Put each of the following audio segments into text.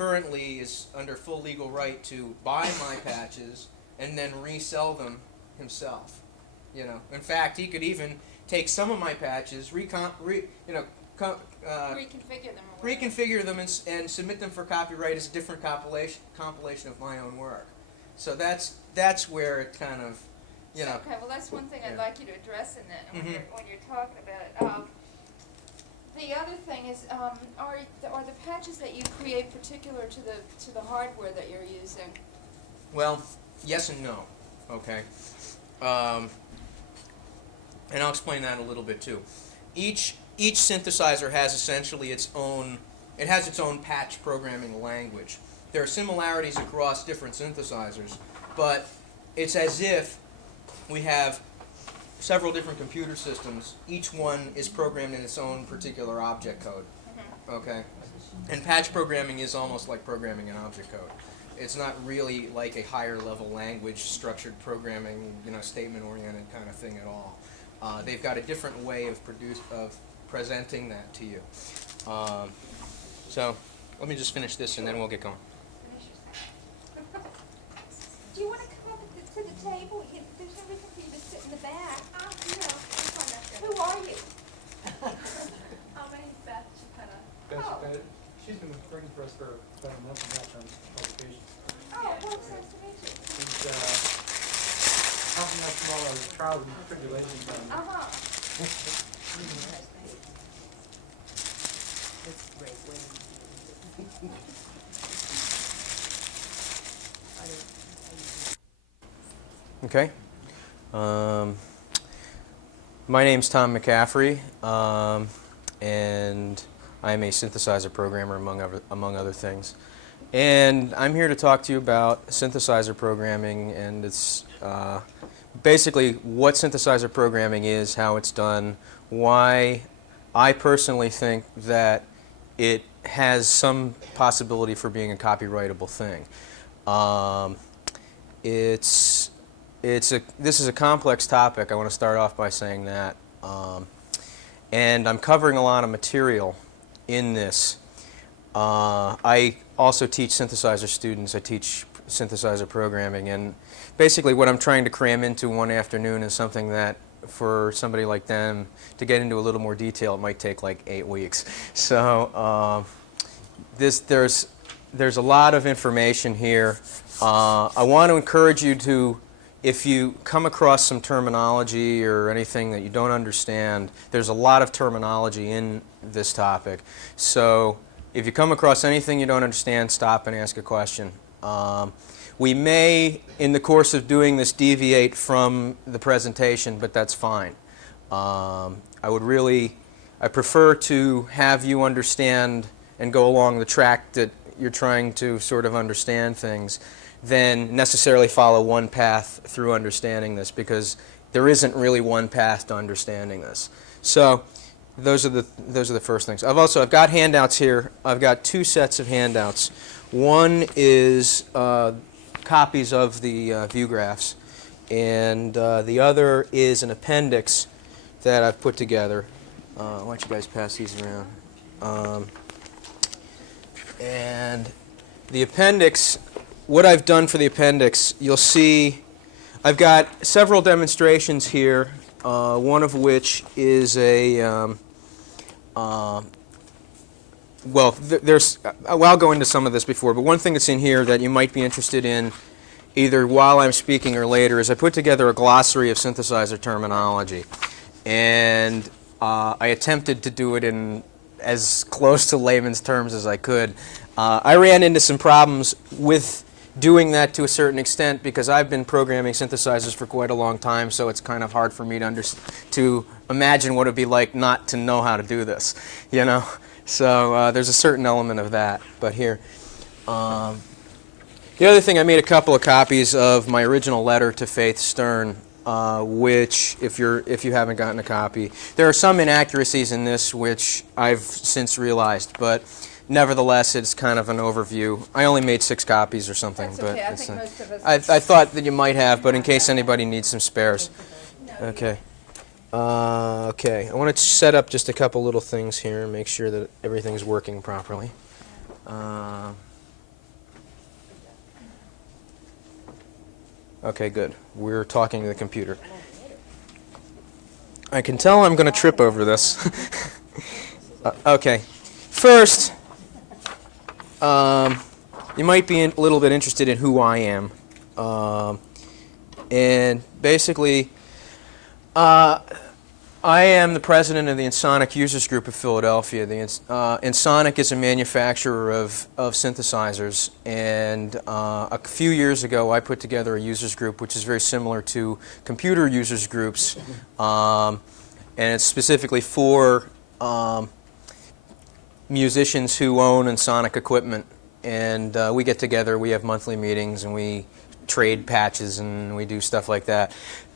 currently is under full legal right to buy my patches and then resell them himself. You know, in fact, he could even take some of my patches, reconfigure them. Reconfigure them and submit them for copyright as a different compilation of my own work. So that's where it kind of, you know. Okay, well that's one thing I'd like you to address in that when you're talking about it. The other thing is, are the patches that you create particular to the hardware that you're using? Well, yes and no. Okay. And I'll explain that a little bit too. Each synthesizer has essentially its own patch programming language. There are similarities across different synthesizers, but it's as if we have several different computer systems. Each one is programmed in its own particular object code. Okay? And patch programming is almost like programming an object code. It's not really like a higher level language structured programming, you know, statement oriented kind of thing at all. They've got a different way of presenting that to you. So let me just finish this and then we'll get going. Do you want to come up to the table? There's no reason for you to sit in the back. Who are you? My name's Beth Chapetta. She's been working for us for about a month and a half on publication. Oh, well, it's nice to meet you. She's helping us through all our trials and tribulations. Okay. My name's Tom McCaffrey, and I'm a synthesizer programmer among other things. And I'm here to talk to you about synthesizer programming, and it's basically what synthesizer programming is, how it's done, why I personally think that it has some possibility for being a copyrightable thing. This is a complex topic. I want to start off by saying that. And I'm covering a lot of material in this. I also teach synthesizer students. I teach synthesizer programming. And basically what I'm trying to cram into one afternoon is something that for somebody like them to get into a little more detail, it might take like 8 weeks. So there's a lot of information here. I want to encourage you to, if you come across some terminology or anything that you don't understand, there's a lot of terminology in this topic. So if you come across anything you don't understand, stop and ask a question. We may, in the course of doing this, deviate from the presentation, but that's fine. I prefer to have you understand and go along the track that you're trying to sort of understand things than necessarily follow one path through understanding this, because there isn't really one path to understanding this. So those are the first things. I've got handouts here. I've got 2 sets of handouts. One is copies of the view graphs, and the other is an appendix that I've put together. Why don't you guys pass these around? And the appendix, what I've done for the appendix, you'll see I've got several demonstrations here, one of which is I'll go into some of this before, but one thing that's in here that you might be interested in either while I'm speaking or later is I put together a glossary of synthesizer terminology. And I attempted to do it in as close to layman's terms as I could. I ran into some problems with doing that to a certain extent because I've been programming synthesizers for quite a long time, so it's kind of hard for me to imagine what it would be like not to know how to do this, you know? So there's a certain element of that. But here, the other thing, I made a couple of copies of my original letter to Faith Stern, which, if you haven't gotten a copy, there are some inaccuracies in this which I've since realized, but nevertheless, it's kind of an overview. I only made 6 copies or something, That's but okay. I think most of us. I thought that you might have, but in case anybody needs some spares. Okay. Okay, I want to set up just a couple little things here and make sure that everything's working properly. Okay, good. We're talking to the computer. I can tell I'm going to trip over this. Okay. First, you might be a little bit interested in who I am. And basically, I am the president of the Ensoniq Users Group of Philadelphia. The Ensoniq is a manufacturer of synthesizers, and a few years ago I put together a users group which is very similar to computer users groups, and it's specifically for musicians who own Ensoniq equipment. And we get together, we have monthly meetings, and we trade patches and we do stuff like that.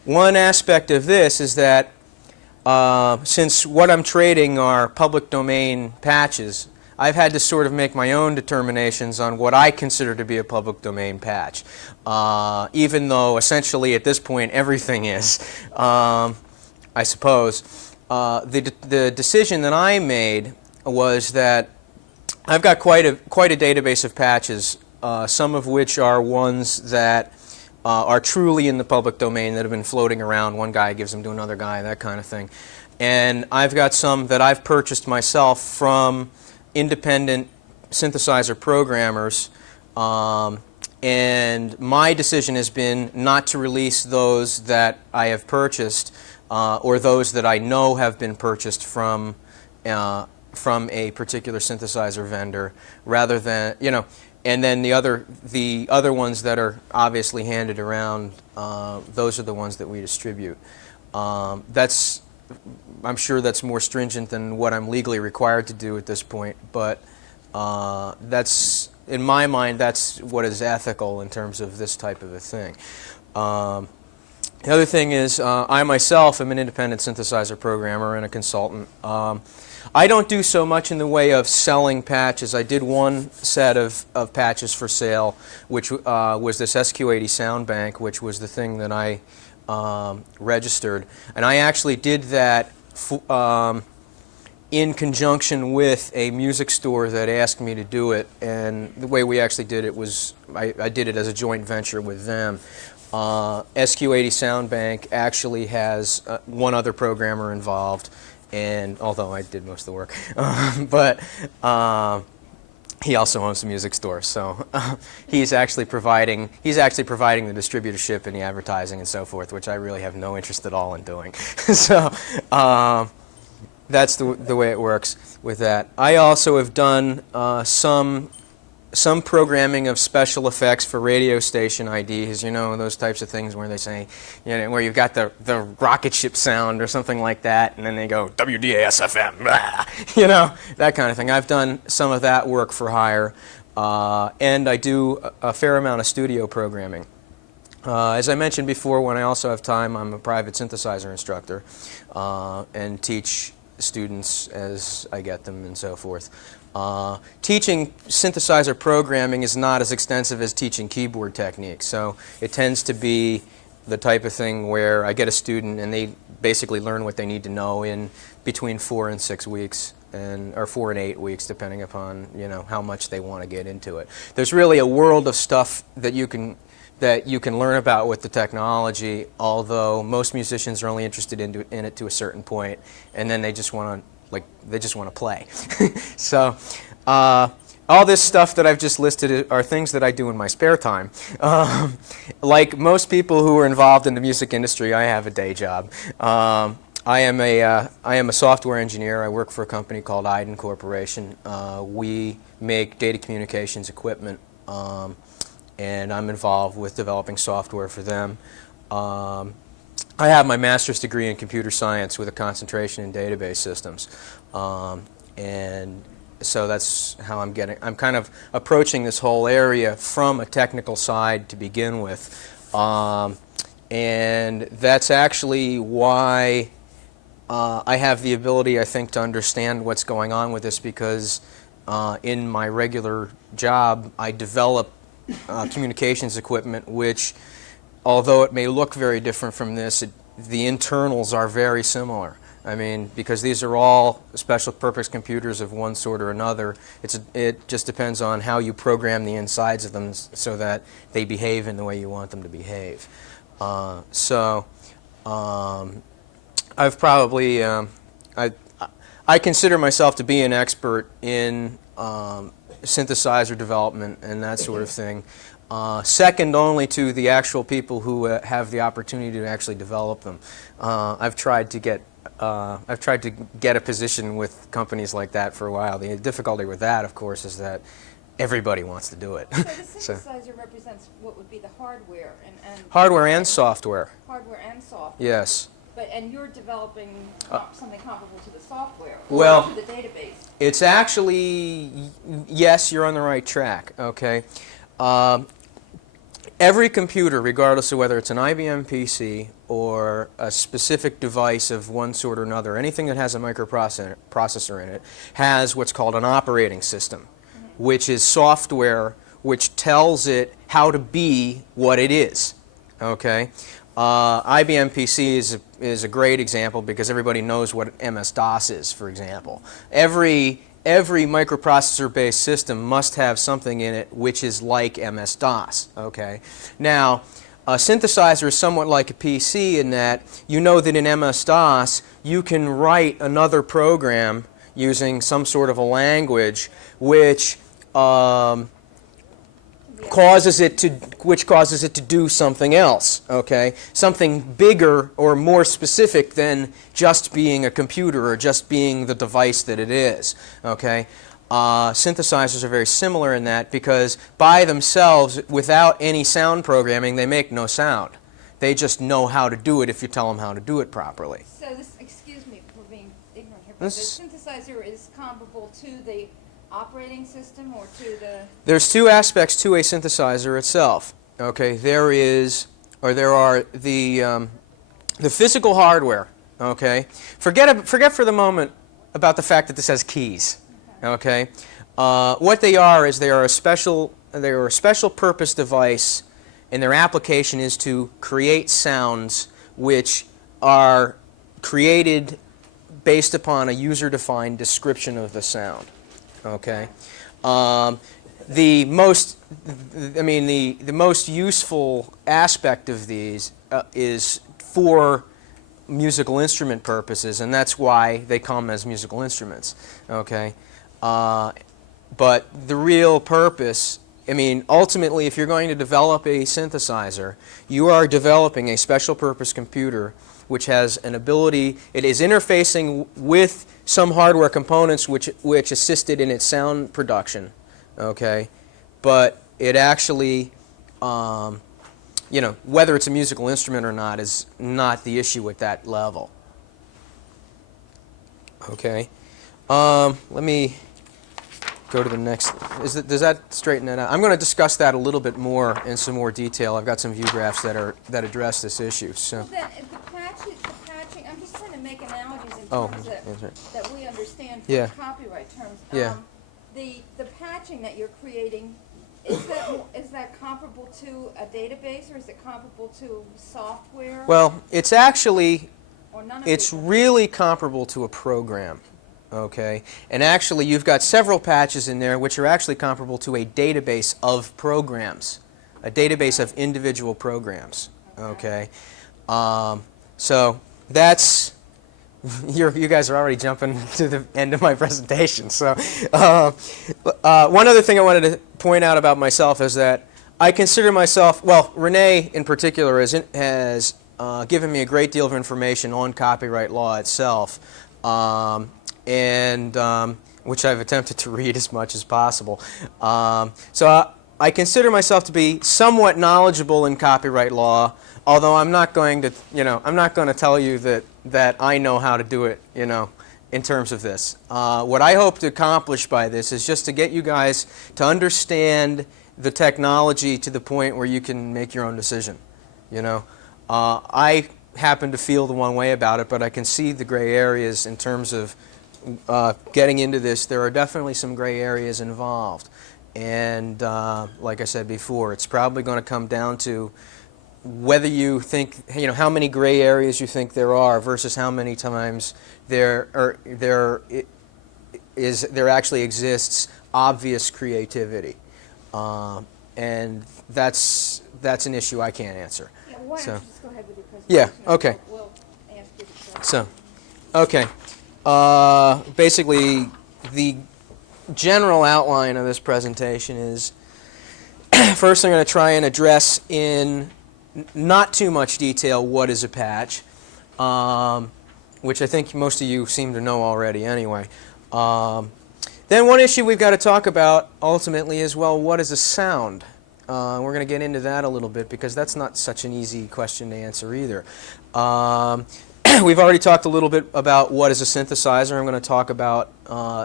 One aspect of this is that since what I'm trading are public domain patches, I've had to sort of make my own determinations on what I consider to be a public domain patch, even though essentially at this point everything is, I suppose. The decision that I made was that I've got quite a database of patches, some of which are ones that are truly in the public domain that have been floating around. One guy gives them to another guy, that kind of thing. And I've got some that I've purchased myself from independent synthesizer programmers. And my decision has been not to release those that I have purchased or those that I know have been purchased from a particular synthesizer vendor, rather than, and then the other ones that are obviously handed around, those are the ones that we distribute. I'm sure that's more stringent than what I'm legally required to do at this point, but that's, in my mind, that's what is ethical in terms of this type of a thing. The other thing is, I myself am an independent synthesizer programmer and a consultant. I don't do so much in the way of selling patches. I did one set of patches for sale, which was this SQ80 sound bank, which was the thing that I registered. And I actually did that in conjunction with a music store that asked me to do it. And the way we actually did it was, I did it as a joint venture with them. SQ80 sound bank actually has one other programmer involved. And although I did most of the work, but he also owns the music store, so he's actually providing the distributorship and the advertising and so forth, which I really have no interest at all in doing. So that's the way it works with that. I also have done some programming of special effects for radio station IDs, those types of things where they say, where you've got the rocket ship sound or something like that, and then they go, WDAS-FM, blah, that kind of thing. I've done some of that work for hire, and I do a fair amount of studio programming. As I mentioned before, when I also have time, I'm a private synthesizer instructor and teach students as I get them and so forth. Teaching synthesizer programming is not as extensive as teaching keyboard techniques, so it tends to be the type of thing where I get a student and they basically learn what they need to know in between 4 and 6 weeks, or 4 and 8 weeks, depending upon how much they want to get into it. There's really a world of stuff that you can learn about with the technology, although most musicians are only interested in it to a certain point, and then they just want to play. So all this stuff that I've just listed are things that I do in my spare time. Like most people who are involved in the music industry, I have a day job. I am a software engineer. I work for a company called Iden Corporation. We make data communications equipment, and I'm involved with developing software for them. I have my master's degree in computer science with a concentration in database systems, and so that's how I'm kind of approaching this whole area from a technical side to begin with, and that's actually why I have the ability, I think, to understand what's going on with this, because in my regular job I develop communications equipment which, although it may look very different from this, the internals are very similar. I mean, because these are all special purpose computers of one sort or another. It just depends on how you program the insides of them so that they behave in the way you want them to behave. I've probably, I consider myself to be an expert in synthesizer development and that sort of thing. Second only to the actual people who have the opportunity to actually develop them. I've tried to get a position with companies like that for a while. The difficulty with that, of course, is that everybody wants to do it. So the synthesizer represents what would be the hardware and hardware and software. Hardware and software. Yes. And you're developing something comparable to the software, Well, to the database. It's actually, yes, you're on the right track, okay? Every computer, regardless of whether it's an IBM PC or a specific device of one sort or another, anything that has a microprocessor in it, has what's called an operating system, which is software which tells it how to be what it is, okay? IBM PC is a great example because everybody knows what MS-DOS is, for example. Every microprocessor-based system must have something in it which is like MS-DOS, okay? Now, a synthesizer is somewhat like a PC in that you know that in MS-DOS you can write another program using some sort of a language which causes it to do something else, okay? Something bigger or more specific than just being a computer or just being the device that it is, okay? Synthesizers are very similar in that because by themselves, without any sound programming, they make no sound. They just know how to do it if you tell them how to do it properly. So this, excuse me for being ignorant here, but the synthesizer is comparable to the operating system or to the... There's two aspects to a synthesizer itself. Okay, there are the physical hardware. Okay, forget for the moment about the fact that this has keys. Okay, what they are is they are a special purpose device, and their application is to create sounds which are created based upon a user-defined description of the sound. Okay, the most useful aspect of these is for musical instrument purposes, and that's why they come as musical instruments. Okay, but the real purpose, ultimately, if you're going to develop a synthesizer, you are developing a special purpose computer which has an ability, it is interfacing with some hardware components which assisted in its sound production, okay? But it actually, whether it's a musical instrument or not is not the issue at that level. Okay, let me go to the next. Does that straighten that out? I'm going to discuss that a little bit more in some more detail. I've got some view graphs that address this issue. So. Well, then, the patching, I'm just trying to make analogies in Oh, terms that we understand from Yeah. copyright terms. Yeah. The patching that you're creating, is that comparable to a database or is it comparable to software? Well, it's actually, Or none of it's the- really comparable to a program, okay? And actually, you've got several patches in there which are actually comparable to a database of programs, a database of individual programs, okay? So that's, you guys are already jumping to the end of my presentation. So one other thing I wanted to point out about myself is that I consider myself, well, Renee in particular has given me a great deal of information on copyright law itself, which I've attempted to read as much as possible. So I consider myself to be somewhat knowledgeable in copyright law, although I'm not going to, I'm not going to tell you that I know how to do it, in terms of this. What I hope to accomplish by this is just to get you guys to understand the technology to the point where you can make your own decision, I happen to feel the one way about it, but I can see the gray areas in terms of getting into this. There are definitely some gray areas involved. And like I said before, it's probably going to come down to whether you think, how many gray areas you think there are versus how many times there actually exists obvious creativity, and that's an issue I can't answer. Yeah, why don't So- you just go ahead with your Yeah, presentation? okay. We'll ask you the question. So, okay. Basically, the general outline of this presentation is first I'm going to try and address in not too much detail what is a patch, which I think most of you seem to know already anyway. Then one issue we've got to talk about ultimately is, well, what is a sound? We're going to get into that a little bit because that's not such an easy question to answer either. We've already talked a little bit about what is a synthesizer. I'm going to talk about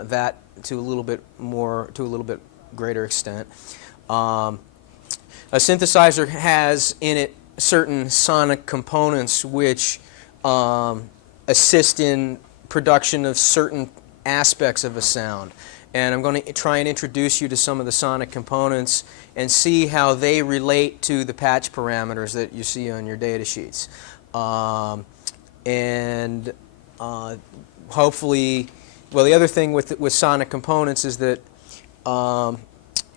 that to a little bit greater extent. A synthesizer has in it certain sonic components which assist in production of certain aspects of a sound. And I'm going to try and introduce you to some of the sonic components and see how they relate to the patch parameters that you see on your data sheets. Hopefully, well, the other thing with sonic components is that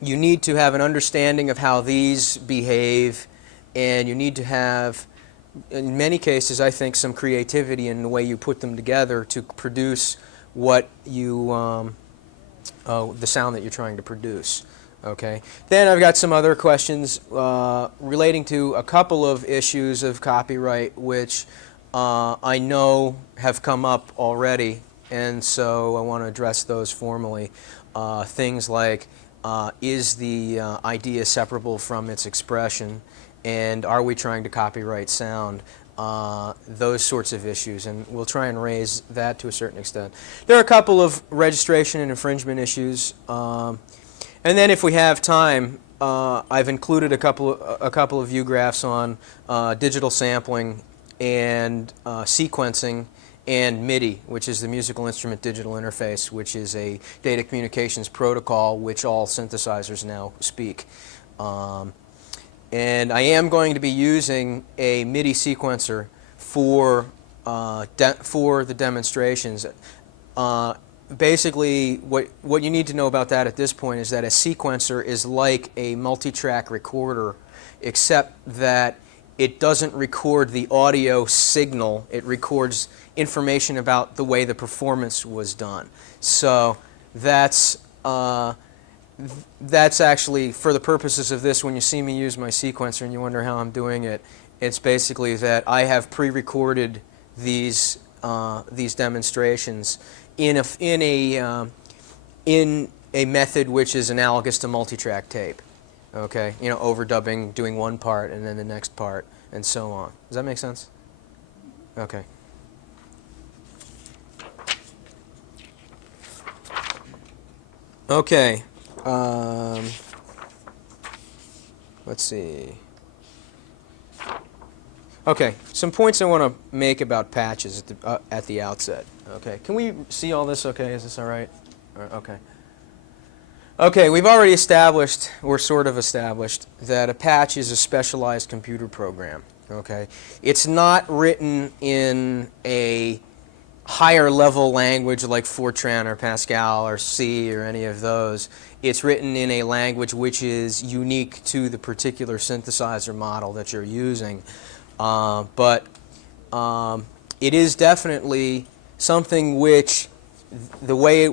you need to have an understanding of how these behave, and you need to have, in many cases, I think, some creativity in the way you put them together to produce what you, the sound that you're trying to produce. Okay. Then I've got some other questions relating to a couple of issues of copyright which I know have come up already, and so I want to address those formally. Things like, is the idea separable from its expression, and are we trying to copyright sound? Those sorts of issues, and we'll try and raise that to a certain extent. There are a couple of registration and infringement issues, and then if we have time, I've included a couple of view graphs on digital sampling and sequencing and MIDI, which is the musical instrument digital interface, which is a data communications protocol which all synthesizers now speak. And I am going to be using a MIDI sequencer for the demonstrations. Basically, what you need to know about that at this point is that a sequencer is like a multi-track recorder, except that it doesn't record the audio signal. It records information about the way the performance was done. So that's actually, for the purposes of this, when you see me use my sequencer and you wonder how I'm doing it, it's basically that I have pre-recorded these demonstrations in a method which is analogous to multi-track tape. Okay, overdubbing, doing one part and then the next part, and so on. Does that make sense? Okay. Okay. Let's see. Okay, some points I want to make about patches at the outset. Okay, can we see all this? Okay, is this all right? Okay. Okay, we've already established, or sort of established, that a patch is a specialized computer program. Okay, it's not written in a higher level language like Fortran or Pascal or C or any of those. It's written in a language which is unique to the particular synthesizer model that you're using. But it is definitely something which the way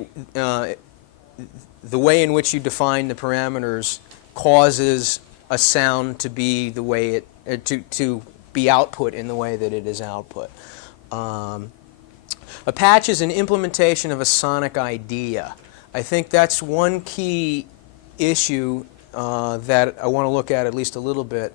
in which you define the parameters causes a sound to be the way to be output in the way that it is output. A patch is an implementation of a sonic idea. I think that's one key issue that I want to look at least a little bit.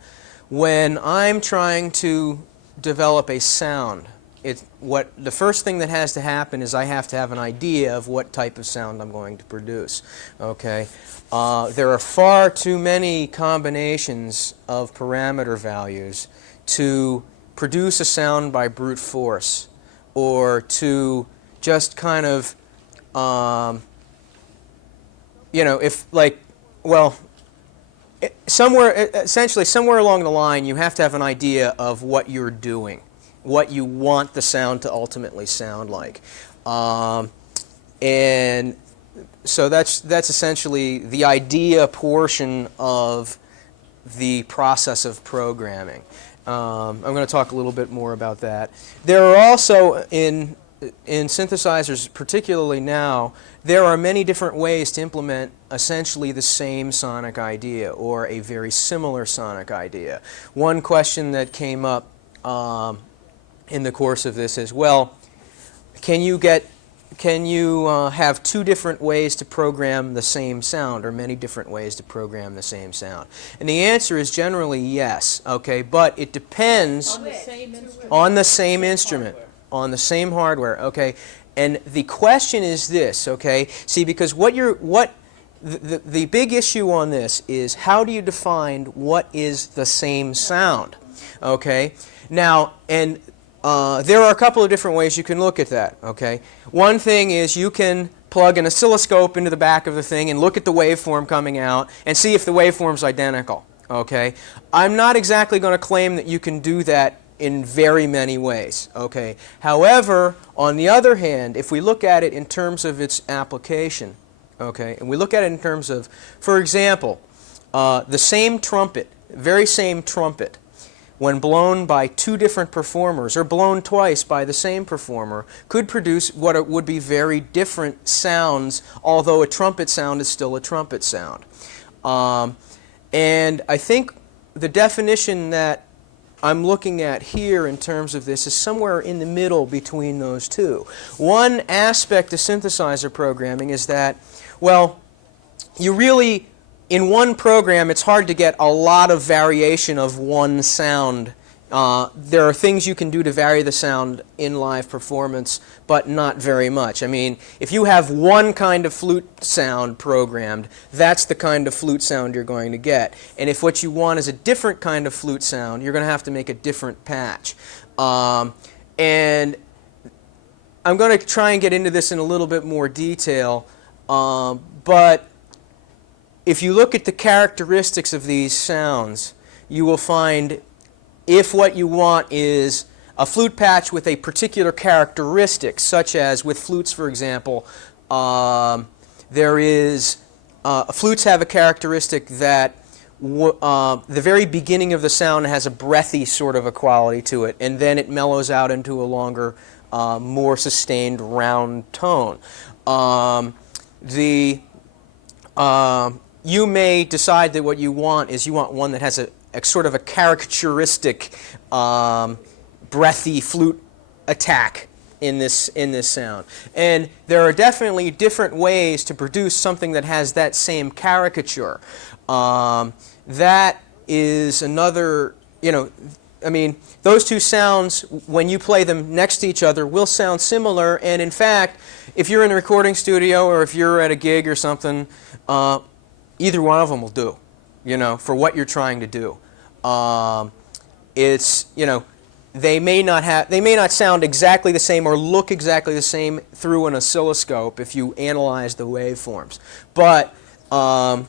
When I'm trying to develop a sound, the first thing that has to happen is I have to have an idea of what type of sound I'm going to produce. Okay, there are far too many combinations of parameter values to produce a sound by brute force, or to just kind of, essentially somewhere along the line, you have to have an idea of what you're doing, what you want the sound to ultimately sound like. And so that's essentially the idea portion of the process of programming. I'm going to talk a little bit more about that. There are also, in synthesizers, particularly now, there are many different ways to implement essentially the same sonic idea or a very similar sonic idea. One question that came up in the course of this is, well, can you have two different ways to program the same sound, or many different ways to program the same sound? And the answer is generally yes, okay, but it depends On the same instrument. on the same instrument, on the same hardware, okay? And the question is this, okay? See, because the big issue on this is, how do you define what is the same sound, okay? Now, and there are a couple of different ways you can look at that, okay? One thing is you can plug an oscilloscope into the back of the thing and look at the waveform coming out and see if the waveform's identical, okay? I'm not exactly going to claim that you can do that in very many ways, okay? However, on the other hand, if we look at it in terms of its application, okay, and we look at it in terms of, for example, the same trumpet, very same trumpet, when blown by two different performers, or blown twice by the same performer, could produce what would be very different sounds, although a trumpet sound is still a trumpet sound. And I think the definition that I'm looking at here in terms of this is somewhere in the middle between those two. One aspect of synthesizer programming is that, well, you really, in one program, it's hard to get a lot of variation of one sound. There are things you can do to vary the sound in live performance, but not very much. I mean, if you have one kind of flute sound programmed, that's the kind of flute sound you're going to get. And if what you want is a different kind of flute sound, you're going to have to make a different patch. And I'm going to try and get into this in a little bit more detail, but if you look at the characteristics of these sounds, you will find, if what you want is a flute patch with a particular characteristic, such as with flutes, for example, flutes have a characteristic that the very beginning of the sound has a breathy sort of a quality to it, and then it mellows out into a longer, more sustained round tone. You may decide that what you want is, you want one that has a sort of a caricaturistic, breathy flute attack in this sound. And there are definitely different ways to produce something that has that same caricature. That is another, I mean, those two sounds, when you play them next to each other, will sound similar. And in fact, if you're in a recording studio or if you're at a gig or something, either one of them will do, for what you're trying to do. They may not sound exactly the same or look exactly the same through an oscilloscope if you analyze the waveforms. But the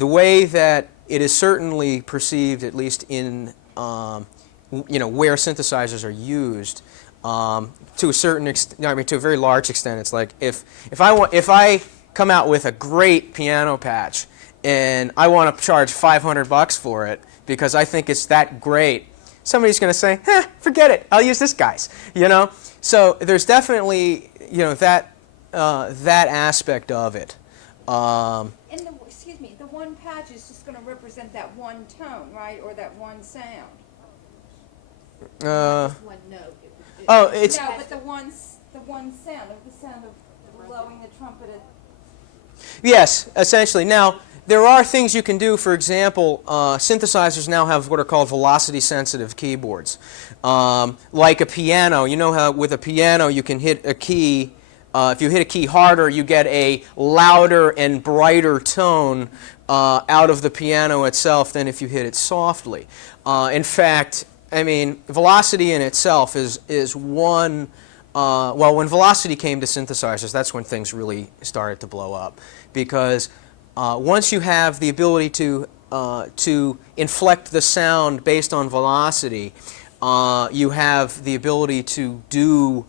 way that it is certainly perceived, at least in where synthesizers are used, to a certain extent, I mean, to a very large extent, it's like if I come out with a great piano patch and I want to charge $500 for it because I think it's that great, somebody's going to say, forget it, I'll use this guy's, So there's definitely, that aspect of it. The one patch is just going to represent that one tone, right, or that one sound. Just one note. It's No, but the one sound, the sound of blowing the trumpet. Yes, essentially. Now, there are things you can do. For example, synthesizers now have what are called velocity-sensitive keyboards. Like a piano, you know how with a piano you can hit a key. If you hit a key harder, you get a louder and brighter tone out of the piano itself than if you hit it softly. In fact, I mean, velocity in itself is one. Well, when velocity came to synthesizers, that's when things really started to blow up, because once you have the ability to inflect the sound based on velocity, you have the ability to do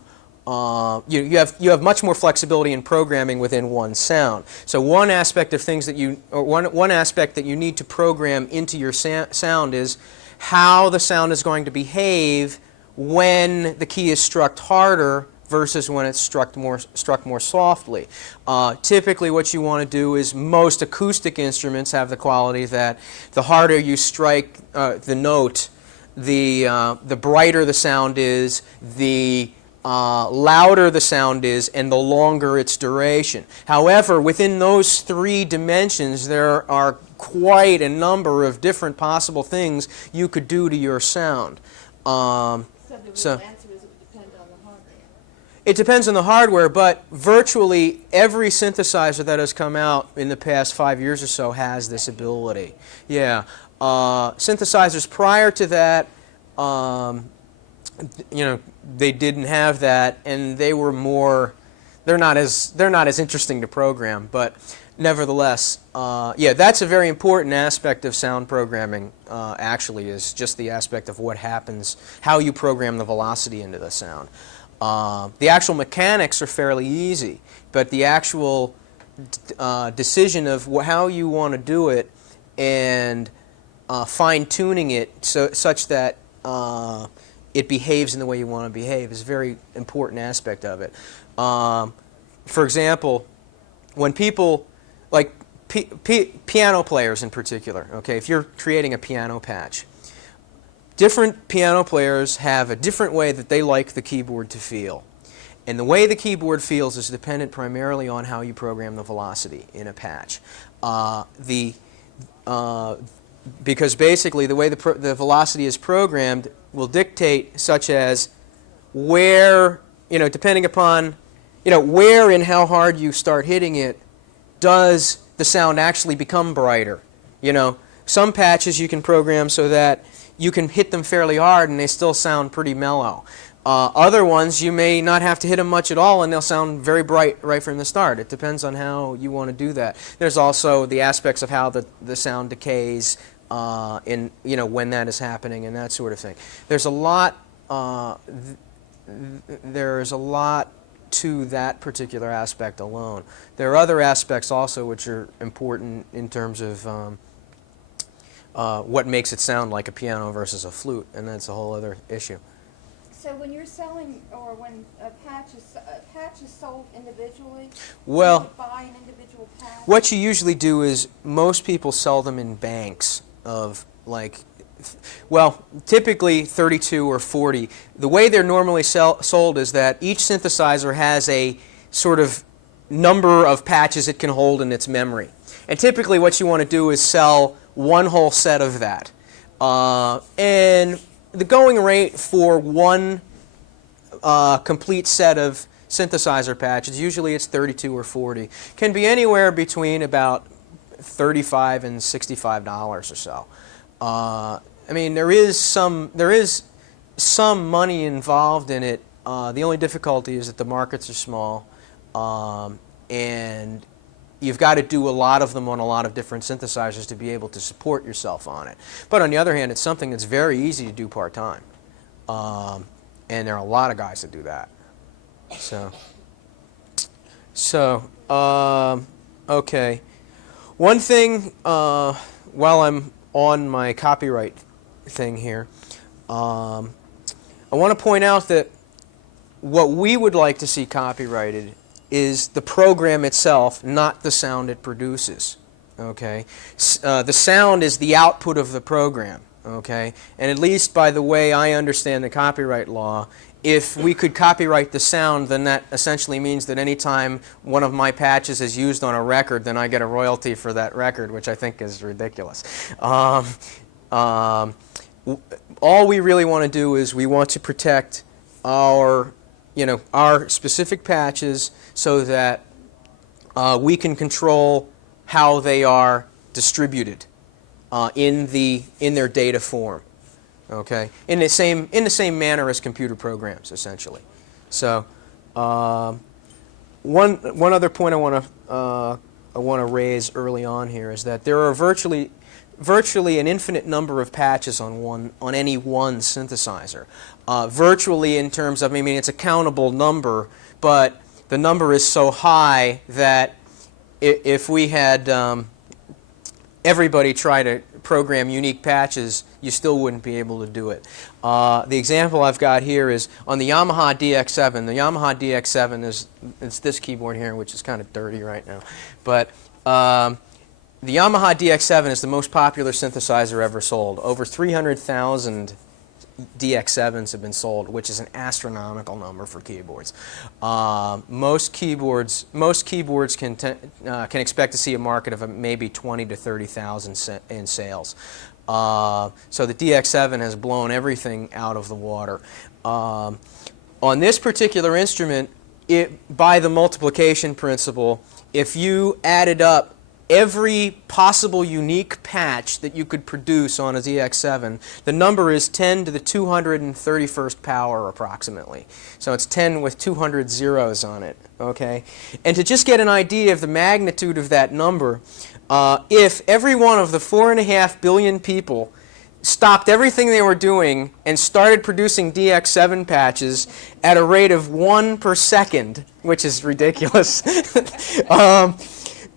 you have much more flexibility in programming within one sound. So one aspect of things that one aspect that you need to program into your sound is how the sound is going to behave when the key is struck harder versus when it's struck more softly. Typically what you want to do is, most acoustic instruments have the quality that the harder you strike the note, the brighter the sound is, the louder the sound is, and the longer its duration. However, within those three dimensions, there are quite a number of different possible things you could do to your sound. So the real so- answer is it would depend on the hardware. It depends on the hardware, but virtually every synthesizer that has come out in the past 5 years or so has this ability. Yeah. Synthesizers prior to that, they didn't have that, and they were more. They're not as interesting to program, but nevertheless, yeah, that's a very important aspect of sound programming. Actually, is just the aspect of what happens, how you program the velocity into the sound. The actual mechanics are fairly easy, but the actual decision of how you want to do it and fine-tuning it such that it behaves in the way you want to behave is a very important aspect of it. For example, when people, like piano players in particular, okay, if you're creating a piano patch, different piano players have a different way that they like the keyboard to feel. And the way the keyboard feels is dependent primarily on how you program the velocity in a patch. Because basically the way the velocity is programmed will dictate, such as where, depending upon, where and how hard you start hitting it, does the sound actually become brighter. Some patches you can program so that you can hit them fairly hard and they still sound pretty mellow. Other ones you may not have to hit them much at all and they'll sound very bright right from the start. It depends on how you want to do that. There's also the aspects of how the sound decays when that is happening and that sort of thing. There's a lot to that particular aspect alone. There are other aspects also which are important in terms of what makes it sound like a piano versus a flute, and that's a whole other issue. So when you're selling, or when a patch is sold individually, Well, do you buy an individual patch? what you usually do is most people sell them in banks of typically 32 or 40. The way they're normally sold is that each synthesizer has a sort of number of patches it can hold in its memory. And typically what you want to do is sell one whole set of that. And the going rate for one complete set of synthesizer patches, usually it's 32 or 40, can be anywhere between about $35 and $65 or so. I mean, there is some money involved in it. The only difficulty is that the markets are small, and you've got to do a lot of them on a lot of different synthesizers to be able to support yourself on it. But on the other hand, it's something that's very easy to do part-time, and there are a lot of guys that do that. Okay. One thing, while I'm on my copyright thing here, I want to point out that what we would like to see copyrighted is the program itself, not the sound it produces. Okay, the sound is the output of the program. Okay, and at least by the way I understand the copyright law, if we could copyright the sound, then that essentially means that any time one of my patches is used on a record, then I get a royalty for that record, which I think is ridiculous. All we really want to do is we want to protect our specific patches so that we can control how they are distributed in their data form. Okay, in the same manner as computer programs, essentially. So, one other point I want to to raise early on here is that there are virtually an infinite number of patches on any one synthesizer. Virtually in terms of, I mean, it's a countable number, but the number is so high that if we had everybody try to program unique patches, you still wouldn't be able to do it. The example I've got here is on the Yamaha DX7. The Yamaha DX7 it's this keyboard here, which is kind of dirty right now. But the Yamaha DX7 is the most popular synthesizer ever sold. Over 300,000 DX7s have been sold, which is an astronomical number for keyboards. Most keyboards can expect to see a market of maybe 20 to 30,000 in sales. So the DX7 has blown everything out of the water. On this particular instrument, by the multiplication principle, if you added up every possible unique patch that you could produce on a DX7, the number is 10 to the 231st power approximately. So it's 10 with 200 zeros on it, okay? And to just get an idea of the magnitude of that number, if every one of the 4.5 billion people stopped everything they were doing and started producing DX7 patches at a rate of 1 per second, which is ridiculous,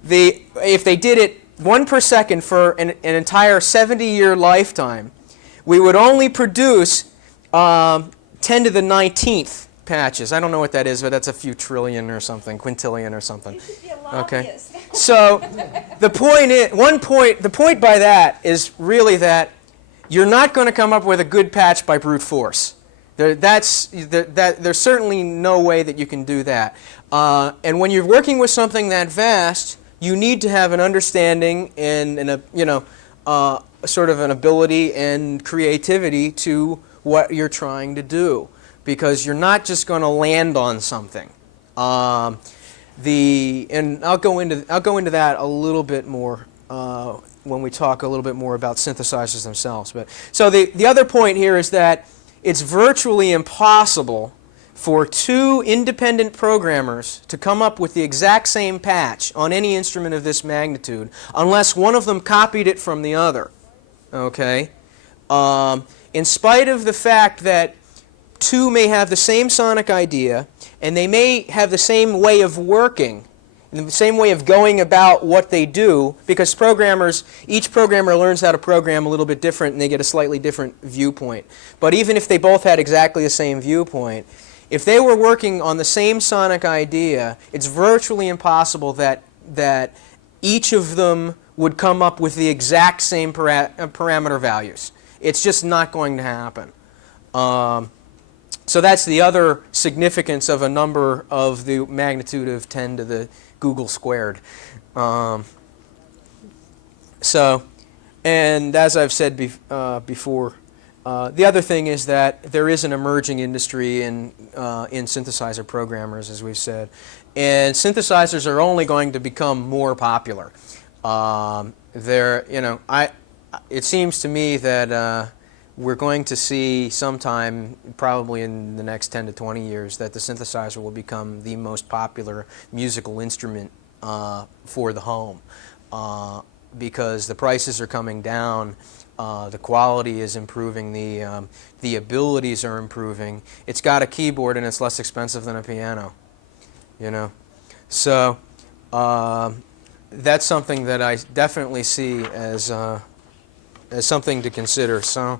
if they did it 1 per second for an entire 70-year lifetime, we would only produce 10 to the 19th patches. I don't know what that is, but that's a few trillion or something, quintillion or something. You should be a Okay. lobbyist. So the point by that is really that you're not going to come up with a good patch by brute force. There's certainly no way that you can do that. And when you're working with something that vast, you need to have an understanding and sort of an ability and creativity to what you're trying to do, because you're not just going to land on something. And I'll go into that a little bit more when we talk a little bit more about synthesizers themselves. But so the other point here is that it's virtually impossible for two independent programmers to come up with the exact same patch on any instrument of this magnitude unless one of them copied it from the other. Okay? In spite of the fact that two may have the same sonic idea and they may have the same way of working, the same way of going about what they do, because each programmer learns how to program a little bit different and they get a slightly different viewpoint. But even if they both had exactly the same viewpoint, if they were working on the same sonic idea, it's virtually impossible that each of them would come up with the exact same parameter values. It's just not going to happen. So that's the other significance of a number of the magnitude of 10 to the Google squared. And as I've said before, the other thing is that there is an emerging industry in synthesizer programmers, as we've said, and synthesizers are only going to become more popular. It seems to me that we're going to see sometime, probably in the next 10 to 20 years, that the synthesizer will become the most popular musical instrument for the home, because the prices are coming down. The quality is improving, the abilities are improving. It's got a keyboard and it's less expensive than a piano, So that's something that I definitely see as something to consider. So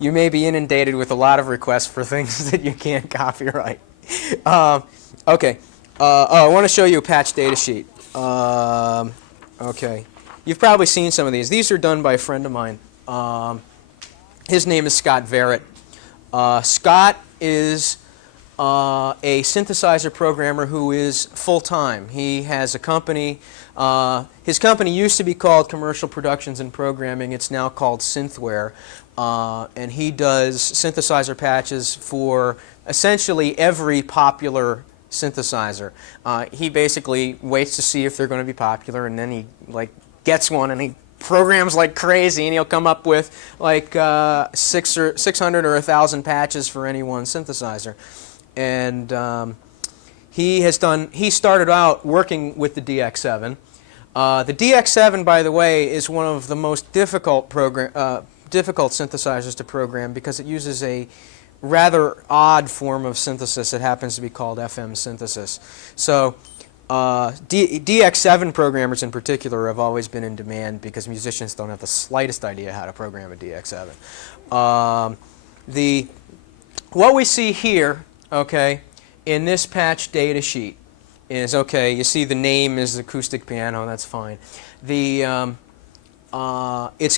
you may be inundated with a lot of requests for things that you can't copyright. Okay. I want to show you a patch data sheet. Okay. You've probably seen some of these. These are done by a friend of mine. His name is Scott Verrett. Scott is a synthesizer programmer who is full-time. He has a company. His company used to be called Commercial Productions and Programming. It's now called Synthware. And he does synthesizer patches for essentially every popular synthesizer. He basically waits to see if they're going to be popular, and then he gets one and he programs like crazy, and he'll come up with 600 or 1,000 patches for any one synthesizer. And He started out working with the DX7. The DX7, by the way, is one of the most difficult synthesizers to program because it uses a rather odd form of synthesis. It happens to be called FM synthesis. So DX7 programmers in particular have always been in demand because musicians don't have the slightest idea how to program a DX7. What we see here, okay, in this patch data sheet is, okay, you see the name is acoustic piano, that's fine. It's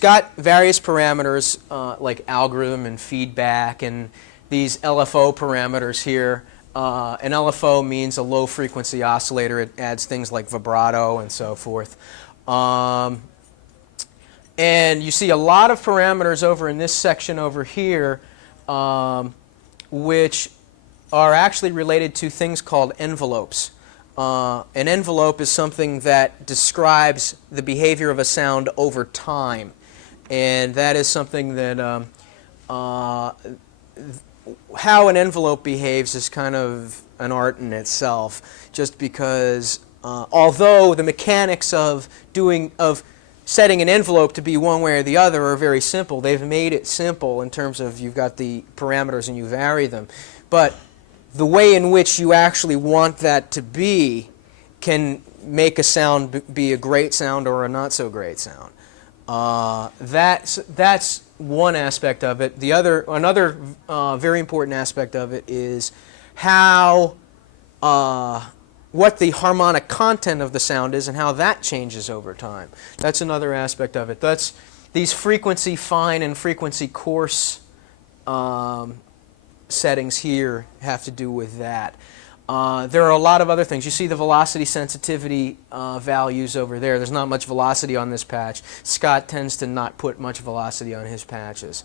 got various parameters like algorithm and feedback and these LFO parameters here. An LFO means a low frequency oscillator. It adds things like vibrato and so forth. And you see a lot of parameters over in this section over here which are actually related to things called envelopes. An envelope is something that describes the behavior of a sound over time. And that is something that how an envelope behaves is kind of an art in itself, just because although the mechanics of setting an envelope to be one way or the other are very simple, they've made it simple in terms of you've got the parameters and you vary them. But the way in which you actually want that to be can make a sound be a great sound or a not so great sound. That's one aspect of it. Another very important aspect of it is how what the harmonic content of the sound is and how that changes over time. That's another aspect of it. That's these frequency fine and frequency coarse settings here have to do with that. There are a lot of other things. You see the velocity sensitivity values over there. There's not much velocity on this patch. Scott tends to not put much velocity on his patches.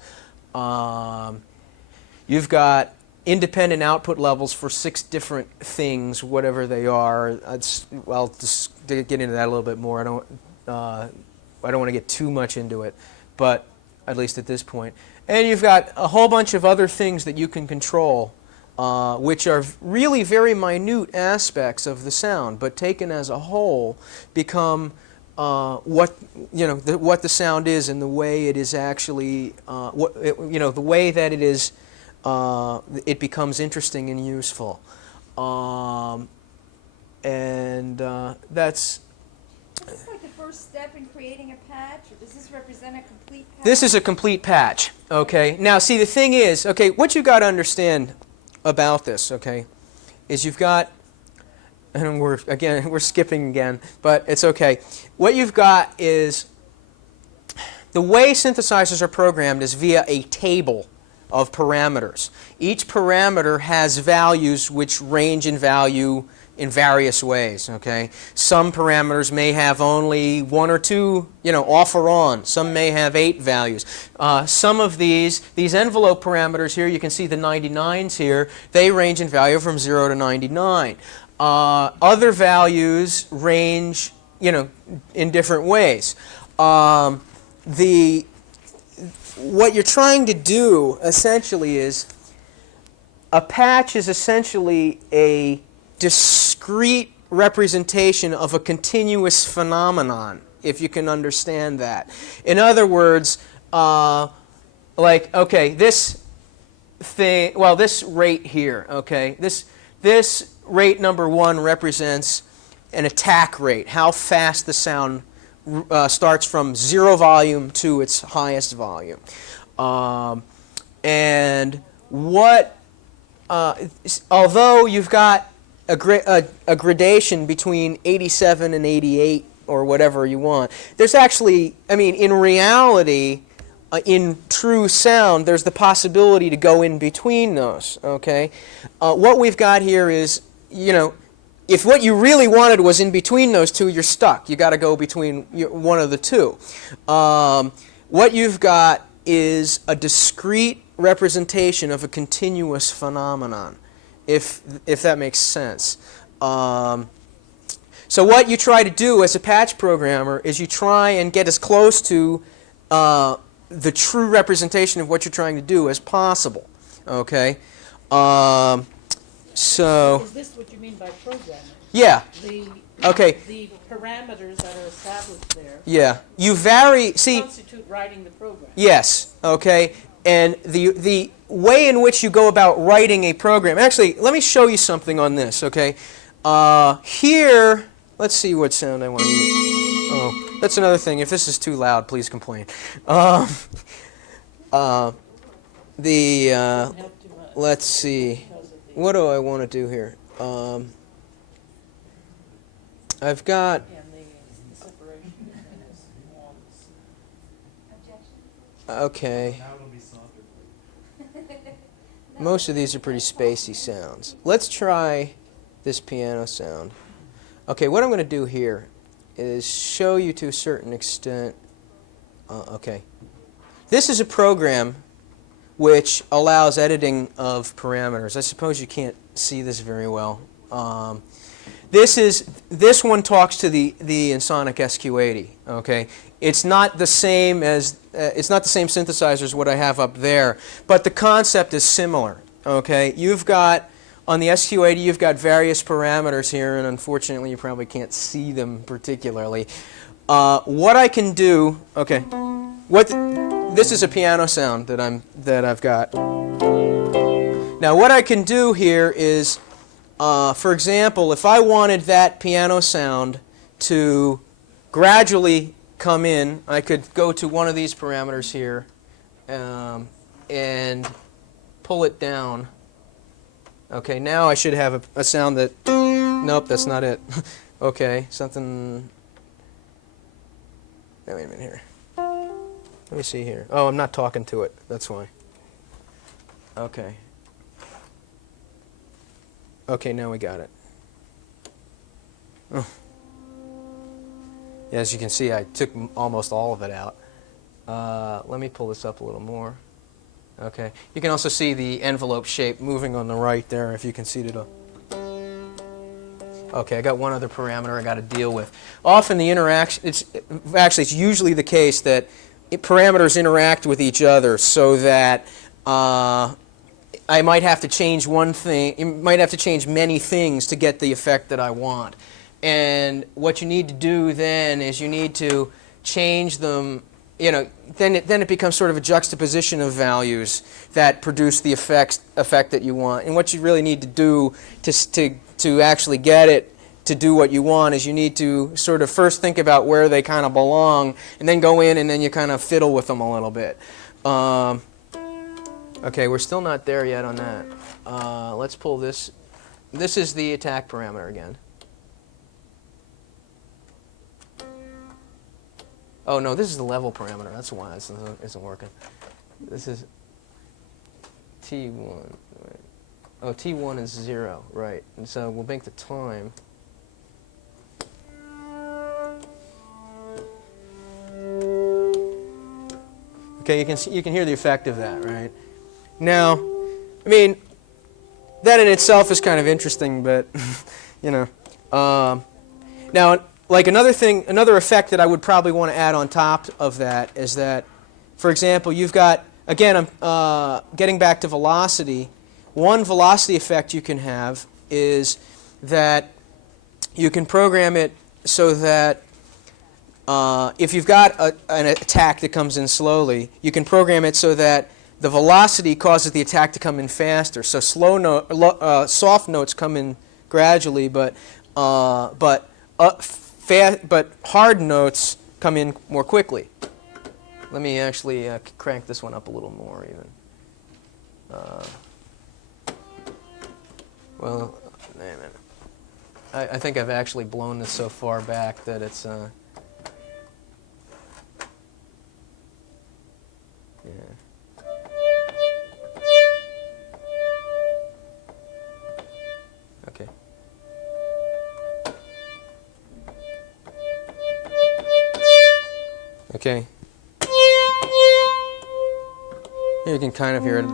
You've got independent output levels for 6 different things, whatever they are. I'll just get into that a little bit more. I don't want to get too much into it, but at least at this point. And you've got a whole bunch of other things that you can control, which are really very minute aspects of the sound, but taken as a whole become what the sound is and the way it is actually the way that it is it becomes interesting and useful, that's. Is this like the first step in creating a patch, or does this represent a complete patch? This is a complete patch. Okay. Now, see, the thing is, okay, what you've got to understand about this, okay, is you've got, and we're skipping again, but it's okay. What you've got is the way synthesizers are programmed is via a table of parameters. Each parameter has values which range in value in various ways, okay? Some parameters may have only 1 or 2, off or on. Some may have 8 values. Some of these envelope parameters here, you can see the 99s here, they range in value from 0 to 99. Other values range, in different ways. What you're trying to do, essentially, is a patch is essentially a discrete representation of a continuous phenomenon, if you can understand that. In other words, this thing, this rate here, okay, this rate number 1 represents an attack rate, how fast the sound starts from 0 volume to its highest volume. And although you've got a gradation between 87 and 88 or whatever you want, there's actually, in reality, in true sound, there's the possibility to go in between those, okay? What we've got here is, if what you really wanted was in between those two, you're stuck. You got to go between one of the two. What you've got is a discrete representation of a continuous phenomenon, if that makes sense. So what you try to do as a patch programmer is you try and get as close to the true representation of what you're trying to do as possible. Okay. So, Is this what you mean by programming? yeah, The, okay, the parameters that are established there yeah. You vary, see, constitute writing the program? yes, okay, and the way in which you go about writing a program, actually, let me show you something on this, okay? Here, let's see what sound I want to use. Oh, that's another thing. If this is too loud, please complain. The, Doesn't help too much let's see, because of the- what do I want to do here? I've got, and the separation between this walls. Objection? okay, Now it'll be softer. most of these are pretty spacey sounds. Let's try this piano sound. Okay, what I'm going to do here is show you to a certain extent. Okay. This is a program which allows editing of parameters. I suppose you can't see this very well. This one talks to the Ensoniq SQ80. Okay, it's not the same as it's not the same synthesizer as what I have up there, but the concept is similar. Okay, you've got on the SQ80 you've got various parameters here, and unfortunately you probably can't see them particularly. What I can do, okay, this is a piano sound that I've got. Now what I can do here is, for example, if I wanted that piano sound to gradually come in, I could go to one of these parameters here and pull it down. Okay, now I should have a sound that, nope, that's not it. Okay, something, wait a minute here. Let me see here. Oh, I'm not talking to it, that's why. Okay. Okay, now we got it. Oh. Yeah, as you can see, I took almost all of it out. Let me pull this up a little more. Okay. You can also see the envelope shape moving on the right there, if you can see it. Okay, I got one other parameter I got to deal with. Often the interaction, it's usually the case that parameters interact with each other so that I might have to change one thing, you might have to change many things to get the effect that I want. And what you need to do then is you need to change them, you know, then it becomes sort of a juxtaposition of values that produce the effect that you want. And what you really need to do to actually get it to do what you want is you need to sort of first think about where they kind of belong and then go in and then you kind of fiddle with them a little bit. Okay, we're still not there yet on that. Let's pull this. This is the attack parameter again. Oh no, this is the level parameter. That's why this isn't working. This is T1. Right. Oh, T1 is 0, right. And so we'll make the time. Okay, you can hear the effect of that, right? Now, I mean, that in itself is kind of interesting, but you know. Now, like another effect that I would probably want to add on top of that is that, for example, you've got, again, I'm getting back to velocity. One velocity effect you can have is that you can program it so that if you've got an attack that comes in slowly, you can program it so that the velocity causes the attack to come in faster. So soft notes come in gradually, but hard notes come in more quickly. Let me actually crank this one up a little more even. Well, wait a minute. I think I've actually blown this so far back that it's yeah. Okay. Okay. Here you can kind of hear it.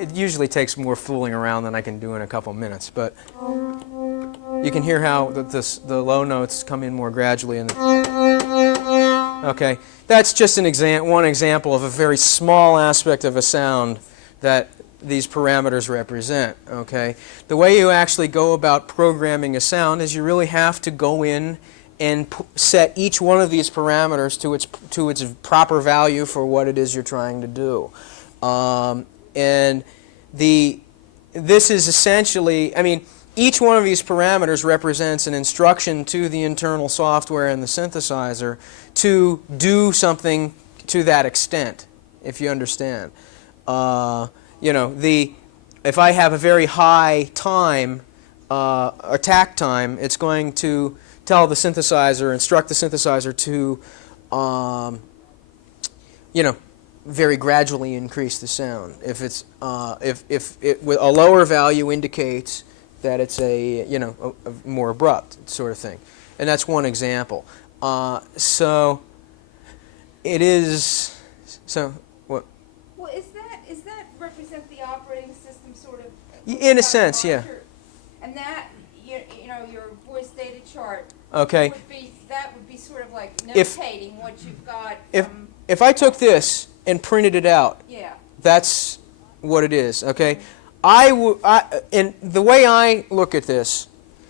It usually takes more fooling around than I can do in a couple minutes, but you can hear how the low notes come in more gradually. Okay, that's just one example of a very small aspect of a sound that these parameters represent, okay? The way you actually go about programming a sound is you really have to go in and set each one of these parameters to its proper value for what it is you're trying to do. And this is essentially, I mean, each one of these parameters represents an instruction to the internal software and the synthesizer to do something to that extent, if you understand. You know, if I have a very high time, attack time, it's going to tell the synthesizer, instruct the synthesizer to, you know, very gradually increase the sound. If it's if it with a lower value indicates that it's a, you know, a more abrupt sort of thing, and that's one example. So it is. So what? Well, is that represent the operating system sort of? In a sense, yeah. And that you know your voice data chart. Okay. That would be sort of like If- notating what you've got. If I took this and printed it out, Yeah. that's what it is. Okay. And the way I look at this,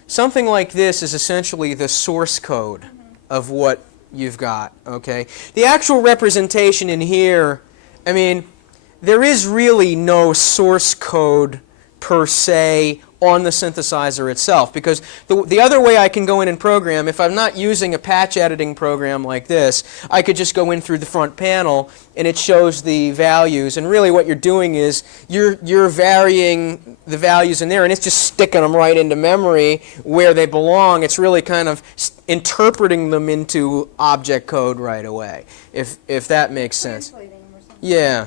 something like this is essentially the source code of what you've got. Okay. The actual representation in here, I mean, there is really no source code per se on the synthesizer itself, because the other way I can go in and program, if I'm not using a patch editing program like this, I could just go in through the front panel and it shows the values, and really what you're doing is you're varying the values in there, and it's just sticking them right into memory where they belong. It's really kind of interpreting them into object code right away, if that makes sense. Translating them or something. Yeah.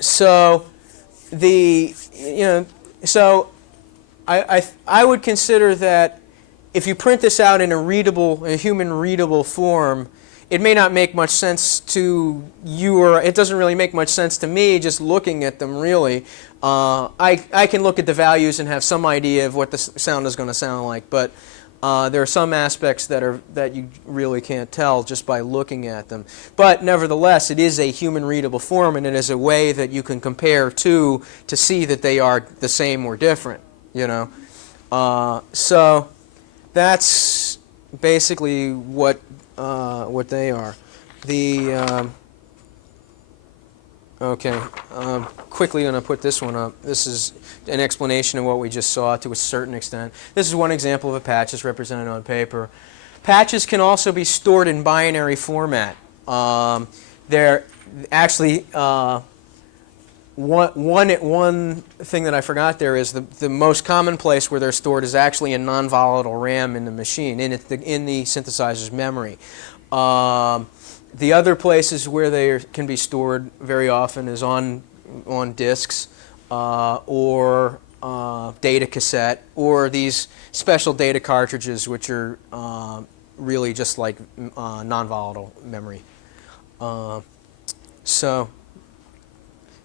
So so I would consider that if you print this out in a human readable form, it may not make much sense to you, or it doesn't really make much sense to me just looking at them really. I can look at the values and have some idea of what the sound is going to sound like, but there are some aspects that you really can't tell just by looking at them. But nevertheless, it is a human readable form, and it is a way that you can compare to see that they are the same or different, you know. So that's basically what they are. Okay, quickly going to put this one up. This is an explanation of what we just saw to a certain extent. This is one example of a patch that's represented on paper. Patches can also be stored in binary format. They're actually, one thing that I forgot there is the most common place where they're stored is actually in non-volatile RAM in the machine, in the synthesizer's memory. The other places where they can be stored very often is on disks, or data cassette, or these special data cartridges, which are really just like non-volatile memory. So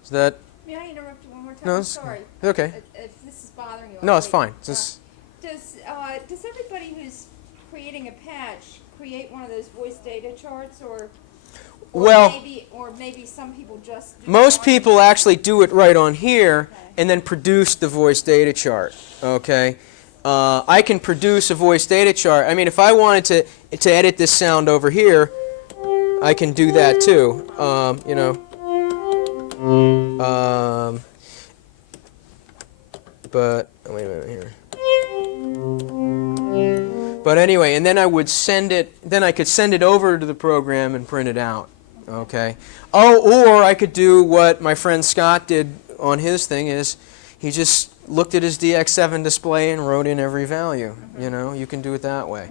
that. May I interrupt you one more time? No, I'm it's sorry. okay. If this is bothering you. No, it's I'll fine. leave. Just Does everybody who's creating a patch create one of those voice data charts, or well, maybe some people just do most one? people actually do it right on here, Okay. and then produce the voice data chart. Okay, I can produce a voice data chart. I mean, if I wanted to edit this sound over here, I can do that too. You know. But wait a minute here. But anyway, and then I would send it. Then I could send it over to the program and print it out. Okay. Oh, or I could do what my friend Scott did on his thing. Is he just looked at his DX7 display and wrote in every value. You know, you can do it that way.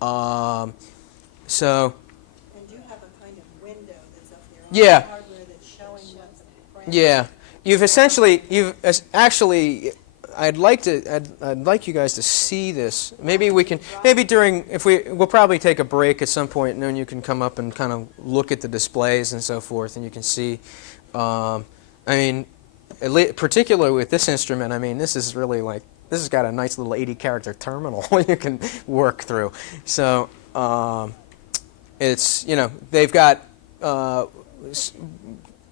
So. And you have a kind of window that's up there on Yeah. the hardware that's showing what's the parameters. Yeah, you've actually. I'd like you guys to see this. Maybe we can. Maybe we'll probably take a break at some point, and then you can come up and kind of look at the displays and so forth, and you can see. I mean, particularly with this instrument, I mean, this is really like this has got a nice little 80-character terminal you can work through. So it's they've got.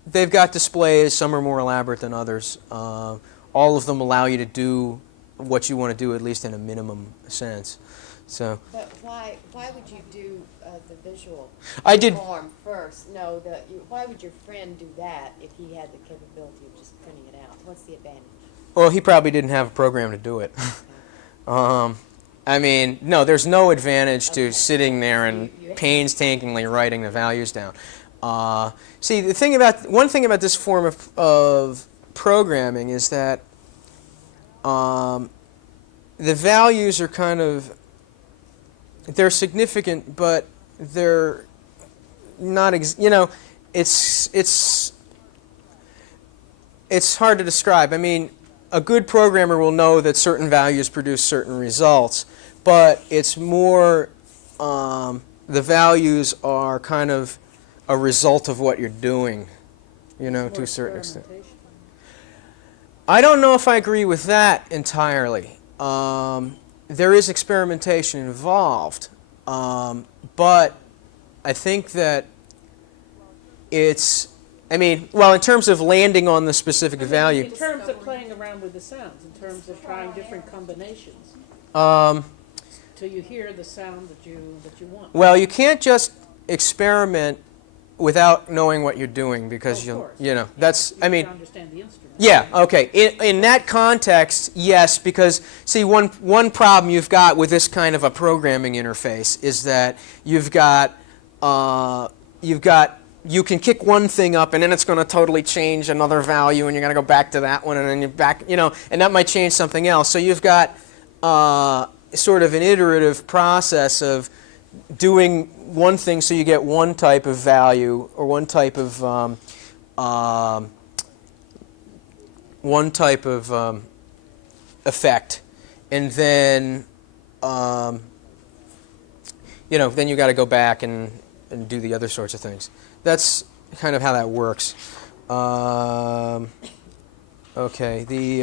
they've got displays. Some are more elaborate than others. All of them allow you to do what you want to do, at least in a minimum sense. So But why would you do the visual I did. form first? No, why would your friend do that if he had the capability of just printing it out? What's the advantage? Well, he probably didn't have a program to do it. I mean, no, there's no advantage to sitting there and painstakingly writing the values down. See, one thing about this form of programming is that the values are kind of, they're significant, but they're not, it's hard to describe. I mean, a good programmer will know that certain values produce certain results, but it's more, the values are kind of a result of what you're doing, to a certain extent. I don't know if I agree with that entirely. There is experimentation involved, but I think that it's, in terms of landing on the specific value. In terms of playing around with the sounds, in terms of trying different combinations, till you hear the sound that you want. Well, you can't just experiment without knowing what you're doing, because that's, You have to understand the instrument. Yeah, okay. In that context, yes, because see, one problem you've got with this kind of a programming interface is that you can kick one thing up and then it's going to totally change another value, and you're going to go back to that one, and then you're back, and that might change something else. So you've got sort of an iterative process of doing one thing so you get one type of value or one type of effect, and then then you got to go back and do the other sorts of things. That's kind of how that works. Okay, the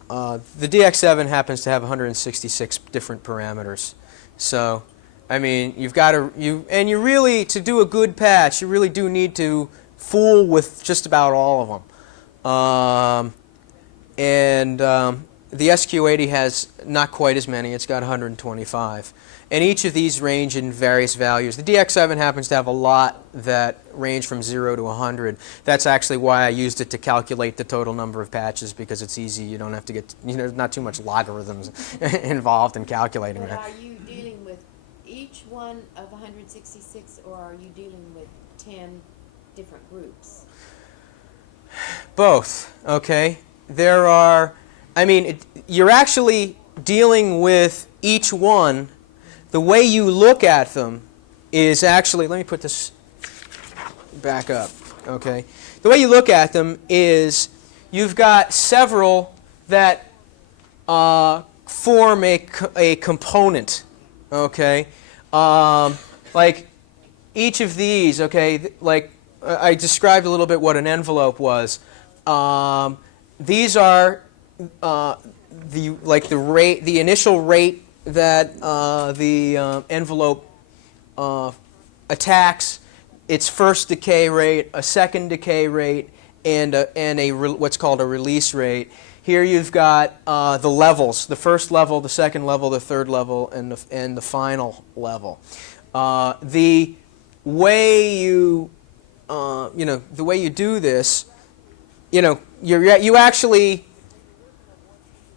DX7 happens to have 166 different parameters. So, you've got to you really, to do a good patch, you really do need to fool with just about all of them. The SQ80 has not quite as many. It's got 125. And each of these range in various values. The DX7 happens to have a lot that range from 0 to 100. That's actually why I used it to calculate the total number of patches, because it's easy. You don't have to get, not too much logarithms involved in calculating But that. are you dealing with each one of 166, or are you dealing with 10 different groups? Both, okay? There are, you're actually dealing with each one. The way you look at them is actually, let me put this back up, okay? The way you look at them is you've got several that form a component, okay? Like each of these, okay, like I described a little bit what an envelope was. These are the initial rate that the envelope attacks, its first decay rate, a second decay rate, and what's called a release rate. Here you've got the levels: the first level, the second level, the third level, and the final level. The way you do this, you actually,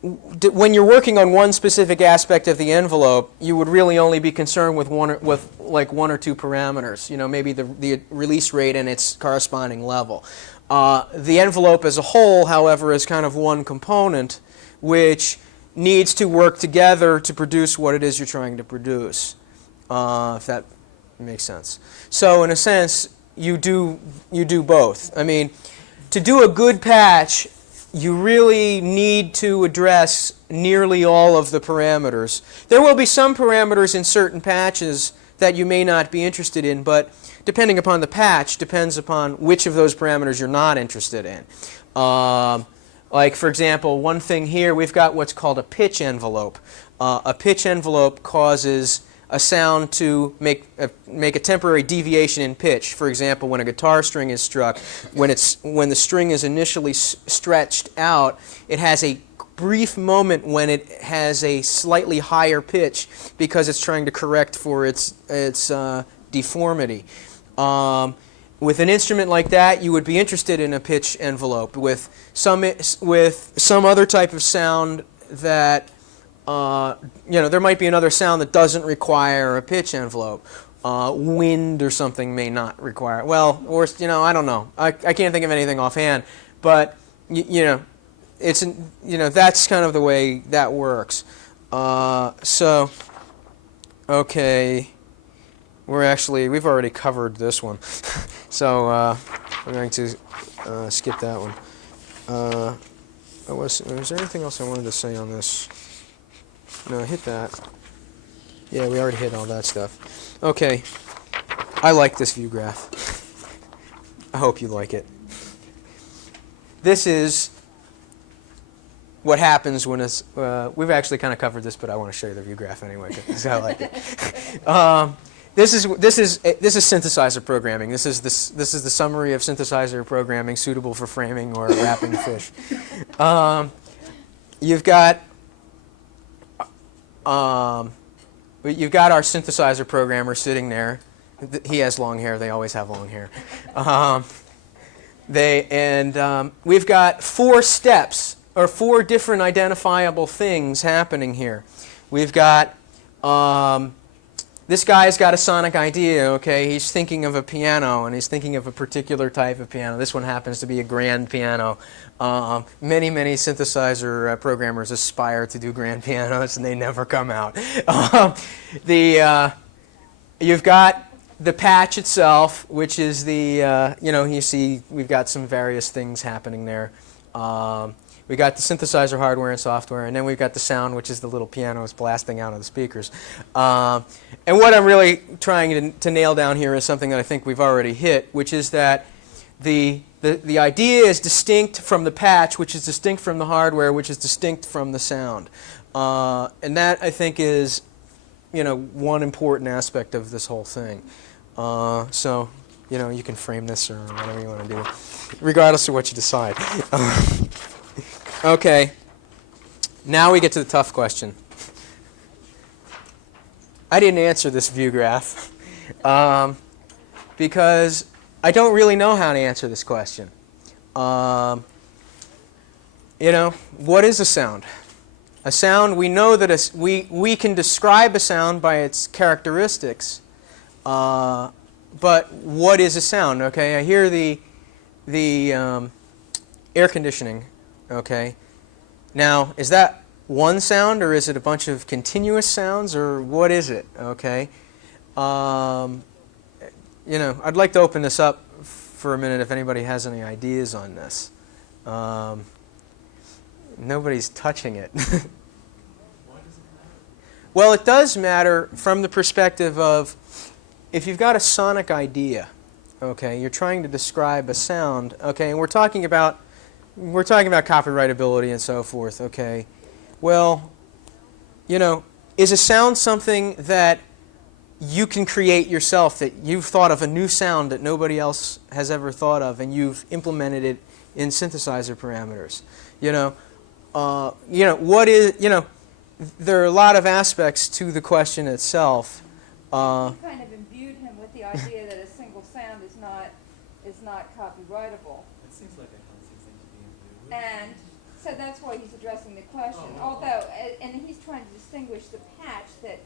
when you're working on one specific aspect of the envelope, you would really only be concerned with one or two parameters. Maybe the release rate and its corresponding level. The envelope as a whole, however, is kind of one component which needs to work together to produce what it is you're trying to produce. If that makes sense. So in a sense, you do both. To do a good patch, you really need to address nearly all of the parameters. There will be some parameters in certain patches that you may not be interested in, but depending upon the patch, depends upon which of those parameters you're not interested in. Like, for example, one thing here, we've got what's called a pitch envelope. A pitch envelope causes a sound to make a temporary deviation in pitch. For example, when a guitar string is struck, when the string is initially stretched out, it has a brief moment when it has a slightly higher pitch because it's trying to correct for its deformity. With an instrument like that, you would be interested in a pitch envelope. With some other type of sound that there might be another sound that doesn't require a pitch envelope. Wind or something may not require. Well, or I don't know. I can't think of anything offhand, but it's that's kind of the way that works. So, okay, we've already covered this one, so we're going to skip that one. Was there anything else I wanted to say on this? No, I hit that. Yeah, we already hit all that stuff. Okay, I like this view graph. I hope you like it. This is what happens when we've actually kind of covered this, but I want to show you the view graph anyway because I like it. This is synthesizer programming. This is the summary of synthesizer programming suitable for framing or wrapping fish. You've got our synthesizer programmer sitting there. He has long hair. They always have long hair. We've got 4 steps or 4 different identifiable things happening here. We've got this guy's got a sonic idea. Okay, he's thinking of a piano and he's thinking of a particular type of piano. This one happens to be a grand piano. Many synthesizer programmers aspire to do grand pianos and they never come out. You've got the patch itself, which is you see we've got some various things happening there. We got the synthesizer hardware and software, and then we've got the sound, which is the little pianos blasting out of the speakers. And what I'm really trying to nail down here is something that I think we've already hit, which is that the idea is distinct from the patch, which is distinct from the hardware, which is distinct from the sound. And that, I think, is one important aspect of this whole thing. So, you can frame this or whatever you want to do, regardless of what you decide. Okay, now we get to the tough question. I didn't answer this view graph because I don't really know how to answer this question. What is a sound? A sound, we know that we can describe a sound by its characteristics, but what is a sound? Okay, I hear the air conditioning. Okay, now is that one sound or is it a bunch of continuous sounds or what is it? Okay, I'd like to open this up for a minute if anybody has any ideas on this. Nobody's touching it. Well, it does matter from the perspective of if you've got a sonic idea, okay, you're trying to describe a sound, okay, and we're talking about copyrightability and so forth, okay. Well, is a sound something that you can create yourself, that you've thought of a new sound that nobody else has ever thought of and you've implemented it in synthesizer parameters? What is, there are a lot of aspects to the question itself. You kind of imbued him with the idea that a single sound is not copyrightable. It seems like a healthy thing to be included. And so that's why he's addressing the question. And he's trying to distinguish the patch that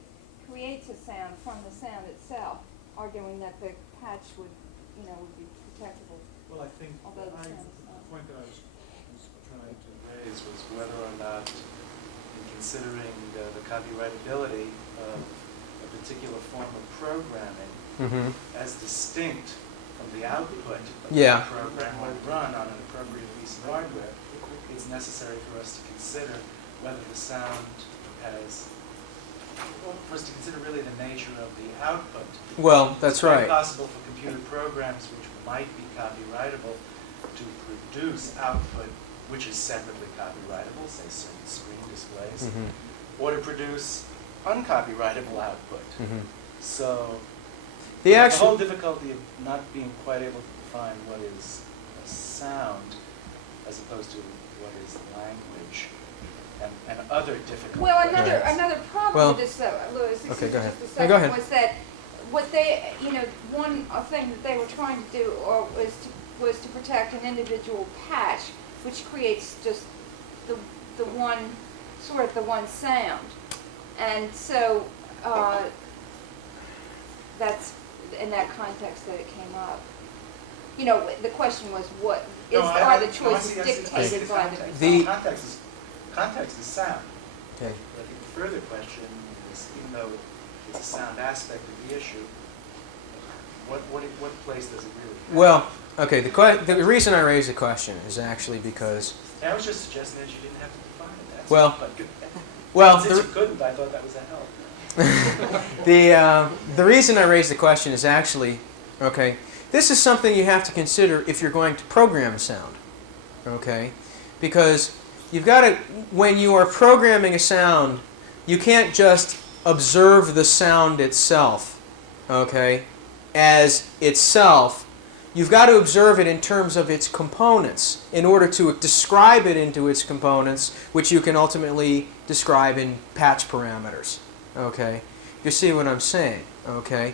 creates a sound from the sound itself, arguing that the patch would be protectable. Well, I think Although the sound is the not. point that I was trying to raise was whether or not, in considering the copyrightability of a particular form of programming as distinct from the output of the program when run on an appropriate piece of hardware, it's necessary for us to consider whether the sound for us to consider really the nature of the output. Well, that's right. It's very possible for computer programs which might be copyrightable to produce output which is separately copyrightable, say certain screen displays, or to produce uncopyrightable output. So The whole actual, difficulty of not being quite able to define what is a sound as opposed to what is language and other difficulties. Well, another Right. another problem Well, with this, Louis, excuse okay, me go ahead. just a No, second, go ahead. was that what they, one thing that they were trying to do was to protect an individual patch, which creates just the one sort of the one sound, and so that's in that context that it came up. The question was, what is No, are the I choices see the dictated by context. The- Context is sound. okay. I think the further question is, even though it's a sound aspect of the issue, what place does it really have? Well, okay, the reason I raised the question is actually because, I was just suggesting that you didn't have to define it. That's Well- all, but good. well, Since the, you couldn't, I thought that was a help. the reason I raised the question is actually, okay, this is something you have to consider if you're going to program sound, okay? Because you've got to, when you are programming a sound, you can't just observe the sound itself, okay, as itself. You've got to observe it in terms of its components in order to describe it into its components, which you can ultimately describe in patch parameters, okay? You see what I'm saying, okay?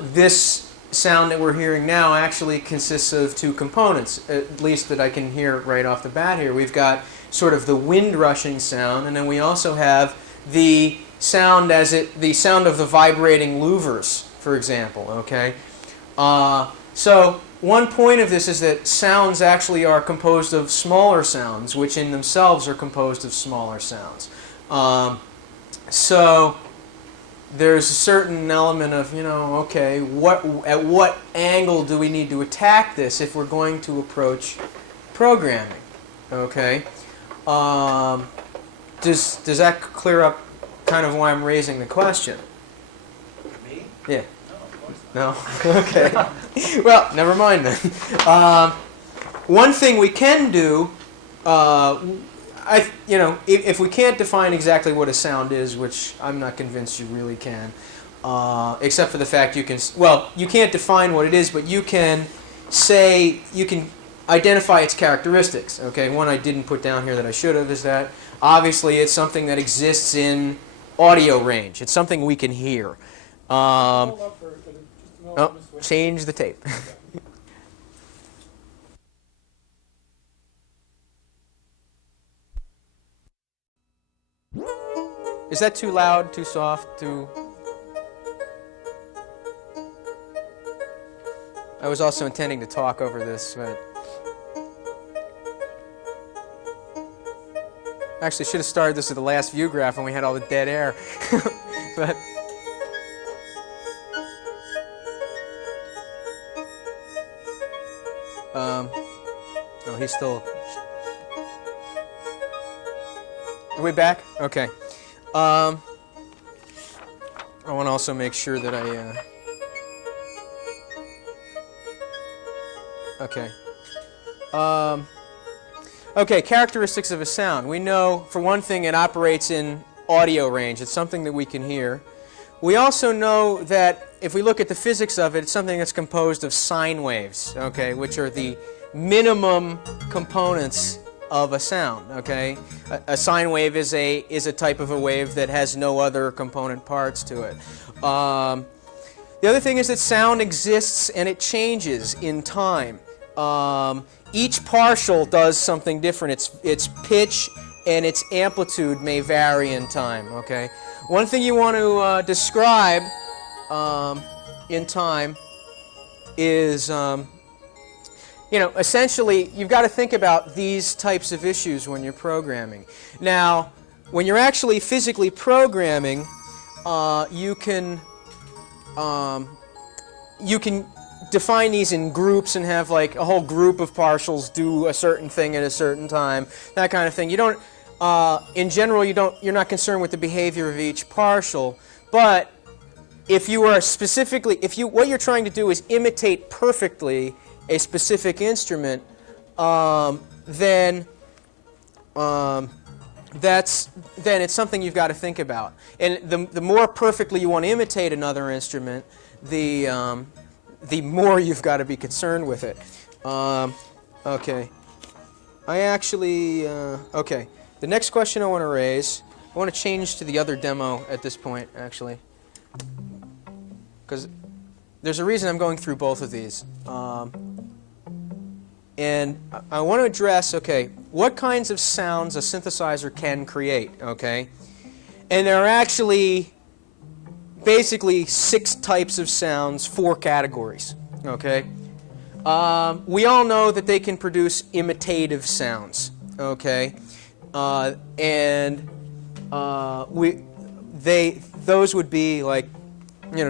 This sound that we're hearing now actually consists of two components, at least that I can hear right off the bat here. We've got sort of the wind rushing sound, and then we also have the sound the sound of the vibrating louvers, for example, okay? So one point of this is that sounds actually are composed of smaller sounds, which in themselves are composed of smaller sounds. So there's a certain element of, okay, at what angle do we need to attack this if we're going to approach programming? Okay, does that clear up kind of why I'm raising the question? Me? Yeah. No, of course not. No? Okay. Well, never mind then. One thing we can do, if we can't define exactly what a sound is, which I'm not convinced you really can, except for the fact you can't define what it is, but you can identify its characteristics. Okay, one I didn't put down here that I should have is that obviously it's something that exists in audio range. It's something we can hear. Hold up for just a moment. Oh, Miss Wick. change the tape. Is that too loud, too soft, too... I was also intending to talk over this, but... Actually, should have started this at the last view graph when we had all the dead air. But... oh, he's still... Are we back? Okay. I want to also make sure that okay. Okay, characteristics of a sound. We know, for one thing, it operates in audio range. It's something that we can hear. We also know that if we look at the physics of it, it's something that's composed of sine waves, okay, which are the minimum components of a sound, okay? A sine wave is a type of a wave that has no other component parts to it. The other thing is that sound exists and it changes in time. Each partial does something different. Its pitch and its amplitude may vary in time, okay? One thing you want to describe in time is essentially, you've got to think about these types of issues when you're programming. Now, when you're actually physically programming, you can define these in groups and have like a whole group of partials do a certain thing at a certain time, that kind of thing. You don't, in general, you're not concerned with the behavior of each partial, but if you are specifically, what you're trying to do is imitate perfectly a specific instrument, then then it's something you've got to think about. And the more perfectly you want to imitate another instrument, the more you've got to be concerned with it. Okay. Okay. The next question I want to raise, I want to change to the other demo at this point, actually. Because there's a reason I'm going through both of these. And I want to address, okay, what kinds of sounds a synthesizer can create, okay? And there are actually basically 6 types of sounds, 4 categories, okay? We all know that they can produce imitative sounds, okay? Those would be like,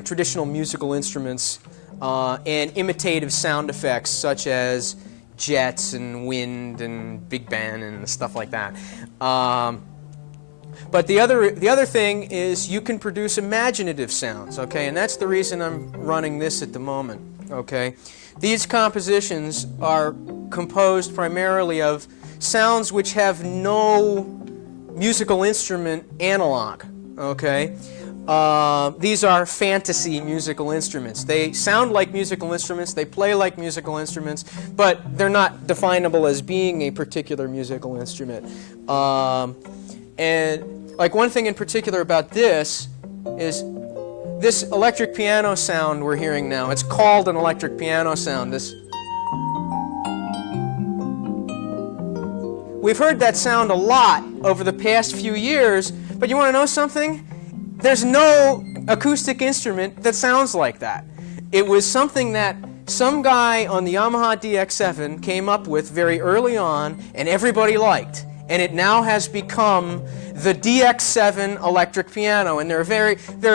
traditional musical instruments and imitative sound effects such as jets and wind and big band and stuff like that. But the other thing is you can produce imaginative sounds, okay? And that's the reason I'm running this at the moment, okay? These compositions are composed primarily of sounds which have no musical instrument analog, okay? These are fantasy musical instruments. They sound like musical instruments, they play like musical instruments, but they're not definable as being a particular musical instrument. And like one thing in particular about this is this electric piano sound we're hearing now. It's called an electric piano sound. We've heard that sound a lot over the past few years, but you want to know something? There's no acoustic instrument that sounds like that. It was something that some guy on the Yamaha DX7 came up with very early on, and everybody liked. And it now has become the DX7 electric piano. And there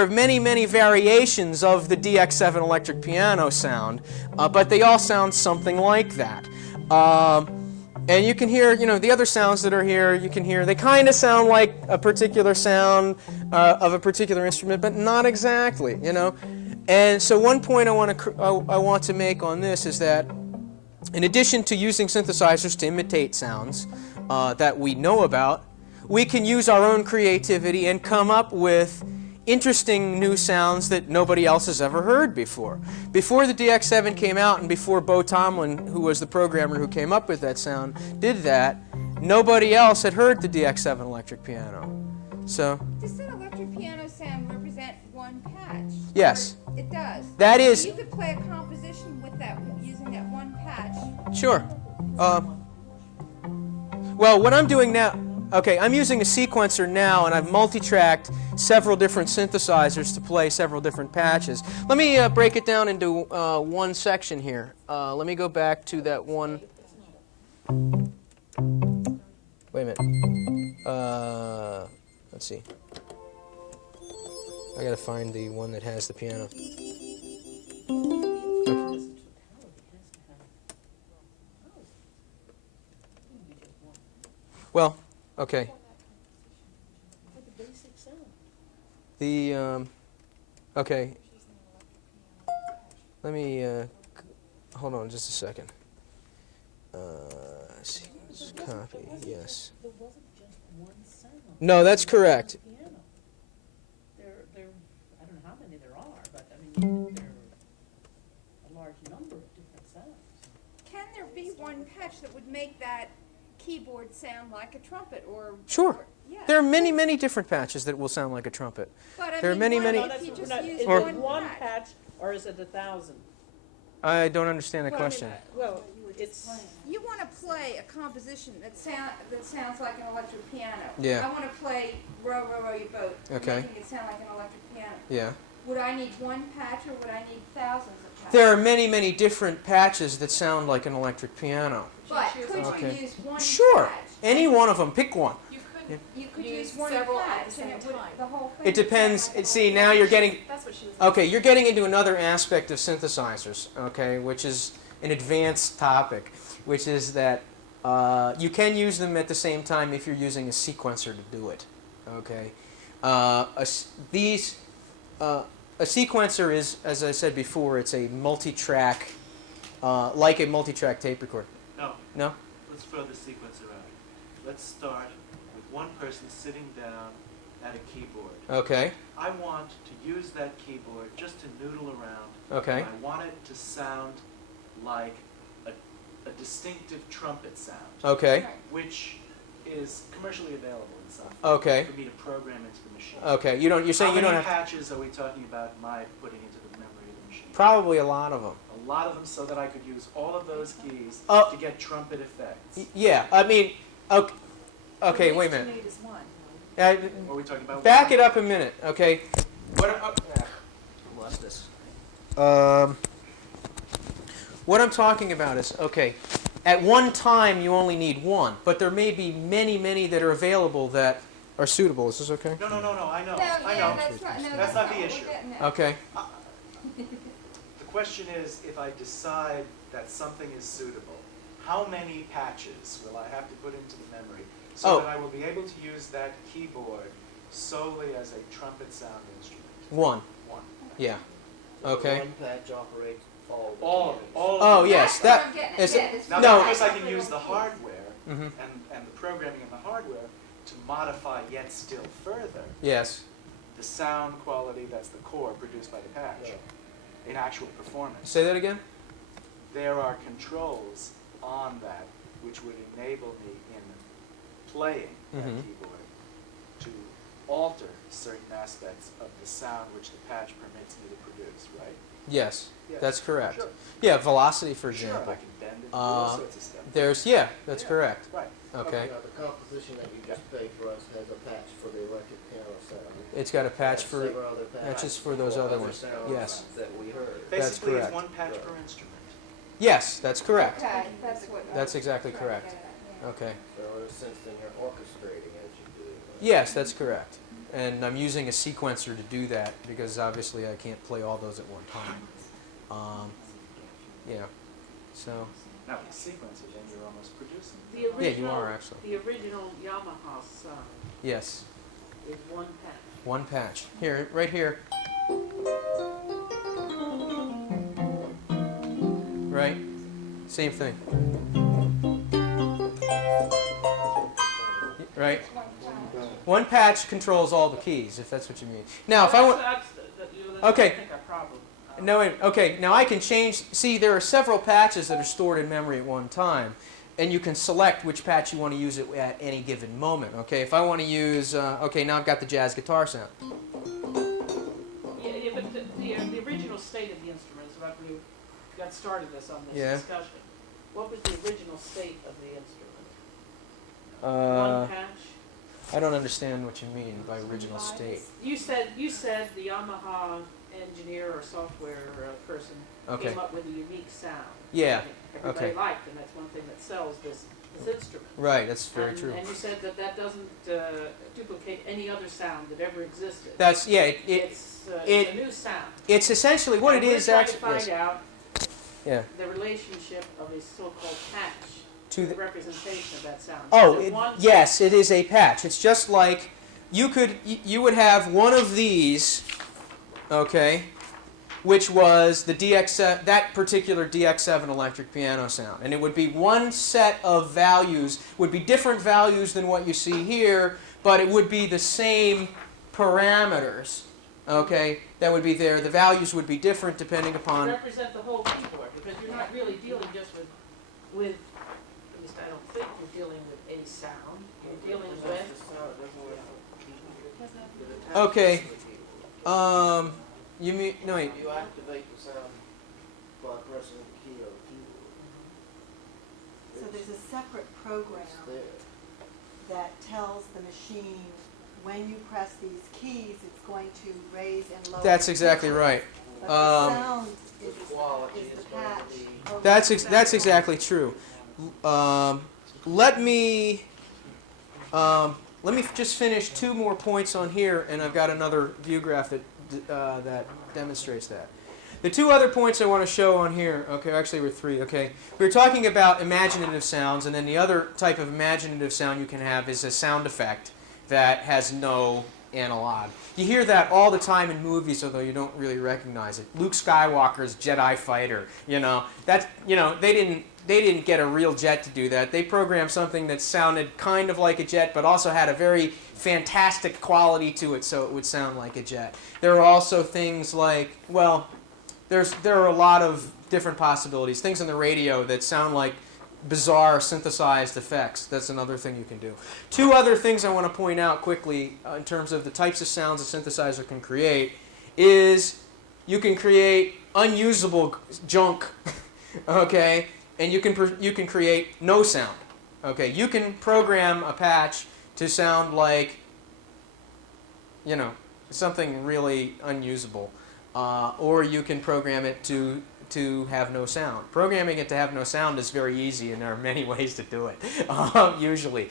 are many, many variations of the DX7 electric piano sound, but they all sound something like that. And you can hear, the other sounds that are here, you can hear, they kind of sound like a particular sound of a particular instrument, but not exactly, And so one point I want to make on this is that in addition to using synthesizers to imitate sounds that we know about, we can use our own creativity and come up with interesting new sounds that nobody else has ever heard before. Before the DX7 came out and before Bo Tomlin, who was the programmer who came up with that sound, did that, nobody else had heard the DX7 electric piano. So, Does that electric piano sound represent one patch? yes. Or it does. That is... So you could play a composition with that using that one patch. Sure. Well, what I'm doing now... Okay, I'm using a sequencer now, and I've multi-tracked several different synthesizers to play several different patches. Let me break it down into one section here. Let me go back to that one. Wait a minute. Let's see. I gotta find the one that has the piano. Well, okay. Okay. Let me, hold on just a second. Copy, yes. There wasn't just one sound. No, that's correct. Piano. I don't know how many there are, but I mean, there are a large number of different sounds. Can there be one patch that would make that keyboard sound like a trumpet or... Sure. Or, yeah. There are many, many different patches that will sound like a trumpet. But I there are mean, many, what many... if you Is just use it one one patch? patch or is it 1,000? I don't understand the Well, I mean, question. well, it's... You want to play a composition that sounds like an electric piano. Yeah. I want to play Row, Row, Row Your Boat, Okay. making it sound like an electric piano. Yeah. Would I need one patch or would I need thousands of patches? There are many, many different patches that sound like an electric piano. But could Okay. you use one Sure. patch? Any one of them. Pick one. You could You could use use one several at patch the and same it would, time. the whole thing It would depends. sound like an See, electric now you're piano. getting... That's what she was. Okay, you're getting into another aspect of synthesizers, okay, which is an advanced topic, which is that you can use them at the same time if you're using a sequencer to do it, okay. A sequencer is, as I said before, it's a multi-track, like a multi-track tape recorder. No, No? let's throw the sequencer out. Let's start with one person sitting down at a keyboard. Okay. I want to use that keyboard just to noodle around. Okay. And I want it to sound like a distinctive trumpet sound, Okay. Right. which is commercially available in some form Okay. for me to program into the machine. Okay. You're saying How you don't many have patches are we talking about am I putting into the memory of the machine? probably a lot of them. A lot of them so that I could use all of those keys Oh. to get trumpet effects. Yeah. I mean, okay. Wait a minute. Least you need is one. What are we talking about? Back it up a minute, okay? Lost this. What I'm talking about is, okay, at one time you only need one, but there may be many, many that are available that are suitable. Is this okay? No, I know. No, I yeah, know. that's right. No, That's not the what we're issue. getting at. Okay. The question is, if I decide that something is suitable, how many patches will I have to put into the memory so Oh. that I will be able to use that keyboard solely as a trumpet sound instrument? One. One. Yeah. Okay. One patch operates all the All, keys. all. Oh, of yes. That's That what I'm getting is. at. It's Now, No. because I can exactly use the what it is. hardware Mhm. and the programming in the hardware to modify yet still further Yes. the sound quality that's the core produced by the patch in actual performance. Say that again. There are controls on that which would enable me in playing that Mhm. keyboard to alter certain aspects of the sound which the patch permits me to produce, right? Yes. Yes. That's correct. Sure. Yeah. Velocity, for Sure, example. I can bend it, do all Uh, sorts of stuff. That's Yeah. correct. Right. Okay. The composition that you just played for us has a patch for the electric piano sound. It's got a patch Has for. several other patches patches for those other ones. sounds Yes. That we heard. That's Basically, it's correct. one patch Right. per instrument. Yes, that's correct. Okay, that's what. I That's was exactly trying to correct. get at, yeah. Okay. So in a sense, then you're orchestrating as you do it. Yes, that's correct. And I'm using a sequencer to do that because obviously I can't play all those at one time. Yeah. So, Now, with the sequencer, then you're almost producing. The yeah, original, you are actually. The original Yamaha sound Yes. is one patch. One patch. Here, right here. Right? Same thing. Right? One time. One patch controls all the keys, if that's what you mean. Now, if I want. Okay. I think a problem. No, wait, okay, now I can change, see there are several patches that are stored in memory at one time, and you can select which patch you want to use at any given moment, okay? If I want to use, okay, now I've got the jazz guitar sound. Yeah, but the original state of the instruments, like we got started this on this Yeah. discussion, what was the original state of the instrument? Uh, One patch? I don't understand what you mean by original state. You said the Yamaha engineer or software person Okay. came up with a unique sound. Yeah, Everybody okay. liked, and that's one thing that sells this instrument. Right, that's very and, true. And you said that doesn't duplicate any other sound that ever existed. That's, yeah, it's it- a new sound. it's essentially what And it is we're trying actually. to find Yes. out Yeah. the relationship of a so-called patch To to the, the representation of that sound. oh, Is it one yes, it is a patch. It's just like you would have one of these, okay, which was the DX7, that particular DX7 electric piano sound, and it would be one set of values, would be different values than what you see here, but it would be the same parameters, okay, that would be there. The values would be different depending to upon. represent the whole keyboard, because you're not really dealing just with at least I don't think you're dealing with a sound. You're dealing with Okay. You mean no? Wait. You activate the sound by pressing the key on the keyboard. So there's a separate program It's there. that tells the machine when you press these keys, it's going to raise and lower. That's the exactly pitch. right. But the sound The quality is is the going patch. to be. program. That's exactly true. Let me just finish two more points on here, and I've got another view graph that demonstrates that. The two other points I want to show on here, okay, actually we're three, okay. We were talking about imaginative sounds, and then the other type of imaginative sound you can have is a sound effect that has no analog. You hear that all the time in movies, although you don't really recognize it. Luke Skywalker's Jedi fighter, they didn't get a real jet to do that. They programmed something that sounded kind of like a jet, but also had a very fantastic quality to it, so it would sound like a jet. There are also things like, there are a lot of different possibilities. Things on the radio that sound like bizarre synthesized effects. That's another thing you can do. Two other things I want to point out quickly in terms of the types of sounds a synthesizer can create is you can create unusable junk, okay, and you can create no sound. Okay, you can program a patch to sound like, something really unusable, or you can program it to have no sound. Programming it to have no sound is very easy, and there are many ways to do it, usually.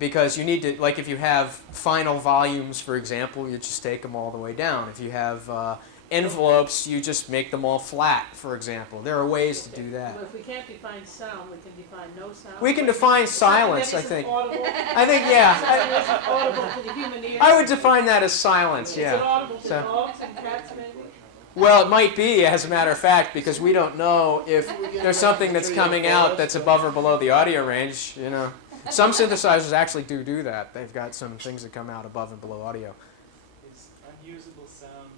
Because you need to, like if you have final volumes, for example, you just take them all the way down. If you have envelopes, you just make them all flat, for example. There are ways to do that. But if we can't define sound, we can define no sound. We can define silence, I think. Audible. I think, yeah. Is it audible to the human ear? I would define that as silence, yeah. Is it audible to dogs and cats, maybe? Well, it might be, as a matter of fact, because we don't know if there's something that's coming out that's above or below the audio range, Some synthesizers actually do that. They've got some things that come out above and below audio. Is unusable sound,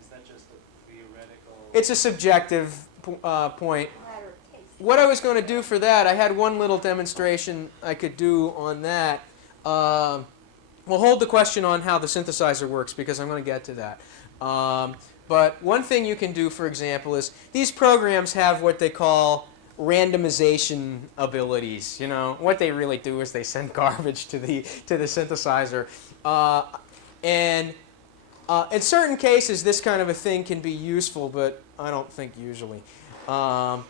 is that just a theoretical... It's a subjective point. Matter of taste. What I was going to do for that, I had one little demonstration I could do on that. We'll hold the question on how the synthesizer works because I'm going to get to that. But one thing you can do, for example, is these programs have what they call randomization abilities. What they really do is they send garbage to the synthesizer. And in certain cases, this kind of a thing can be useful, but I don't think usually. And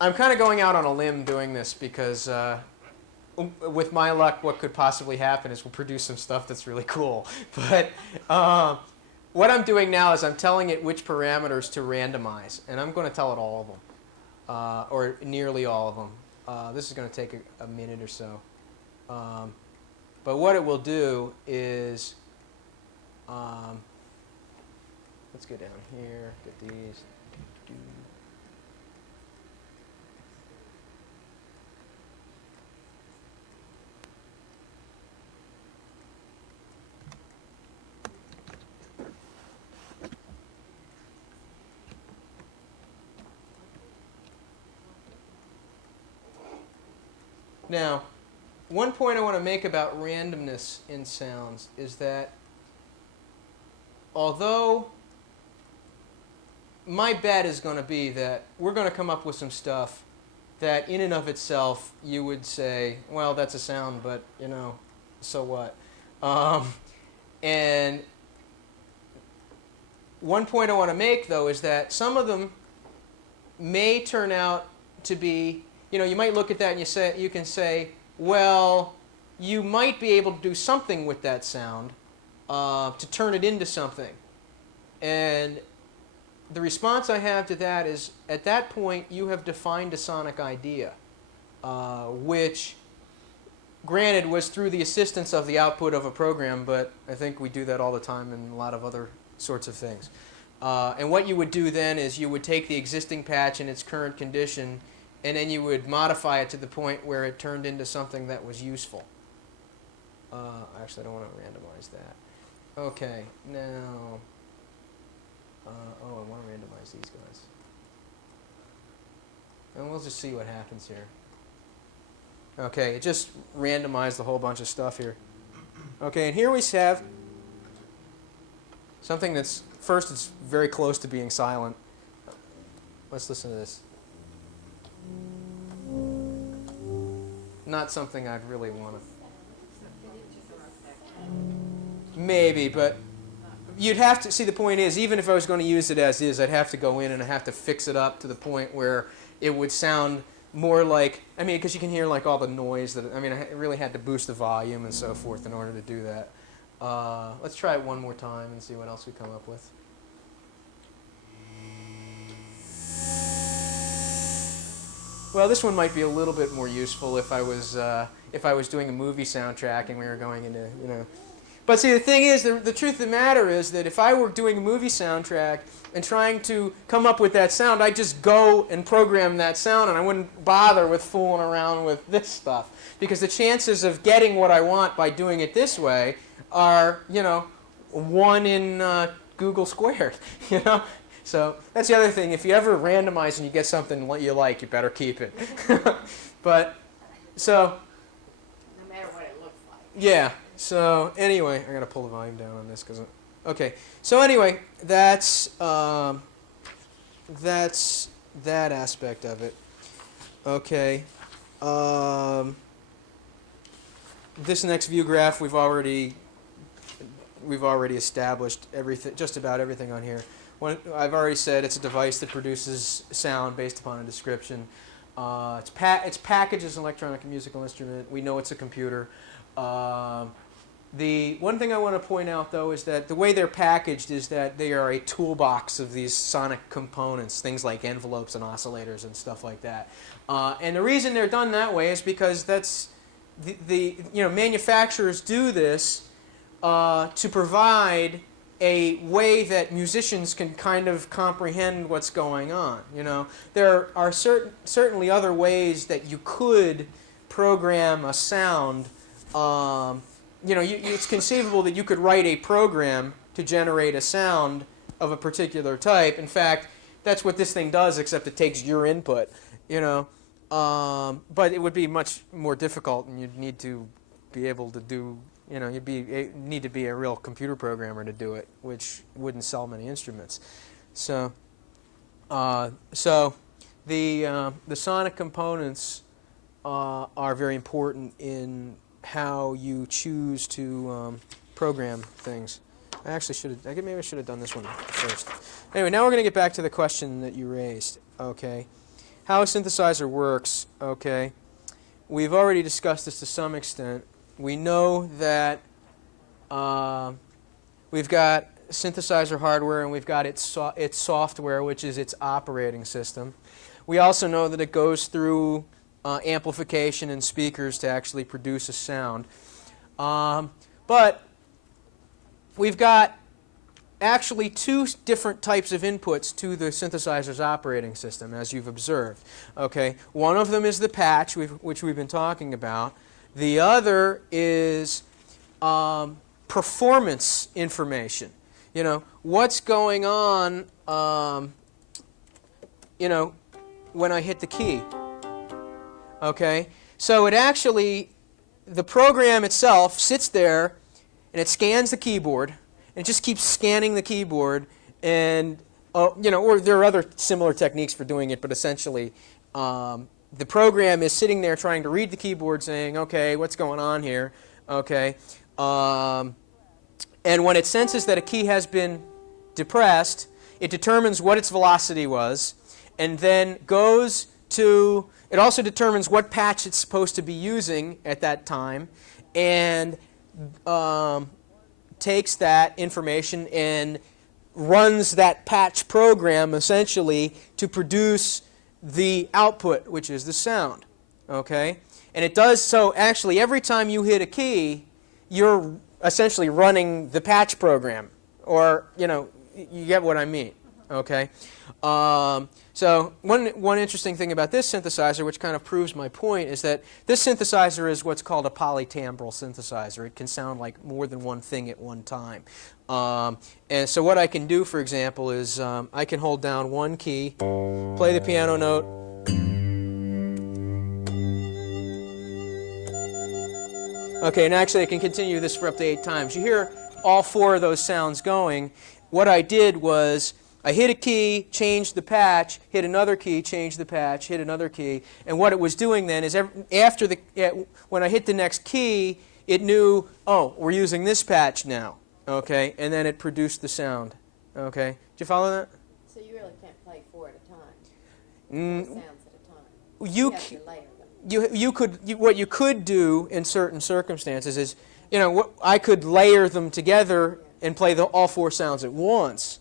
I'm kind of going out on a limb doing this because with my luck, what could possibly happen is we'll produce some stuff that's really cool. But what I'm doing now is I'm telling it which parameters to randomize, and I'm going to tell it all of them, or nearly all of them. This is going to take a minute or so. But what it will do is, let's go down here, get these. Now, one point I want to make about randomness in sounds is that although my bet is going to be that we're going to come up with some stuff that in and of itself you would say, well, that's a sound, but, so what? And one point I want to make, though, is that some of them may turn out to be, you might look at that and you can say, well, you might be able to do something with that sound to turn it into something. And the response I have to that is, at that point, you have defined a sonic idea, which, granted, was through the assistance of the output of a program, but I think we do that all the time in a lot of other sorts of things. And what you would do then is you would take the existing patch in its current condition, and then you would modify it to the point where it turned into something that was useful. Actually, I don't want to randomize that. Okay, now... I want to randomize these guys. And we'll just see what happens here. Okay, it just randomized a whole bunch of stuff here. Okay, and here we have something that's, first, it's very close to being silent. Let's listen to this. Not something I'd really want to... Maybe, but you'd have to... See, the point is, even if I was going to use it as is, I'd have to go in and I'd have to fix it up to the point where it would sound more like... because you can hear like all the noise that... I really had to boost the volume and so forth in order to do that. Let's try it one more time and see what else we come up with. Well, this one might be a little bit more useful if I was if I was doing a movie soundtrack and we were going into, you know. But see, the thing is, the truth of the matter is that if I were doing a movie soundtrack and trying to come up with that sound, I'd just go and program that sound, and I wouldn't bother with fooling around with this stuff. Because the chances of getting what I want by doing it this way are, you know, 1 in Google squared, you know? So that's the other thing. If you ever randomize and you get something you like, you better keep it. But, so... No matter what it looks like. Yeah. So anyway, I gotta pull the volume down on this because. Okay. So anyway, that's that aspect of it. Okay. This next view graph we've already established everything, just about everything on here. I've already said it's a device that produces sound based upon a description. It's packaged as an electronic musical instrument. We know it's a computer. The one thing I want to point out, though, is that the way they're packaged is that they are a toolbox of these sonic components, things like envelopes and oscillators and stuff like that. And the reason they're done that way is because that's manufacturers do this to provide a way that musicians can kind of comprehend what's going on. You know, there are certainly other ways that you could program a sound. It's conceivable that you could write a program to generate a sound of a particular type. In fact, that's what this thing does, except it takes your input, you know. But it would be much more difficult, and you'd need to be able to do, you know, need to be a real computer programmer to do it, which wouldn't sell many instruments. So the sonic components are very important in how you choose to program things. Maybe I should have done this one first. Anyway, now we're going to get back to the question that you raised. Okay, how a synthesizer works. Okay, we've already discussed this to some extent. We know that we've got synthesizer hardware and we've got its software, which is its operating system. We also know that it goes through amplification and speakers to actually produce a sound. But we've got actually 2 different types of inputs to the synthesizer's operating system, as you've observed. Okay, one of them is the patch, which we've been talking about. The other is performance information. You know, what's going on, when I hit the key. Okay, so the program itself sits there and it scans the keyboard and it just keeps scanning the keyboard, and or there are other similar techniques for doing it, but essentially the program is sitting there trying to read the keyboard, saying, okay, what's going on here? Okay, and when it senses that a key has been depressed, it determines what its velocity was, and then goes to. It also determines what patch it's supposed to be using at that time, and takes that information and runs that patch program essentially to produce the output, which is the sound. Okay? And it does so actually every time you hit a key, you're essentially running the patch program, or, you get what I mean. Okay? So one interesting thing about this synthesizer, which kind of proves my point, is that this synthesizer is what's called a polytimbral synthesizer. It can sound like more than one thing at one time. And so what I can do, for example, is I can hold down one key, play the piano note, okay, and actually I can continue this for up to 8 times. You hear all 4 of those sounds going. What I did was I hit a key, changed the patch, hit another key, changed the patch, hit another key, and what it was doing then is when I hit the next key, it knew, oh, we're using this patch now, okay, and then it produced the sound, okay. Did you follow that? So you really can't play 4 at a time. 4 sounds at a time. You have to layer them. what you could do in certain circumstances is, I could layer them together and play all 4 sounds at once.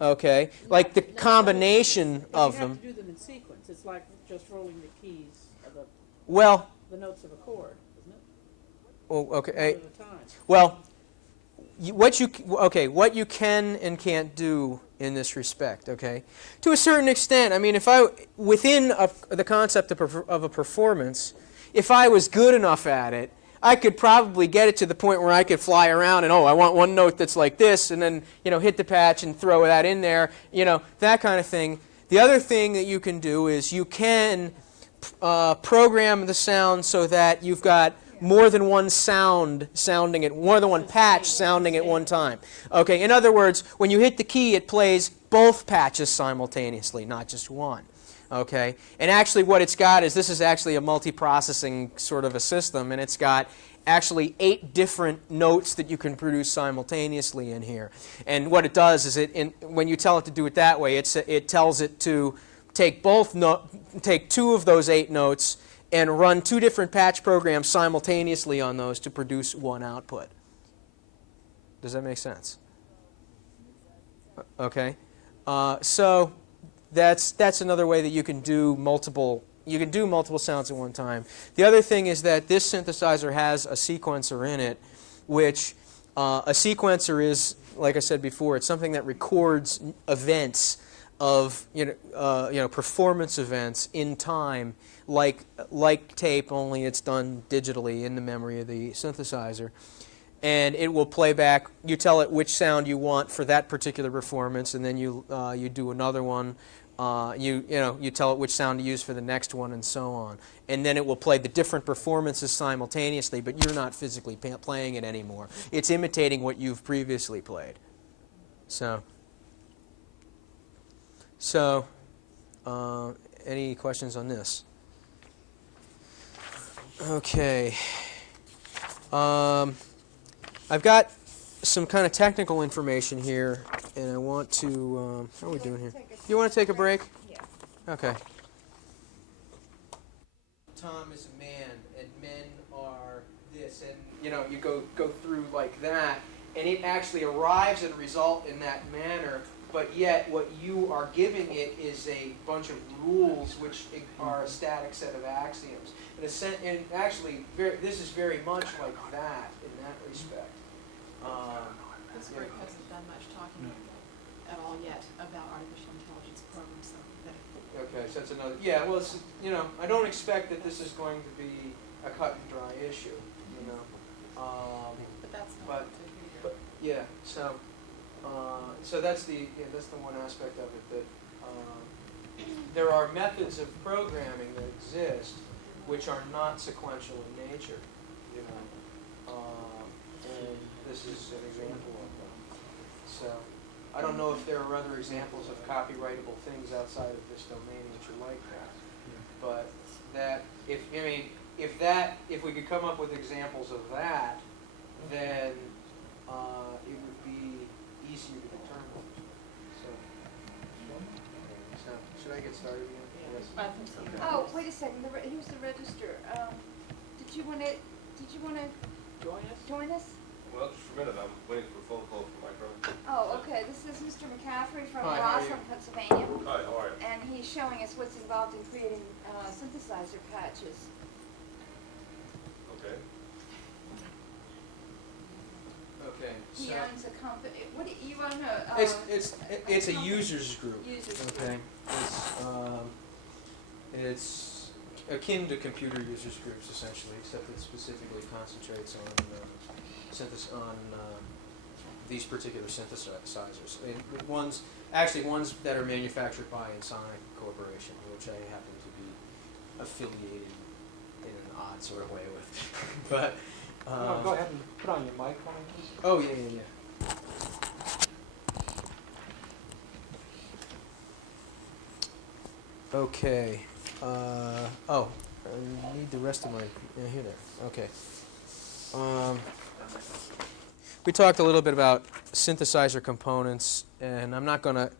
Okay, like the combination of them. You have to do them in sequence. It's like just rolling the keys of Well, the notes of a chord. Oh, okay. one at a time. Well, what you can and can't do in this respect, okay? To a certain extent, I mean, within the concept of a performance, if I was good enough at it, I could probably get it to the point where I could fly around and, I want one note that's like this, and then, hit the patch and throw that in there, that kind of thing. The other thing that you can do is you can program the sound so that you've got more than one more than one patch sounding at one time. Okay, in other words, when you hit the key, it plays both patches simultaneously, not just one. Okay, and actually what it's got is, this is actually a multi-processing sort of a system, and it's got actually 8 different notes that you can produce simultaneously in here. And what it does is, when you tell it to do it that way, it tells it to take 2 of those 8 notes and run 2 different patch programs simultaneously on those to produce one output. Does that make sense? Okay, so that's another way that you can do multiple sounds at one time. The other thing is that this synthesizer has a sequencer in it, which a sequencer is, like I said before, it's something that records events of performance events in time, like tape, only it's done digitally in the memory of the synthesizer. And it will play back. You tell it which sound you want for that particular performance, and then you do another one. You tell it which sound to use for the next one, and so on. And then it will play the different performances simultaneously, but you're not physically playing it anymore. It's imitating what you've previously played. So any questions on this? Okay. I've got some kind of technical information here, and I want to, how are we doing here? You want to take a break? Yeah. Okay. Tom is a man, and men are this, and you go through like that, and it actually arrives at a result in that manner, but yet what you are giving it is a bunch of rules which are a static set of axioms. And actually, this is very much like that in that respect. This group hasn't done much talking at all yet about artificial intelligence programs, so that Okay, so that's another. Yeah, well, it's, I don't expect that this is going to be a cut and dry issue. but that's not But- what to hear. But yeah, so that's the one aspect of it, that there are methods of programming that exist which are not sequential in nature, and this is an example of them. So I don't know if there are other examples of copyrightable things outside of this domain which are like that, but if we could come up with examples of that, then it would be easier to determine. So should I get started again? Yes. I think so. Okay. Oh, wait a second, here's the register. Did you want to join us? Well, just for a minute, I'm waiting for a phone call from my friend. Oh, okay, this is Mr. McCaffrey from Hi, how are you? Roslyn, Pennsylvania. Hi, how are you? And he's showing us what's involved in creating synthesizer patches. Okay. Okay. He So owns a company. What do you want to know? it's a users group. Users group. Okay. It's akin to computer users groups essentially, except it specifically concentrates on these particular synthesizers. And ones that are manufactured by Ensoniq Corporation, which I happen to be affiliated in an odd sort of way with. But No, go ahead and put on your mic, why don't you? oh yeah. Okay. I need the rest of my. Yeah, here there. Okay. We talked a little bit about synthesizer components, and I'm gonna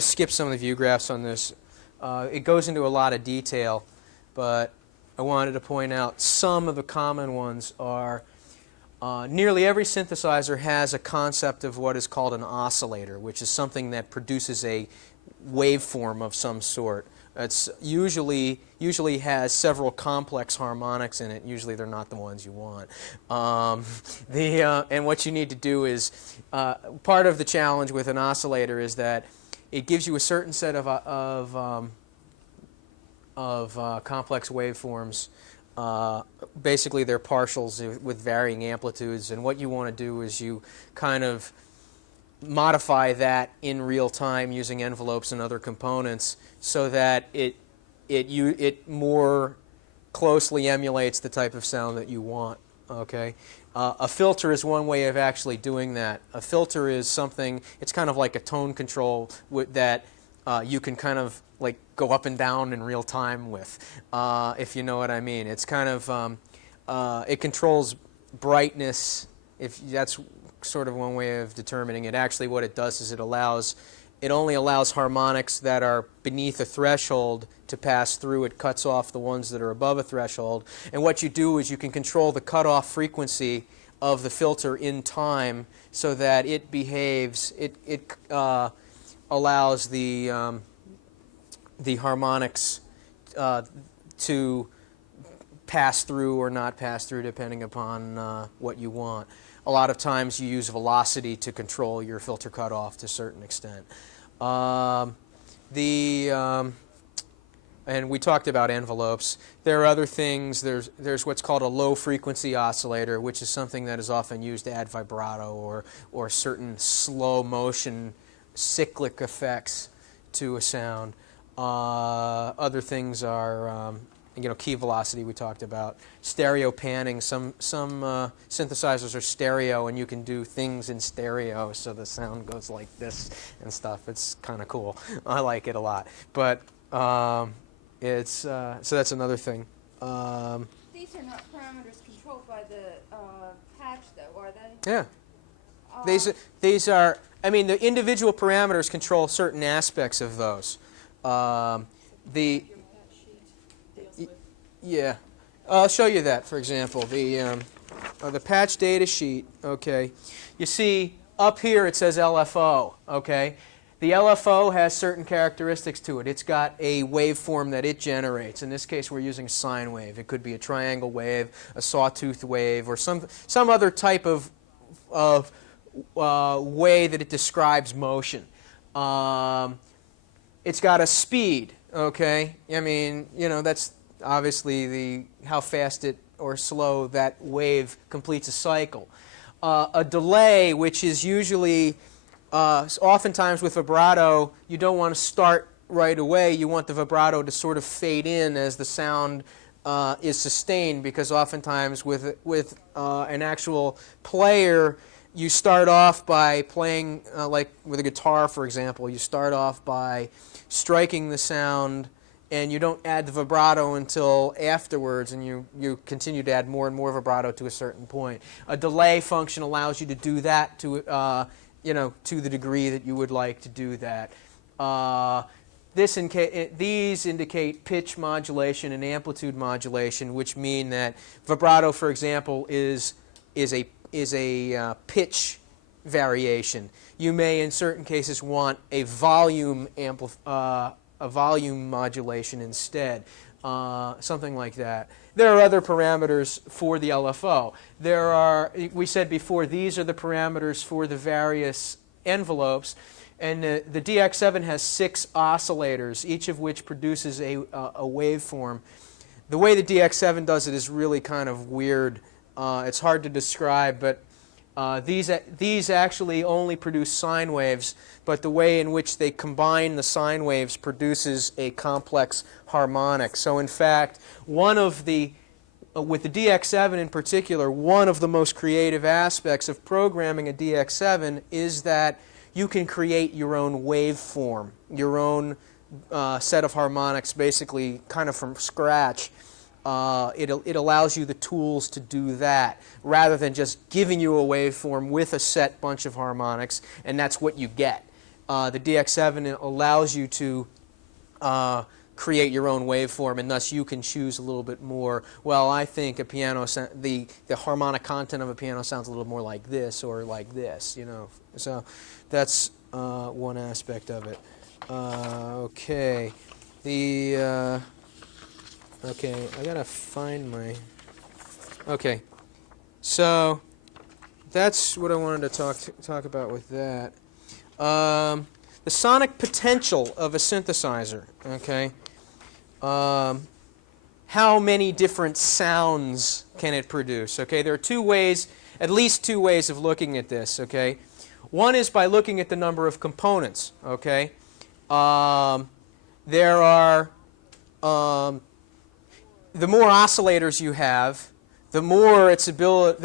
skip some of the view graphs on this. It goes into a lot of detail, but I wanted to point out some of the common ones are. Nearly every synthesizer has a concept of what is called an oscillator, which is something that produces a waveform of some sort. It's usually has several complex harmonics in it. Usually they're not the ones you want. And what you need to do is part of the challenge with an oscillator is that it gives you a certain set of complex waveforms. Basically, they're partials with varying amplitudes, and what you want to do is you kind of modify that in real time using envelopes and other components so that it more closely emulates the type of sound that you want. Okay, a filter is one way of actually doing that. A filter is something, it's kind of like a tone control that you can kind of like go up and down in real time with, if you know what I mean. It's kind of, it controls brightness, if that's sort of one way of determining it. Actually, what it does is it only allows harmonics that are beneath a threshold to pass through. It cuts off the ones that are above a threshold. And what you do is you can control the cutoff frequency of the filter in time so that it behaves, it allows the harmonics to pass through or not pass through depending upon what you want. A lot of times you use velocity to control your filter cutoff to a certain extent. And we talked about envelopes. There are other things. There's what's called a low frequency oscillator, which is something that is often used to add vibrato or certain slow motion cyclic effects to a sound. Other things are key velocity we talked about. Stereo panning. Some synthesizers are stereo, and you can do things in stereo, so the sound goes like this and stuff. It's kind of cool. I like it a lot. But so that's another thing. These are not parameters controlled by the patch, though, are they? Yeah. These are. I mean, the individual parameters control certain aspects of those. Yeah, I'll show you that. For example, the patch data sheet. Okay, you see up here it says LFO. Okay, the LFO has certain characteristics to it. It's got a waveform that it generates. In this case, we're using a sine wave. It could be a triangle wave, a sawtooth wave, or some other type of way that it describes motion. It's got a speed. Okay, I mean, that's obviously how fast it or slow that wave completes a cycle. A delay, which is usually, oftentimes with vibrato, you don't want to start right away. You want the vibrato to sort of fade in as the sound is sustained, because oftentimes with an actual player, you start off by playing, like with a guitar, for example, you start off by striking the sound, and you don't add the vibrato until afterwards, and you continue to add more and more vibrato to a certain point. A delay function allows you to do that to the degree that you would like to do that. These indicate pitch modulation and amplitude modulation, which mean that vibrato, for example, is a pitch variation. You may, in certain cases, want a volume modulation instead, something like that. There are other parameters for the LFO. We said before, these are the parameters for the various envelopes, and the DX7 has 6 oscillators, each of which produces a waveform. The way the DX7 does it is really kind of weird. It's hard to describe, but these actually only produce sine waves, but the way in which they combine the sine waves produces a complex harmonic. So in fact, with the DX7 in particular, one of the most creative aspects of programming a DX7 is that you can create your own waveform, your own set of harmonics, basically kind of from scratch. It allows you the tools to do that, rather than just giving you a waveform with a set bunch of harmonics, and that's what you get. The DX7 allows you to create your own waveform, and thus you can choose a little bit more. Well, I think the harmonic content of a piano sounds a little more like this or like this, So that's one aspect of it. Okay. Okay, I gotta find my. Okay, so that's what I wanted to talk about with that. The sonic potential of a synthesizer. Okay. How many different sounds can it produce? Okay, there are two ways, at least two ways of looking at this. Okay, one is by looking at the number of components. Okay, there are the more oscillators you have, the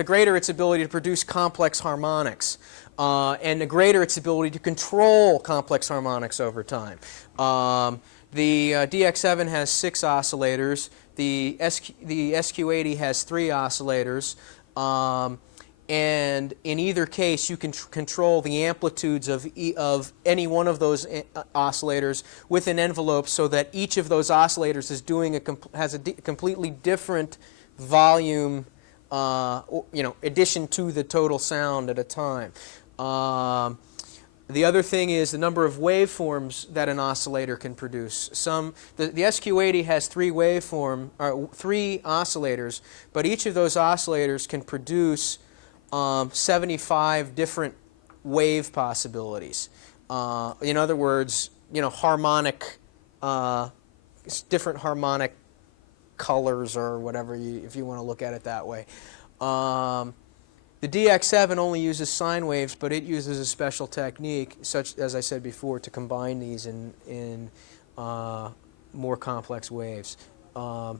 greater its ability to produce complex harmonics, and the greater its ability to control complex harmonics over time. The DX7 has 6 oscillators. The SQ80 has 3 oscillators. And in either case, you can control the amplitudes of any one of those oscillators with an envelope, so that each of those oscillators is doing has a completely different volume, addition to the total sound at a time. The other thing is the number of waveforms that an oscillator can produce. The SQ80 has 3 oscillators, but each of those oscillators can produce 75 different wave possibilities. In other words, harmonic, different harmonic colors or whatever, if you want to look at it that way. The DX7 only uses sine waves, but it uses a special technique, such as I said before, to combine these in more complex waves. And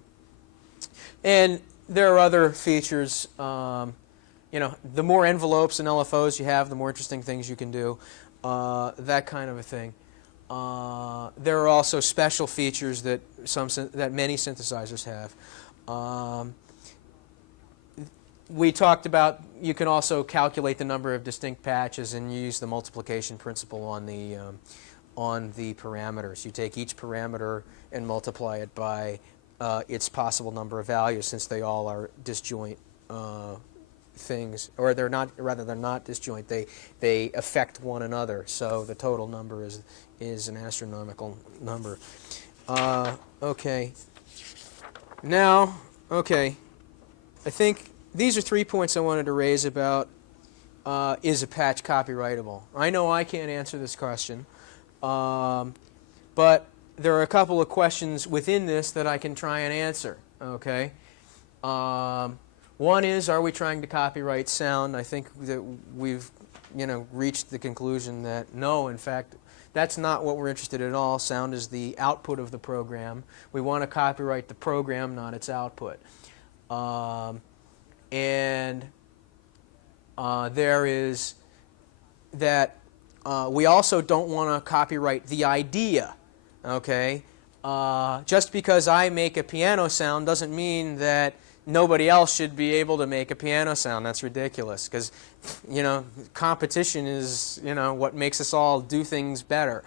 there are other features. The more envelopes and LFOs you have, the more interesting things you can do, that kind of a thing. There are also special features that many synthesizers have. We talked about you can also calculate the number of distinct patches and use the multiplication principle on the parameters. You take each parameter and multiply it by its possible number of values, since they all are disjoint things, or they're not disjoint. They affect one another. So the total number is an astronomical number. Okay. Now, I think these are 3 points I wanted to raise about is a patch copyrightable. I know I can't answer this question, but there are a couple of questions within this that I can try and answer. Okay. One is, are we trying to copyright sound? I think that we've reached the conclusion that no, in fact, that's not what we're interested in at all. Sound is the output of the program. We want to copyright the program, not its output. And there is that we also don't want to copyright the idea. Okay, just because I make a piano sound doesn't mean that nobody else should be able to make a piano sound. That's ridiculous, because competition is what makes us all do things better.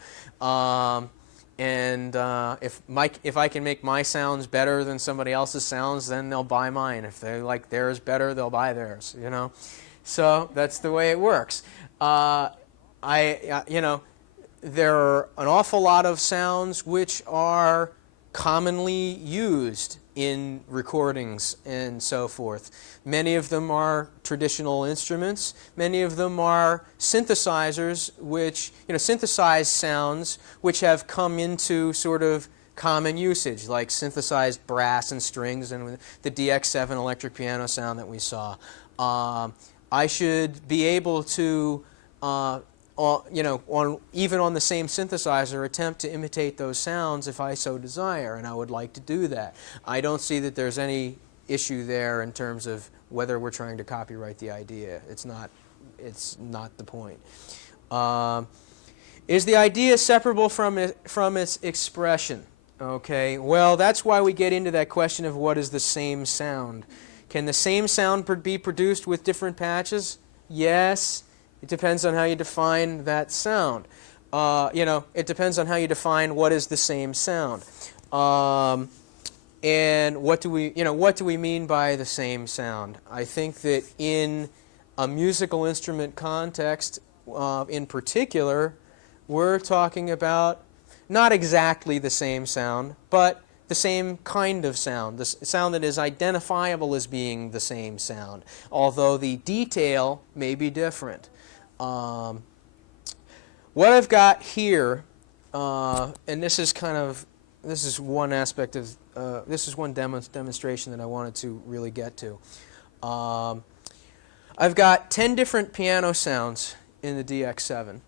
If I can make my sounds better than somebody else's sounds, then they'll buy mine. If they like theirs better, they'll buy theirs. So that's the way it works. There are an awful lot of sounds which are commonly used in recordings and so forth. Many of them are traditional instruments. Many of them are synthesizers, which, synthesized sounds which have come into sort of common usage, like synthesized brass and strings and the DX7 electric piano sound that we saw. I should be able to even on the same synthesizer, attempt to imitate those sounds if I so desire, and I would like to do that. I don't see that there's any issue there in terms of whether we're trying to copyright the idea. It's not the point. Is the idea separable from its expression? Okay, well, that's why we get into that question of what is the same sound. Can the same sound be produced with different patches? Yes. It depends on how you define that sound. It depends on how you define what is the same sound. And what do we mean by the same sound? I think that in a musical instrument context, in particular, we're talking about not exactly the same sound, but the same kind of sound, the sound that is identifiable as being the same sound, although the detail may be different. What I've got here, and this is one aspect of, this is one demonstration that I wanted to really get to. I've got 10 different piano sounds in the DX7.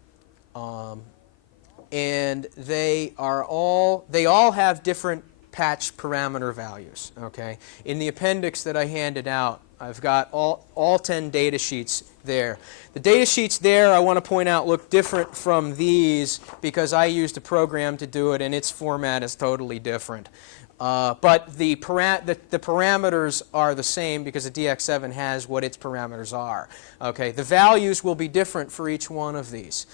And they all have different patch parameter values, okay? In the appendix that I handed out, I've got all 10 data sheets there. The data sheets there, I want to point out, look different from these because I used a program to do it and its format is totally different. But the parameters are the same because the DX7 has what its parameters are. Okay, the values will be different for each one of these.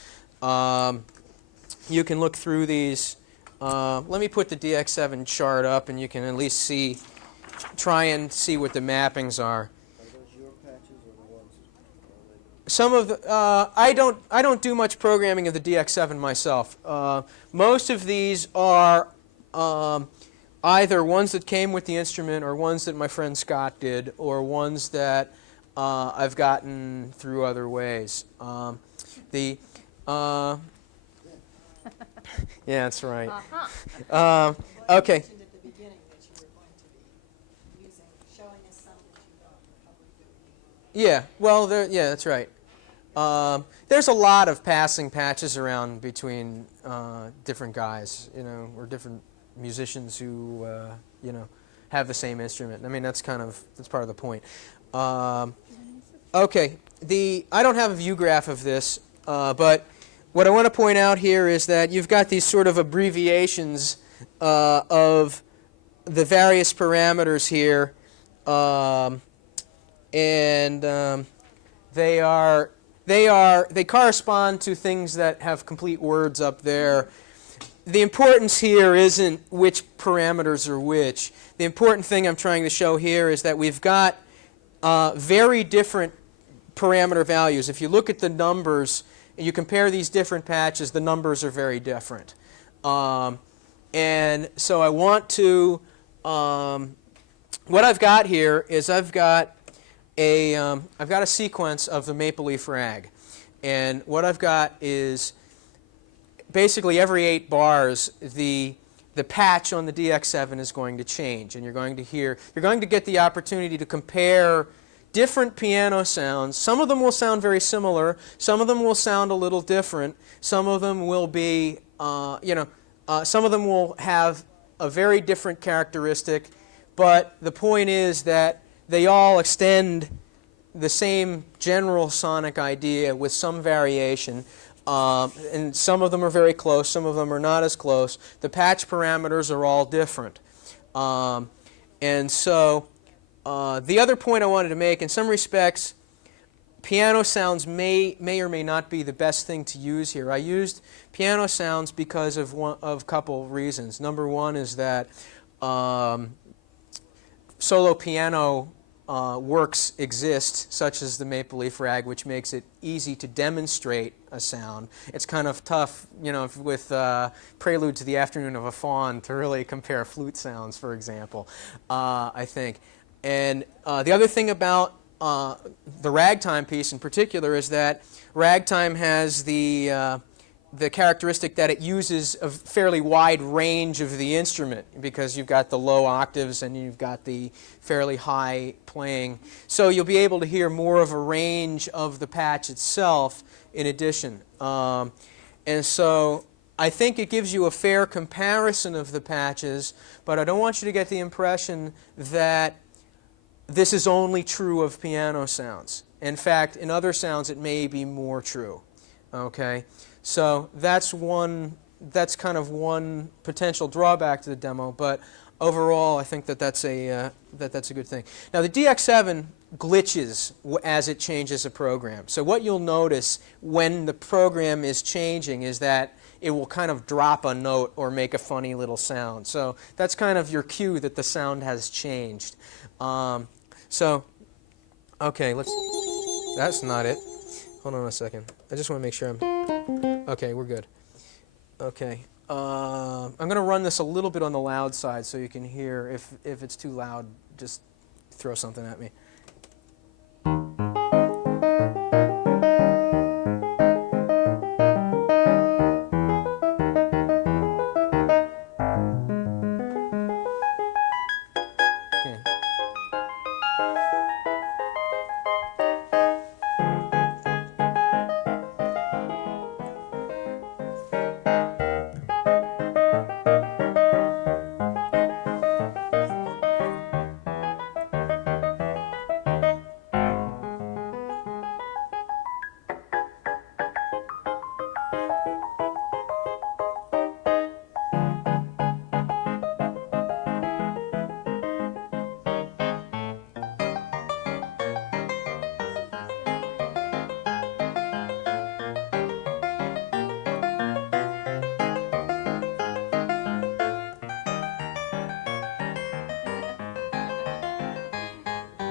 You can look through these. Let me put the DX7 chart up and you can at least try and see what the mappings are. Are those your patches or the ones? Some of the, I don't do much programming of the DX7 myself. Most of these are either ones that came with the instrument or ones that my friend Scott did or ones that I've gotten through other ways. Yeah, that's right. Okay. You mentioned at the beginning that you were going to be showing us some that you thought would probably do. Yeah, well, yeah, that's right. There's a lot of passing patches around between different guys, or different musicians who, have the same instrument. I mean, that's part of the point. Okay, I don't have a view graph of this, but what I want to point out here is that you've got these sort of abbreviations of the various parameters here, and they correspond to things that have complete words up there. The importance here isn't which parameters are which. The important thing I'm trying to show here is that we've got very different parameter values. If you look at the numbers and you compare these different patches, the numbers are very different. And so I want to, what I've got here is I've got a sequence of the Maple Leaf Rag. And what I've got is basically every 8 bars, the patch on the DX7 is going to change. And you're going to get the opportunity to compare different piano sounds. Some of them will sound very similar. Some of them will sound a little different. Some of them will be, some of them will have a very different characteristic. But the point is that they all extend the same general sonic idea with some variation. And some of them are very close. Some of them are not as close. The patch parameters are all different. And so the other point I wanted to make, in some respects, piano sounds may or may not be the best thing to use here. I used piano sounds because of a couple of reasons. Number one is that solo piano works exist, such as the Maple Leaf Rag, which makes it easy to demonstrate a sound. It's kind of tough, with Prelude to the Afternoon of a Faun to really compare flute sounds, for example, I think. And the other thing about the ragtime piece in particular is that ragtime has the characteristic that it uses a fairly wide range of the instrument because you've got the low octaves and you've got the fairly high playing. So you'll be able to hear more of a range of the patch itself in addition. And so I think it gives you a fair comparison of the patches, but I don't want you to get the impression that this is only true of piano sounds. In fact, in other sounds it may be more true. Okay? So that's kind of one potential drawback to the demo, but overall I think that's a good thing. Now the DX7 glitches as it changes a program. So what you'll notice when the program is changing is that it will kind of drop a note or make a funny little sound. So that's kind of your cue that the sound has changed. Okay, that's not it. Hold on a second. I just want to make sure okay, we're good. Okay. I'm going to run this a little bit on the loud side so you can hear. If it's too loud, just throw something at me. Okay.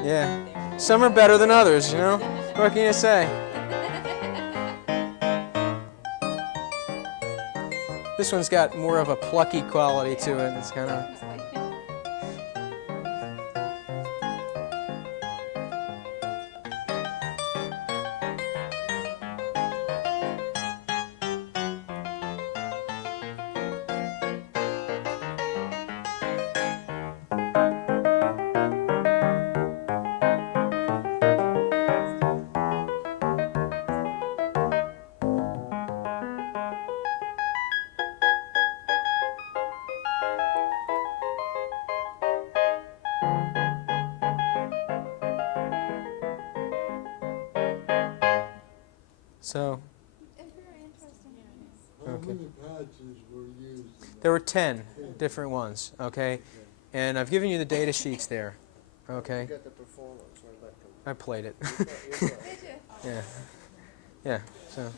Yeah. Some are better than others, you know? What can you say? This one's got more of a plucky quality to it. It's kind of... So, It's very interesting. How Okay. many patches were used? there were 10 different ones, okay? And I've given you the data sheets there, okay? You got the performance, where'd that come I played it. from? Did you? Yeah. Yeah, so.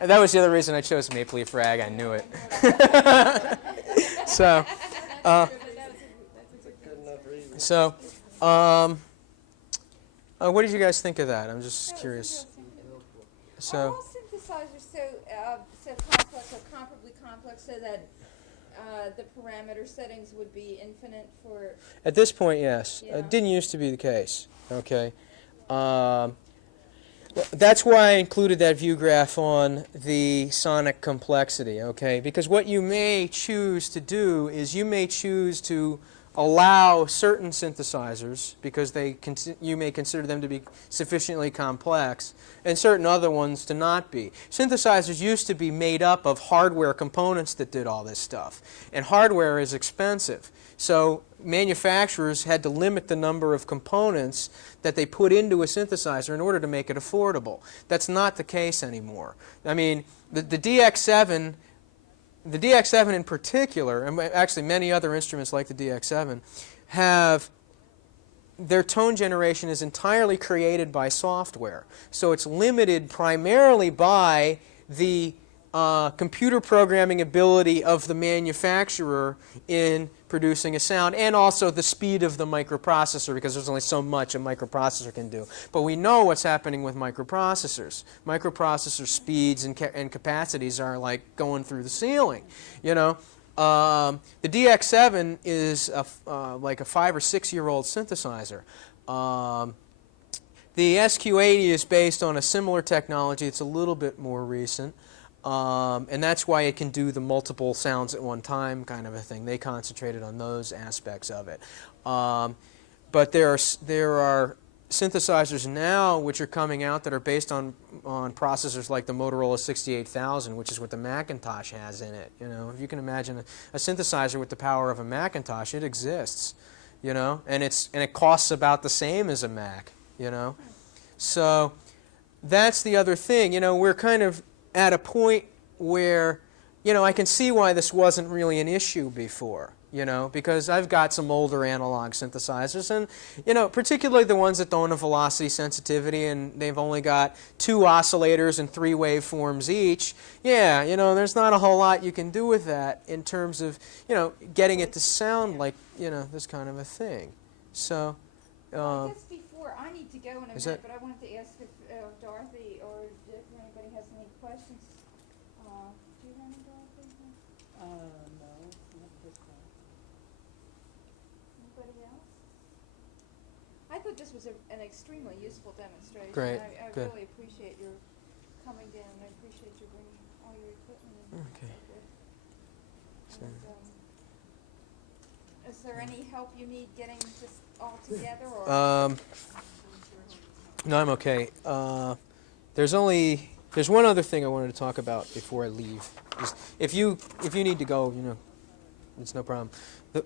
And that was the other reason I chose Maple Leaf Rag. I knew it. So, Good enough reason. so, what did you guys think of that? I'm just curious. Are So, all synthesizers so complex or comparably complex so that the parameter settings would be infinite for? at this point, yes. Yeah. It didn't used to be the case, okay? That's why I included that view graph on the sonic complexity, okay? Because what you may choose to do is you may choose to allow certain synthesizers, because you may consider them to be sufficiently complex, and certain other ones to not be. Synthesizers used to be made up of hardware components that did all this stuff, and hardware is expensive. So manufacturers had to limit the number of components that they put into a synthesizer in order to make it affordable. That's not the case anymore. I mean, the DX7, the DX7 in particular, and actually many other instruments like the DX7, have their tone generation is entirely created by software. So it's limited primarily by the computer programming ability of the manufacturer in producing a sound, and also the speed of the microprocessor, because there's only so much a microprocessor can do. But we know what's happening with microprocessors. Microprocessor speeds and capacities are like going through the ceiling, you know. The DX7 is like a 5 or 6 year old synthesizer. The SQ80 is based on a similar technology. It's a little bit more recent. And that's why it can do the multiple sounds at one time kind of a thing. They concentrated on those aspects of it. But there are synthesizers now which are coming out that are based on processors like the Motorola 68000, which is what the Macintosh has in it. You know, if you can imagine a synthesizer with the power of a Macintosh, it exists. You know, and it costs about the same as a Mac. You know, so that's the other thing. You know, we're kind of at a point where, you know, I can see why this wasn't really an issue before, you know, because I've got some older analog synthesizers, and, you know, particularly the ones that don't have velocity sensitivity and they've only got 2 oscillators and 3 waveforms each. Yeah, you know, there's not a whole lot you can do with that in terms of, you know, getting it to sound like, you know, this kind of a thing. So, I guess before, I need to go in a Is minute, that- but I wanted to ask if Dorothy or if anybody has any questions. Do you have any, Dorothy? thought this was an extremely useful demonstration. Great, I good. really appreciate your coming down, and I appreciate you bringing all your equipment and Okay. so forth. And, is there any help you need getting this all together, or? No, I'm okay. There's one other thing I wanted to talk about before I leave. Just, if you need to go, it's no problem.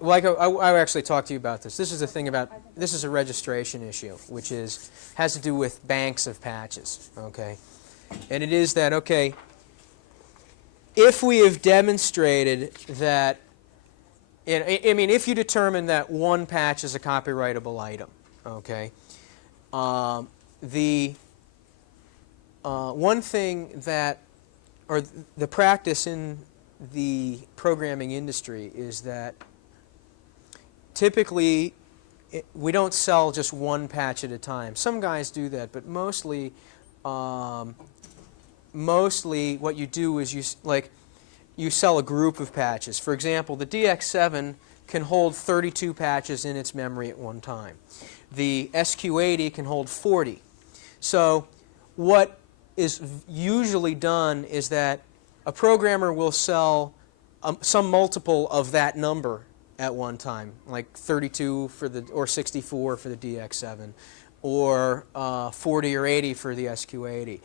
Like I actually talked to you about this. This is a thing about, this is a registration issue, which has to do with banks of patches, okay? And it is that, okay, if we have demonstrated that, I mean, if you determine that one patch is a copyrightable item, okay, the one thing that, or the practice in the programming industry is that typically we don't sell just one patch at a time. Some guys do that, but mostly what you do is you sell a group of patches. For example, the DX7 can hold 32 patches in its memory at one time. The SQ80 can hold 40. So what is usually done is that a programmer will sell some multiple of that number at one time, like 32 or 64 for the DX7, or 40 or 80 for the SQ80.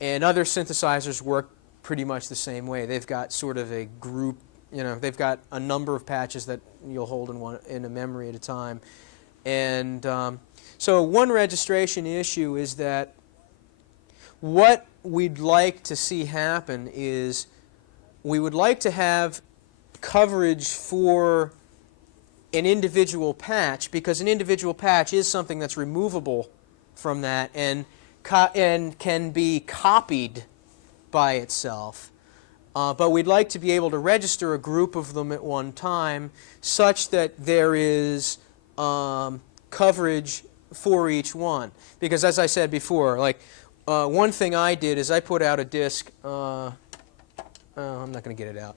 And other synthesizers work pretty much the same way. They've got sort of a group, they've got a number of patches that you'll hold in a memory at a time. And so one registration issue is that what we'd like to see happen is we would like to have coverage for an individual patch, because an individual patch is something that's removable from that and can be copied by itself. But we'd like to be able to register a group of them at one time such that there is coverage for each one. Because as I said before, one thing I did is I put out a disk, I'm not going to get it out.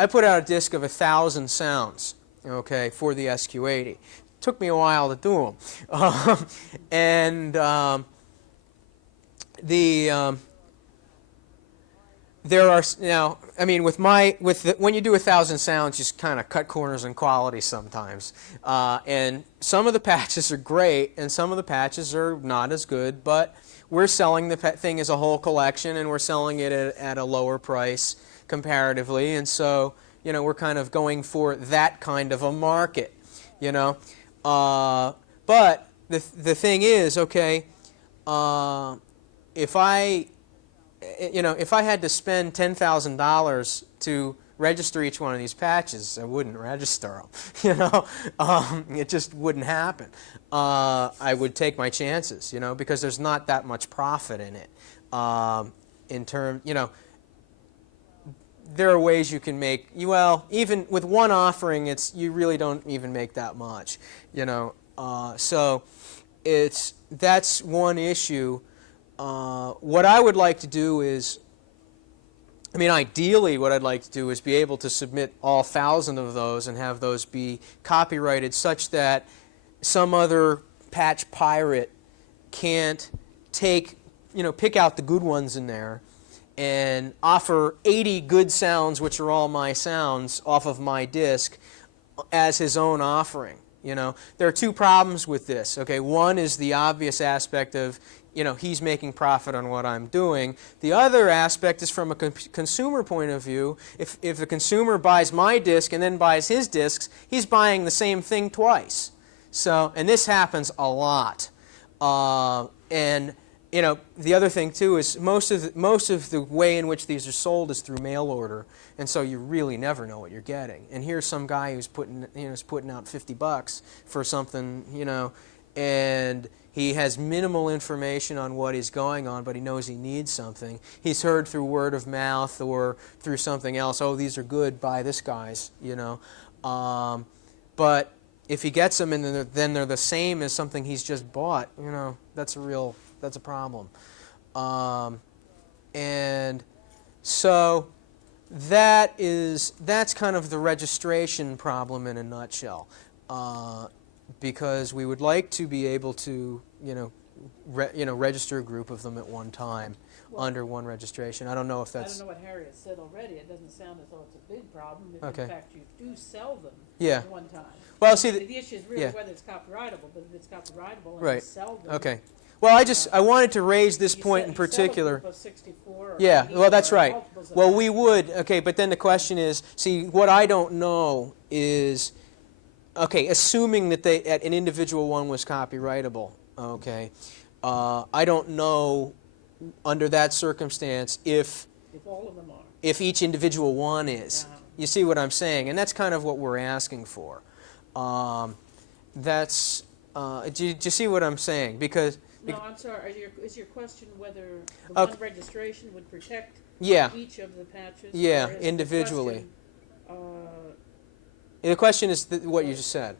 I put out a disk of 1,000 sounds, okay, for the SQ80. Took me a while to do them. There are now, I mean, when you do 1,000 sounds, you just kind of cut corners in quality sometimes. And some of the patches are great, and some of the patches are not as good, but we're selling the thing as a whole collection, and we're selling it at a lower price comparatively, and so, we're kind of going for that kind of a market, But the thing is, okay, if I had to spend $10,000 to register each one of these patches, I wouldn't register them. It just wouldn't happen. I would take my chances, because there's not that much profit in it. There are ways you can make, even with one offering, you really don't even make that much, So that's one issue. What I would like to do is, ideally what I'd like to do is be able to submit all 1,000 of those and have those be copyrighted such that some other patch pirate can't pick out the good ones in there and offer 80 good sounds, which are all my sounds, off of my disc as his own offering. There are two problems with this. Okay, one is the obvious aspect of, he's making profit on what I'm doing. The other aspect is from a consumer point of view. If the consumer buys my disc and then buys his discs, he's buying the same thing twice. So, and this happens a lot. The other thing too is most of the way in which these are sold is through mail order, and so you really never know what you're getting. And here's some guy who's putting out $50 for something, and he has minimal information on what is going on, but he knows he needs something. He's heard through word of mouth or through something else, oh, these are good, buy this guy's, But if he gets them and then they're the same as something he's just bought, that's a problem. And so that's kind of the registration problem in a nutshell. because we would like to be able to, register a group of them at one time Well, under one registration. I don't know if I don't that's know what Harriet said already. It doesn't sound as though it's a big problem if Okay. in fact you do sell them Yeah. at one time. Well, see, The issue is really yeah. whether it's copyrightable, but if it's copyrightable and you Right. sell them. Okay. Well, I wanted to raise this you point sell- in you sell a particular. group of 64 or Yeah, 80 well, that's or right. multiples of Well, that. we would, okay, but then the question is, see, what I don't know is, okay, assuming that an individual one was copyrightable, okay, I don't know under that circumstance if all of them are. each individual one is. Uh-huh. You see what I'm saying? And that's kind of what we're asking for. Do you see what I'm saying? Because, No, I'm sorry. Is your question whether the Okay. one registration would protect yeah, each of the patches? Yeah, or is the individually. question, the question is what you just said.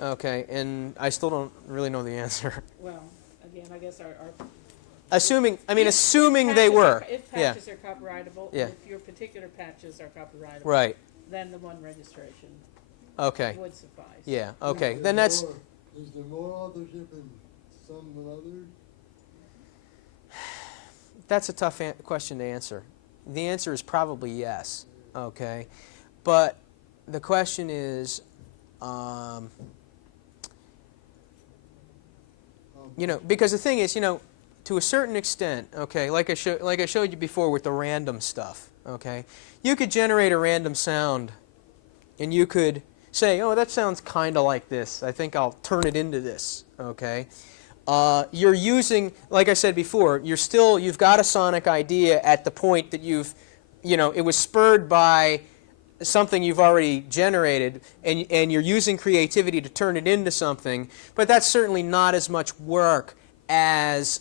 okay. Okay, and I still don't really know the answer. Well, again, I guess our Assuming they patches were. If Yeah, patches are copyrightable, Yeah. and if your particular patches are copyrightable, right. then the one registration Okay. would suffice. Yeah, okay. Is Then there that's, more- Is there more authorship in some than others? that's a tough question to answer. The answer is probably yes, okay? But the question is, because the thing is, to a certain extent, okay, like I showed you before with the random stuff, okay, you could generate a random sound, and you could say, oh, that sounds kind of like this. I think I'll turn it into this, okay. You're using, like I said before, you've got a sonic idea at the point that it was spurred by something you've already generated, and you're using creativity to turn it into something, but that's certainly not as much work as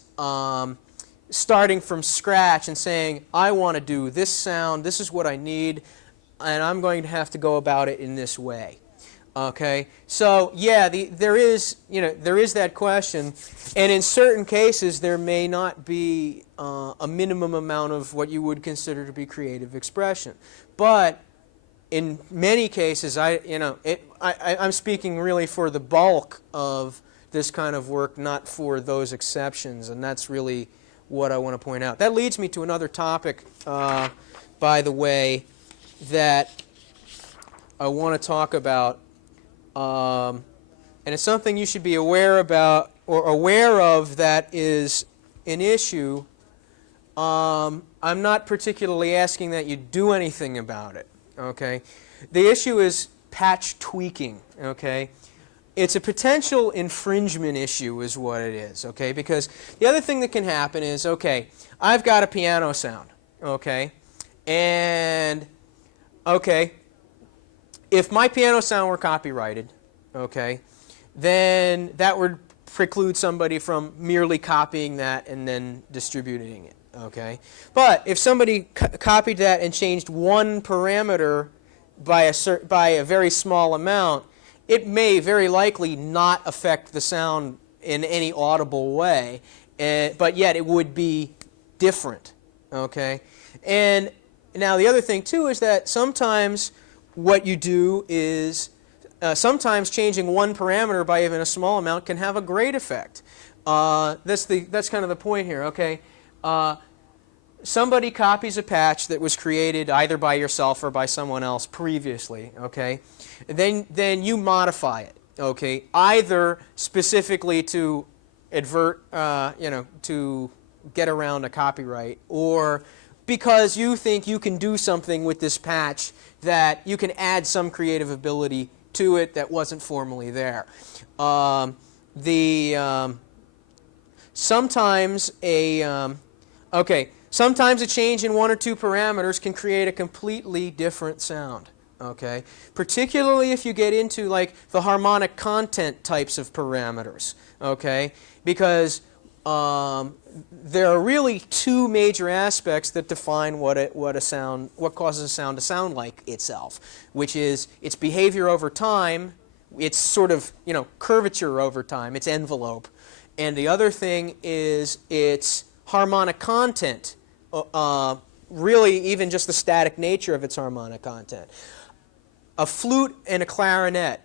starting from scratch and saying, I want to do this sound, this is what I need, and I'm going to have to go about it in this way. Okay, so yeah, there is that question, and in certain cases there may not be a minimum amount of what you would consider to be creative expression, but in many cases, I'm speaking really for the bulk of this kind of work, not for those exceptions, and that's really what I want to point out. That leads me to another topic, by the way, that I want to talk about, and it's something you should be aware about or aware of that is an issue. I'm not particularly asking that you do anything about it. Okay, the issue is patch tweaking. Okay, it's a potential infringement issue, is what it is. Okay, because the other thing that can happen is, okay, I've got a piano sound. Okay, and okay, if my piano sound were copyrighted, okay, then that would preclude somebody from merely copying that and then distributing it. Okay, but if somebody copied that and changed one parameter by a very small amount, it may very likely not affect the sound in any audible way, but yet it would be different. Okay, and now the other thing too is that sometimes what you do is sometimes changing one parameter by even a small amount can have a great effect. That's kind of the point here. Okay. Somebody copies a patch that was created either by yourself or by someone else previously, okay? Then you modify it, okay? Either specifically to to get around a copyright, or because you think you can do something with this patch that you can add some creative ability to it that wasn't formerly there. Sometimes a change in one or two parameters can create a completely different sound. Okay, particularly if you get into like the harmonic content types of parameters. Okay, because there are really two major aspects that define what causes a sound to sound like itself, which is its behavior over time, its sort of curvature over time, its envelope, and the other thing is its harmonic content. Really, even just the static nature of its harmonic content. A flute and a clarinet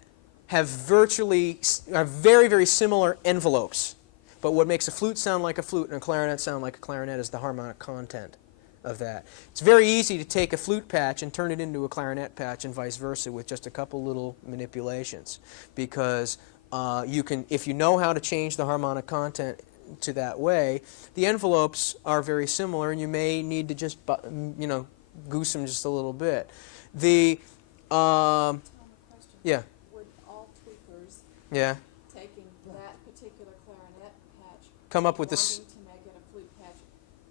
have are very, very similar envelopes. But what makes a flute sound like a flute and a clarinet sound like a clarinet is the harmonic content of that. It's very easy to take a flute patch and turn it into a clarinet patch and vice versa with just a couple little manipulations, because you can, if you know how to change the harmonic content to that way, the envelopes are very similar, and you may need to just goose them just a little bit. The Tom, a question. yeah. Would all tweakers Yeah. taking that particular clarinet patch Come up with this. wanting to make it a flute patch,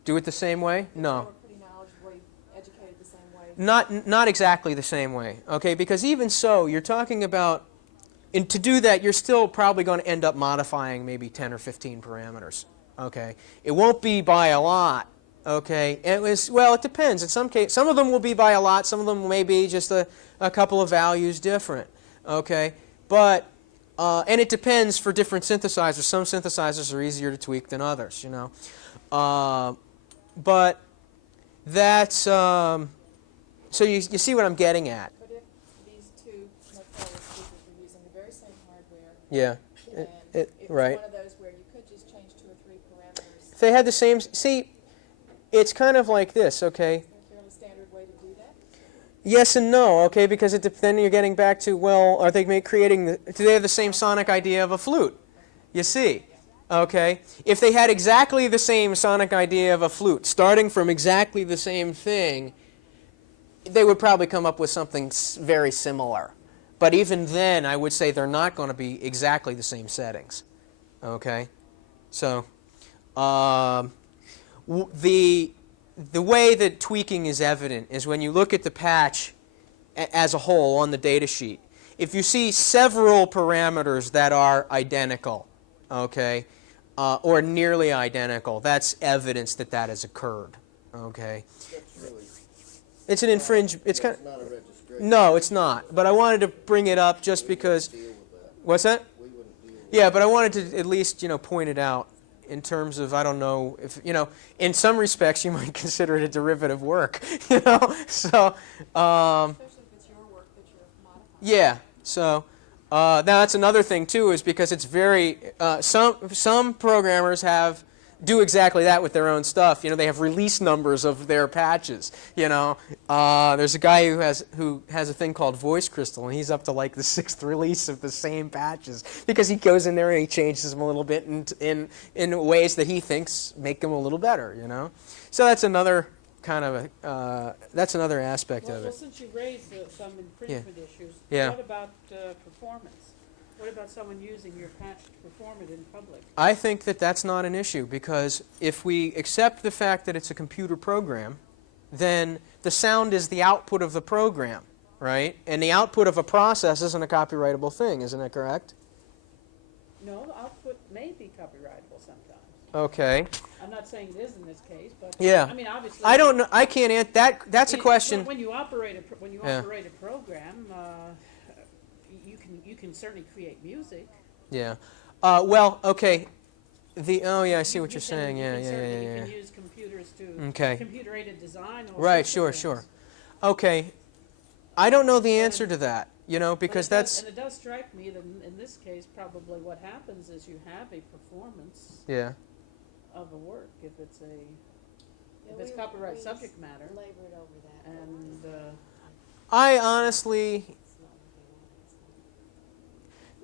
Do it the same way? if they No. were pretty knowledgeably educated the same way? Not exactly the same way. Okay, because even so, you're talking about, and to do that, you're still probably going to end up modifying maybe 10 or 15 parameters. Okay, it won't be by a lot. Okay, it depends. In some cases, some of them will be by a lot. Some of them may be just a couple of values different. Okay, but and it depends for different synthesizers. Some synthesizers are easier to tweak than others. But that's so you see what I'm getting at. But if these two Mercari speakers were using the very same hardware, Yeah. and It- it was right. one of those where you could just change 2 or 3 parameters, If they had the same, see, it's kind of like this, okay? is there a fairly standard way to do that? Yes and no, okay, because then you're getting back to, well, are they do they have the same sonic idea of a flute? You see, okay? If they had exactly the same sonic idea of a flute, starting from exactly the same thing, they would probably come up with something very similar. But even then, I would say they're not going to be exactly the same settings, okay? So, the way that tweaking is evident is when you look at the patch as a whole on the data sheet. If you see several parameters that are identical, okay, or nearly identical, that's evidence that that has occurred, okay. That's really, It's an infringement. It's kind it's not a registration. no, it's not. But I wanted to bring it up just because. Deal with that. What's that? We wouldn't deal with Yeah, but I wanted to at least point it out in terms of, I don't know if in some respects you might consider it a derivative work, So Especially if it's your work that you're modifying. yeah. So now that's another thing too, is because it's very some programmers do exactly that with their own stuff. They have release numbers of their patches. There's a guy who has a thing called Voice Crystal, and he's up to like the 6th release of the same patches because he goes in there and he changes them a little bit in ways that he thinks make them a little better. So that's another kind of that's another aspect of Well, it. since you raised some infringement issues, Yeah. what about performance? What about someone using your patch to perform it in public? I think that that's not an issue, because if we accept the fact that it's a computer program, then the sound is the output of the program, right? And the output of a process isn't a copyrightable thing, isn't that correct? No, the output may be copyrightable sometimes. Okay. I'm not saying it is in this case, but Yeah. I mean, obviously. I don't know. I can't answer that. That's a question. When you operate Yeah. operate a program, you can certainly create music. Yeah. Well, okay. I see what you're You saying. Yeah, can yeah, certainly- yeah, You yeah. can use computers to Okay. computer-aided design. All Right. sorts Sure. of things. Sure. Okay. I don't know the answer to that. But Because it that's and it does strike me that in this case, probably what happens is you have a performance yeah. of a work if it's Yeah, it's we- copyright we subject matter, Labored over that. and I honestly.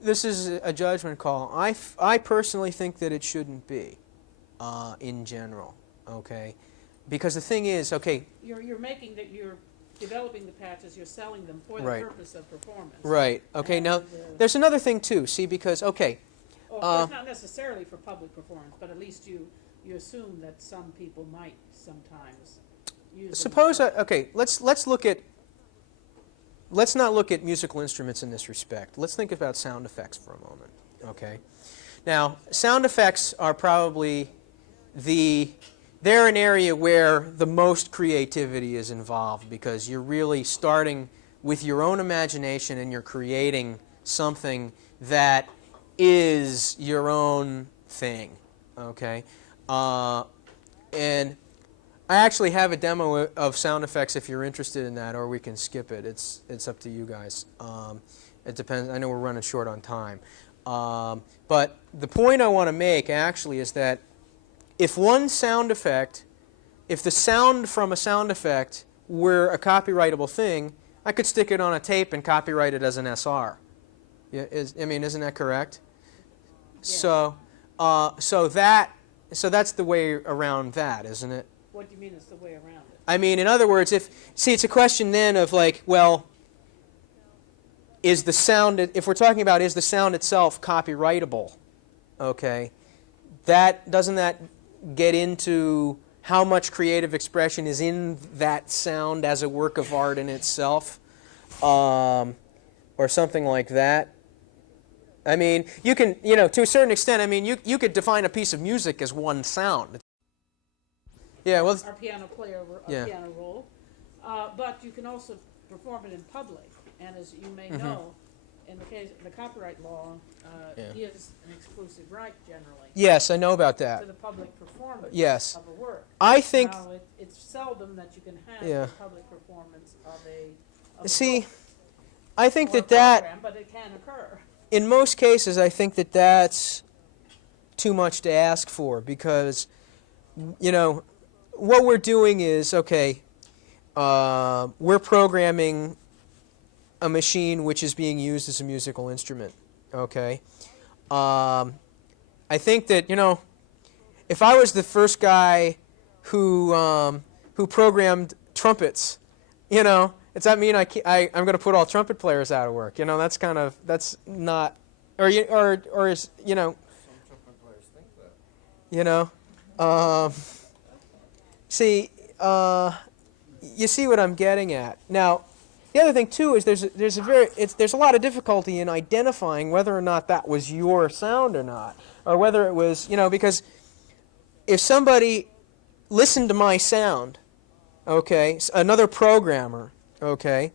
This is a judgment call. I personally think that it shouldn't be, in general, okay? Because the thing is, okay, you're making that you're developing the patches, you're selling them for the Right. purpose of performance. right, okay, now, And, there's another thing too, see, because, okay, Or it's not necessarily for public performance, but at least you assume that some people might sometimes use them. suppose, okay, let's not look at musical instruments in this respect. Let's think about sound effects for a moment, okay? Now, sound effects are probably they're an area where the most creativity is involved, because you're really starting with your own imagination and you're creating something that is your own thing, okay? And I actually have a demo of sound effects if you're interested in that, or we can skip it. It's up to you guys. It depends. I know we're running short on time. But the point I want to make actually is that if one sound effect, if the sound from a sound effect were a copyrightable thing, I could stick it on a tape and copyright it as an SR. Yeah, isn't that correct? Yeah. So that's the way around that, isn't it? What do you mean is the way around it? I mean, in other words, it's a question then of like, well, is the sound, if we're talking about is the sound itself copyrightable, okay, doesn't that get into how much creative expression is in that sound as a work of art in itself, or something like that? I mean, you can, to a certain extent, I mean, you could define a piece of music as one sound. Yeah, well, Our piano player, yeah. piano roll. But you can also perform it in public. And as you may know, in the case of the copyright law, gives an exclusive right generally Yes, I know about to that. the public performance Yes. of a work. I think, Now, it's seldom that you can have Yeah. a public performance of a see, book I think or a that program, but it can occur. in most cases, I think that that's too much to ask for because, what we're doing is, okay, we're programming a machine which is being used as a musical instrument, okay? I think that, if I was the first guy who programmed trumpets, does that mean I'm going to put all trumpet players out of work? That's not, or is, Some trumpet players think that. see, you see what I'm getting at. Now, the other thing too is there's a lot of difficulty in identifying whether or not that was your sound or not, or whether it was, because if somebody listened to my sound, okay, another programmer, okay,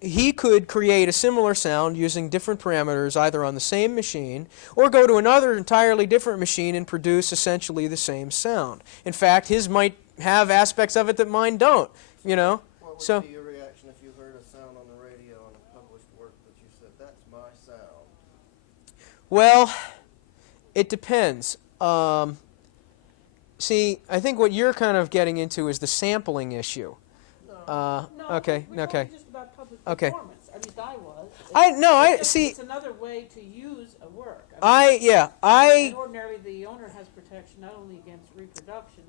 he could create a similar sound using different parameters either on the same machine or go to another entirely different machine and produce essentially the same sound. In fact, his might have aspects of it that mine don't, What would So, be your reaction if you heard a sound on the radio on a published work that you said, that's my sound? well, it depends. See, I think what you're kind of getting into is the sampling issue. No, Okay, we're okay. talking just about public Okay. performance. At least I was. See. It's another way to use a work. I And ordinarily, the owner has protection not only against reproduction,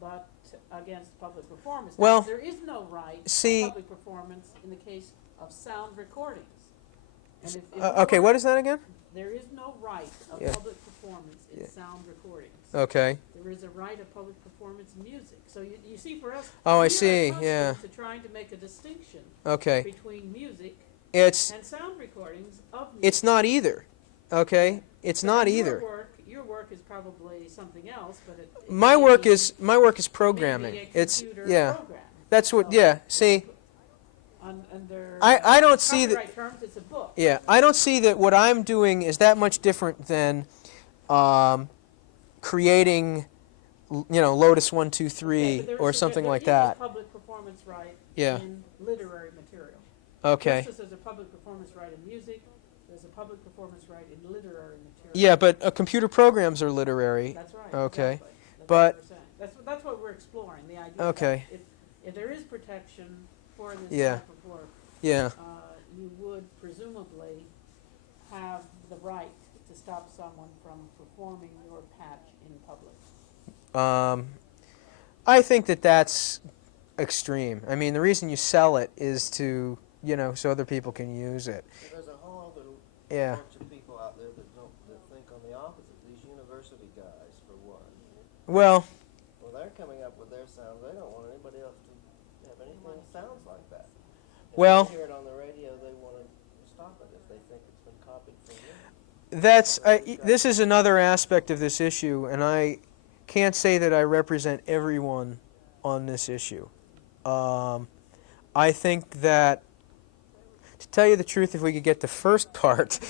but against public performance. Well, now, there is no right see- to public performance in the case of sound recordings. And if okay, what is that again? There is no right of Yeah. public performance in Yeah. sound recordings. Okay. There is a right of public performance in music. So you see, for us, Oh, I we are see, accustomed yeah. to trying to make a distinction Okay. between music It's and sound recordings of music. it's not either. Okay? It's But not your either. Your work is probably something else, but it My may work be- is it programming. may be a It's computer yeah. program. That's what So, yeah, see. Under I don't see that copyright terms, it's a book. Yeah, I don't see that what I'm doing is that much different than creating Lotus 1 2 Okay, 3 but there or is a- something there like is that. a public performance right Yeah. in literary material. Okay. Just as there's a public performance right in music, there's a public performance right in literary material. Yeah, but computer programs are literary. That's right. Okay. Exactly. That's But- what we're saying. That's what we're exploring, the idea Okay. that if there is protection for this Yeah. type of work, Yeah. you would presumably have the right to stop someone from performing your patch in public. I think that that's extreme. I mean, the reason you sell it is to, so other people can use it. There's a whole other Yeah. bunch of people out there that think on the opposite. These university guys, for one. Well, Well, they're coming up with their sounds. They don't want anybody else to have anything that sounds like that. And Well- if they hear it on the radio, they want to stop it if they think it's been copied from you. this is another aspect of this issue, and I can't say that I represent everyone on this issue. I think that, to tell you the truth, if we could get the first part,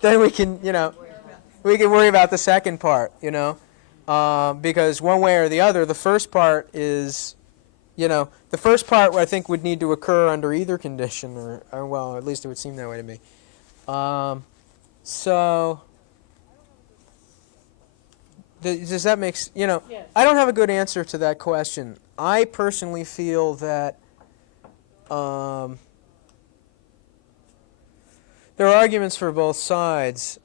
then we can worry about the second part, because one way or the other, the first part is, the first part I think would need to occur under either condition, or well, at least it would seem that way to me. So, does that make Yes. I don't have a good answer to that question. I personally feel that there are arguments for both sides.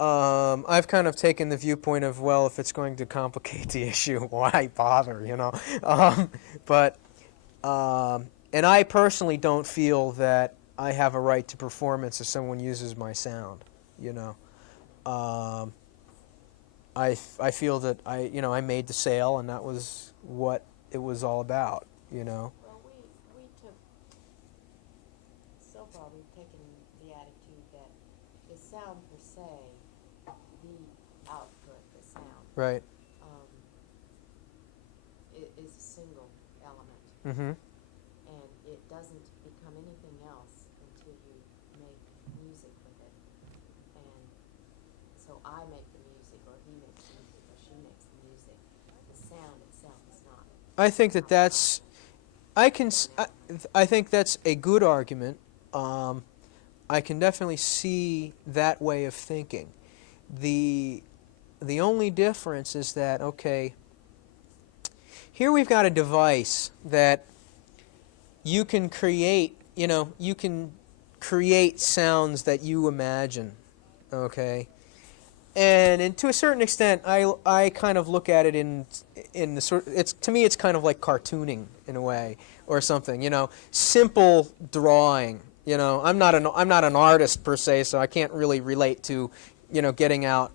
I've kind of taken the viewpoint of, well, if it's going to complicate the issue, why bother, and I personally don't feel that I have a right to performance if someone uses my sound, I feel that I made the sale, and that was what it was all about, Well, we took, so far we've taken the attitude that the sound per se, the output, the sound, Right. is a single element. Mm-hmm. And it doesn't become anything else until you make music with it. And so I make the music, or he makes the music, or she makes the music. The sound itself is not. I think that's, I think that's a good argument. I can definitely see that way of thinking. The only difference is that, okay, here we've got a device that you can create, you can create sounds that you imagine, okay? And to a certain extent, I kind of look at it in the sort. To me, it's kind of like cartooning in a way, or something. Simple drawing. I'm not an artist per se, so I can't really relate to, getting out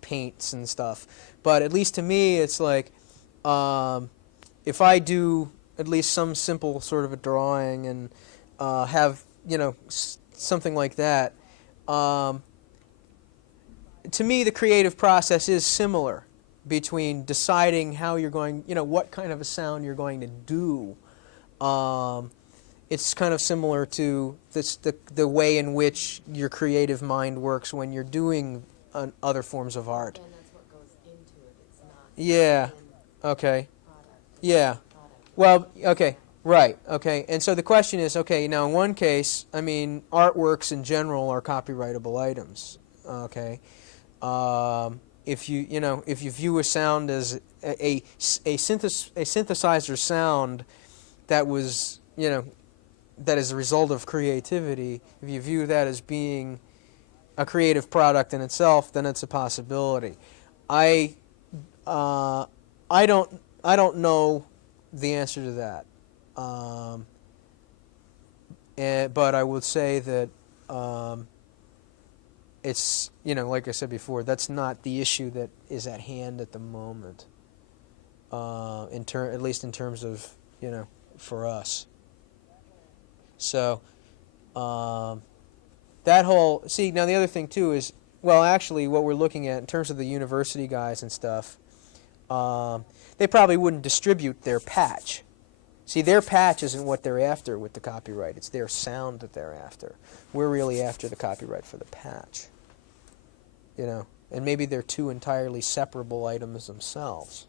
paints and stuff. But at least to me, it's like, if I do at least some simple sort of a drawing and have something like that. To me, the creative process is similar between deciding how you're going, what kind of a sound you're going to do. It's kind of similar to the way in which your creative mind works when you're doing other forms of art. And that's what goes into it. It's not. Yeah. Okay. Product. Yeah. Well, okay. Right. Okay. And so the question is, okay, now in one case, I mean, artworks in general are copyrightable items. Okay. If you view a sound as a synthesizer sound that was, that is a result of creativity, if you view that as being a creative product in itself, then it's a possibility. I don't know the answer to that. But I would say that it's, like I said before, that's not the issue that is at hand at the moment. At least in terms of, for us. So, that whole, now the other thing too is, well, actually what we're looking at in terms of the university guys and stuff, they probably wouldn't distribute their patch. See, their patch isn't what they're after with the copyright. It's their sound that they're after. We're really after the copyright for the patch. And maybe they're two entirely separable items themselves.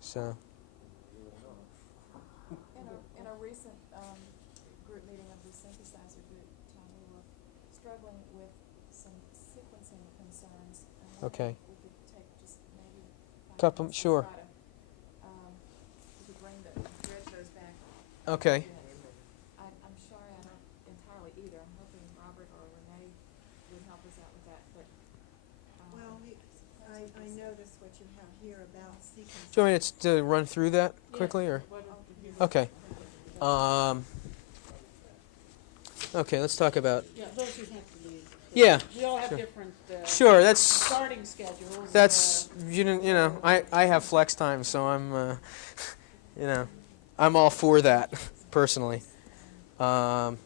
So. In a recent group meeting of the Synthesizer group, Tom, we were struggling with some sequencing concerns. And Okay. we could take just maybe 5 Couple, minutes to sure. try to, we could bring the retros back. Okay. I'm sorry, I don't entirely either. I'm hoping Robert or Renee would help us out with that, but. Well, I noticed what you have here about sequencing. Do you want me to run through that quickly, or? Okay. Okay, let's talk about. Yeah, those who have to leave. Yeah. We all have Sure. different Sure, that's. starting schedules. That's I have flex time, so I'm I'm all for that personally. Hold-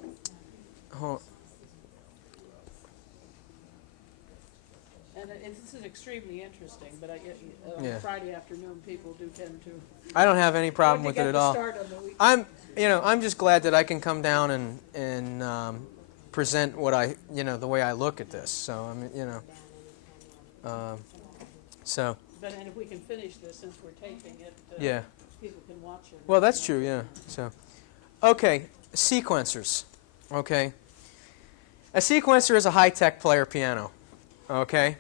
And this is extremely interesting, but I get Yeah. Friday afternoon people do tend to. I don't have any problem want with to it get at the all. start on the weekend. I'm just glad that I can come down and present what the way I look at this. So So, And if we can finish this, since we're taping it, yeah. people can watch it. Well, that's true, yeah. So, okay, sequencers. Okay. A sequencer is a high-tech player piano. Okay.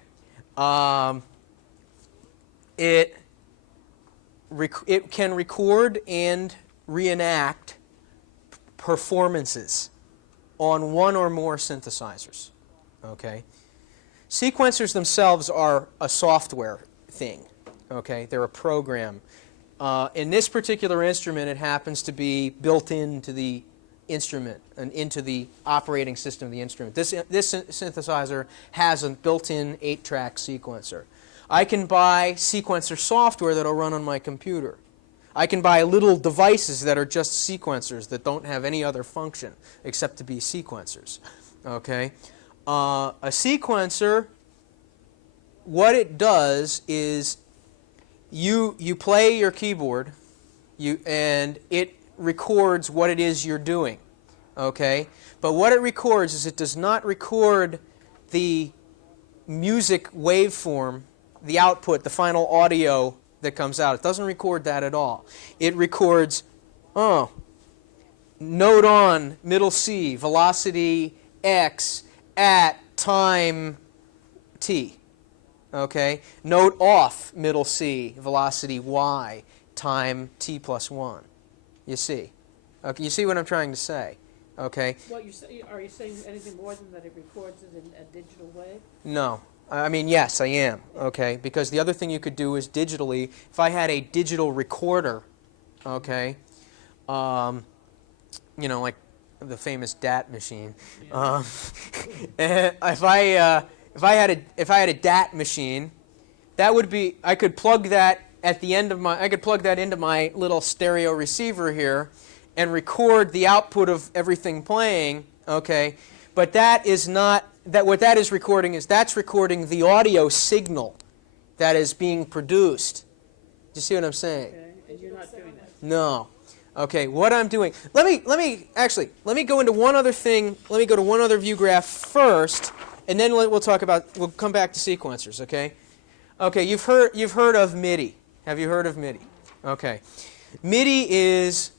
It can record and reenact performances on one or more synthesizers. Okay. Sequencers themselves are a software thing. Okay, they're a program. In this particular instrument, it happens to be built into the instrument and into the operating system of the instrument. This synthesizer has a built-in 8-track sequencer. I can buy sequencer software that'll run on my computer. I can buy little devices that are just sequencers that don't have any other function except to be sequencers. Okay, a sequencer, what it does is you play your keyboard, and it records what it is you're doing. Okay, but what it records is it does not record the music waveform, the output, the final audio that comes out. It doesn't record that at all. It records, note on, middle C, velocity X at time t. Okay, note off, middle C, velocity Y, time t plus 1. You see? Okay, you see what I'm trying to say? Okay. What are you saying anything more than that it records it in a digital way? No. I mean, yes, I am. Okay, because the other thing you could do is digitally. If I had a digital recorder, okay, you know, like the famous DAT machine. Yeah. If I had a DAT machine, that would be, I could plug that at the end of my, I could plug that into my little stereo receiver here and record the output of everything playing, okay? But that is not, what that is recording is, that's recording the audio signal that is being produced. Do you see what I'm saying? Okay, and you're not doing that. No. Okay, what I'm doing, let me go into one other thing, let me go to one other view graph first, and then we'll come back to sequencers, okay? Okay, you've heard of MIDI. Have you heard of MIDI? Okay. MIDI is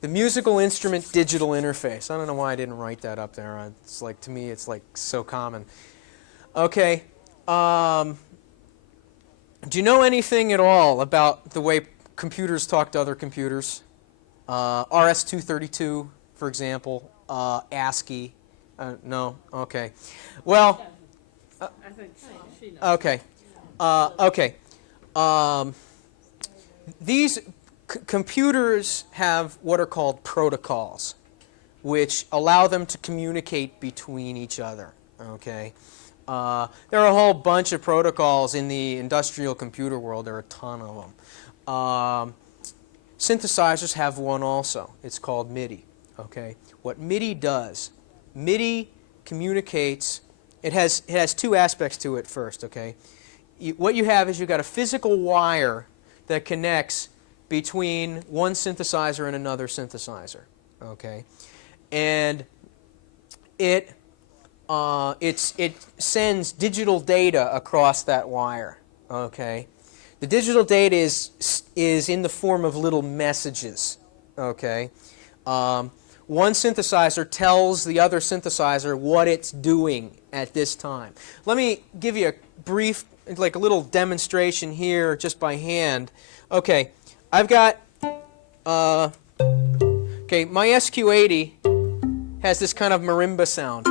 the musical instrument digital interface. I don't know why I didn't write that up there. It's like, to me, it's like so common. Okay. Do you know anything at all about the way computers talk to other computers? RS-232, for example, ASCII. No? Okay. Well, I think she knows. okay. Okay. These computers have what are called protocols, which allow them to communicate between each other. Okay. There are a whole bunch of protocols in the industrial computer world. There are a ton of them. Synthesizers have one also. It's called MIDI. Okay. What MIDI does, MIDI communicates. It has two aspects to it first. Okay. What you have is you've got a physical wire that connects between one synthesizer and another synthesizer. Okay. And it sends digital data across that wire. Okay. The digital data is in the form of little messages. Okay. One synthesizer tells the other synthesizer what it's doing at this time. Let me give you a brief, like a little demonstration here just by hand. Okay. I've got, okay, my SQ80 has this kind of marimba sound.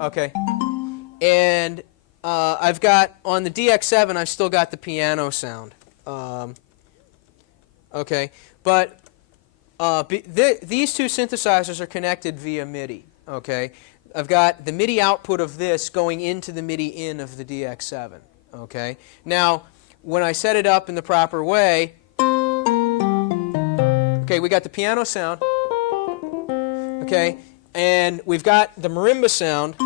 Okay. And I've got, on the DX7, I've still got the piano sound. Okay. But these two synthesizers are connected via MIDI. Okay. I've got the MIDI output of this going into the MIDI in of the DX7. Okay. Now, when I set it up in the proper way, okay, we got the piano sound. Okay. And we've got the marimba sound.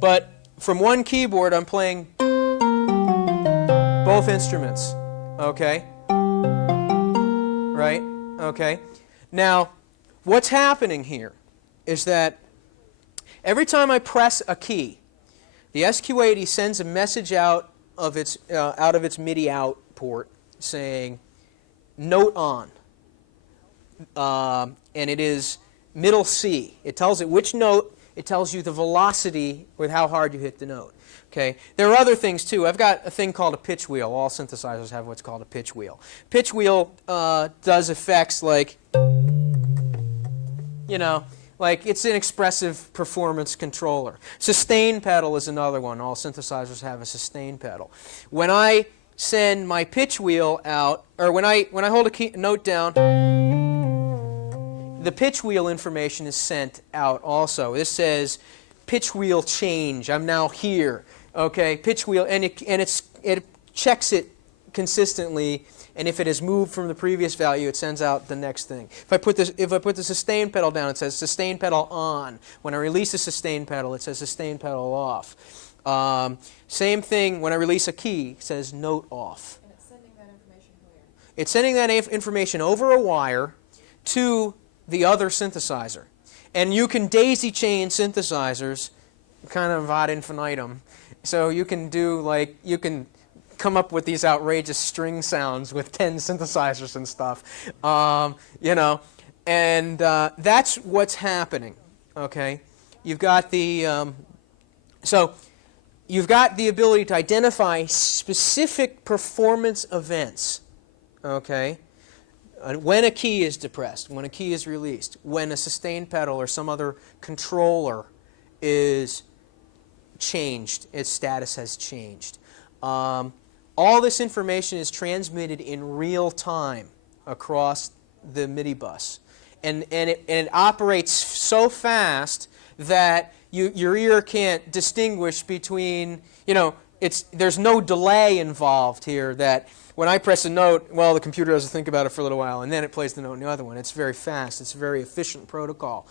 But from one keyboard, I'm playing both instruments. Okay? Right? Okay. Now, what's happening here is that every time I press a key, The SQ80 sends a message out of its MIDI out port saying note on, and it is middle C. It tells it which note. It tells you the velocity with how hard you hit the note. Okay. There are other things too. I've got a thing called a pitch wheel. All synthesizers have what's called a pitch wheel. Pitch wheel does effects like, like it's an expressive performance controller. Sustain pedal is another one. All synthesizers have a sustain pedal. When I send my pitch wheel out, or when I hold a note down, the pitch wheel information is sent out also. This says pitch wheel change. I'm now here. Okay, pitch wheel, and it checks it consistently. And if it has moved from the previous value, it sends out the next thing. If I put the sustain pedal down, it says sustain pedal on. When I release the sustain pedal, it says sustain pedal off. Same thing when I release a key, it says note off. And it's sending that information where? It's sending that information over a wire to the other synthesizer. And you can daisy chain synthesizers kind of ad infinitum. So you can you can come up with these outrageous string sounds with 10 synthesizers and stuff, and that's what's happening. Okay, you've got the you've got the ability to identify specific performance events. Okay, when a key is depressed, when a key is released, when a sustain pedal or some other controller is changed, its status has changed. All this information is transmitted in real time across the MIDI bus. And it operates so fast that your ear can't distinguish between, there's no delay involved here that when I press a note, well, the computer doesn't think about it for a little while, and then it plays the note in the other one. It's very fast. It's a very efficient protocol.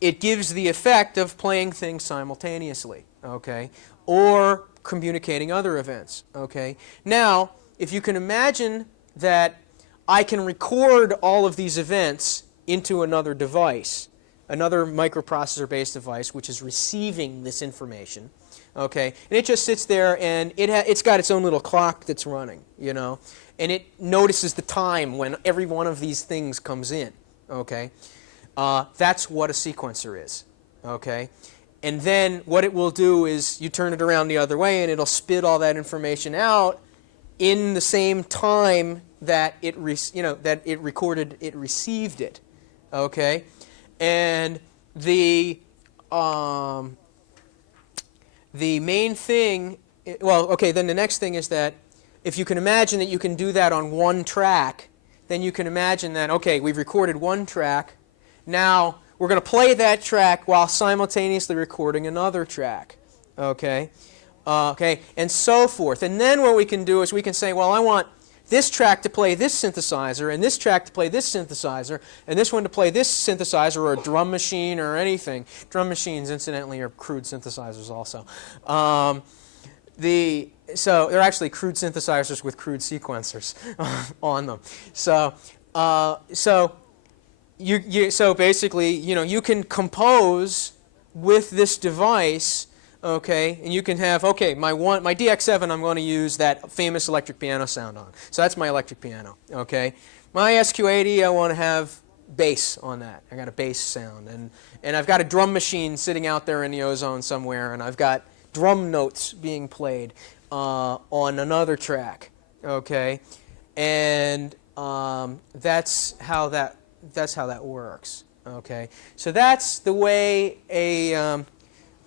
It gives the effect of playing things simultaneously, okay, or communicating other events, okay. Now, if you can imagine that I can record all of these events into another device, another microprocessor-based device, which is receiving this information, okay, and it just sits there and it's got its own little clock that's running, and it notices the time when every one of these things comes in, okay. That's what a sequencer is, okay? And then what it will do is you turn it around the other way and it'll spit all that information out in the same time that it recorded, it received it, okay? And the main thing, then the next thing is that if you can imagine that you can do that on one track, then you can imagine that, okay, we've recorded one track. Now, we're going to play that track while simultaneously recording another track, okay? And so forth. And then what we can do is we can say, well, I want this track to play this synthesizer, and this track to play this synthesizer, and this one to play this synthesizer or a drum machine or anything. Drum machines, incidentally, are crude synthesizers also. So they're actually crude synthesizers with crude sequencers on them. So basically, you can compose with this device, okay, and you can have, okay, my DX7 I'm going to use that famous electric piano sound on. So that's my electric piano, okay. My SQ80, I want to have bass on that. I got a bass sound, and I've got a drum machine sitting out there in the ozone somewhere, and I've got drum notes being played on another track, okay, and that's how that works. Okay, so that's the way a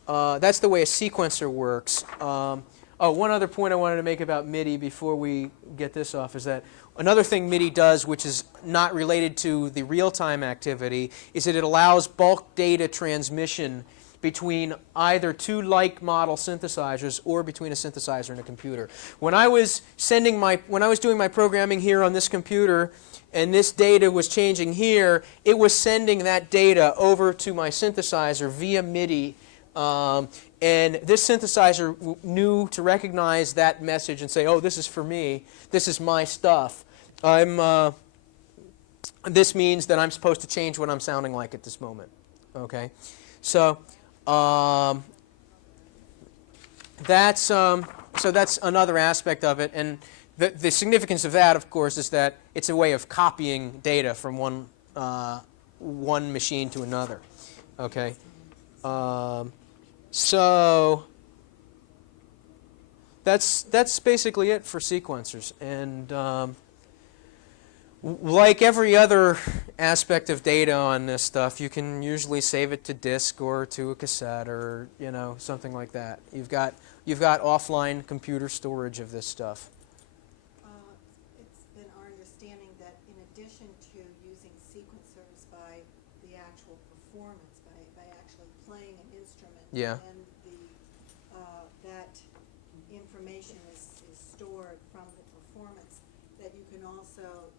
sequencer works. One other point I wanted to make about MIDI before we get this off is that another thing MIDI does, which is not related to the real-time activity, is that it allows bulk data transmission between either two like model synthesizers or between a synthesizer and a computer. When I was doing my programming here on this computer, and this data was changing here, it was sending that data over to my synthesizer via MIDI, and this synthesizer knew to recognize that message and say, oh, this is for me, this is my stuff. This means that I'm supposed to change what I'm sounding like at this moment. Okay, So that's another aspect of it, and the significance of that, of course, is that it's a way of copying data from one machine to another. Okay, so that's basically it for sequencers, and like every other aspect of data on this stuff, you can usually save it to disk or to a cassette or something like that. You've got offline computer storage of this stuff. It's been our understanding that in addition to using sequencers by the actual performance, by actually playing an instrument, Yeah. and that information is stored from the performance, that you can also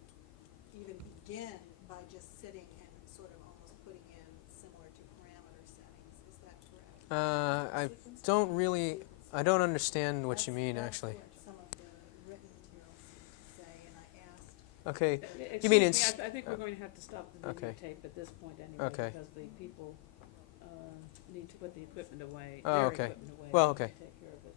even begin by just sitting and sort of almost putting in similar to parameter settings. Is that correct? I don't understand what you mean, That's actually. what some of the written materials seem to say, and I asked. Okay. Excuse You mean me, it's I think we're going to have to stop the okay. videotape at this point anyway, Okay. because the people need to put the equipment away, Oh, their okay. equipment away. Well, and okay. Take care of it.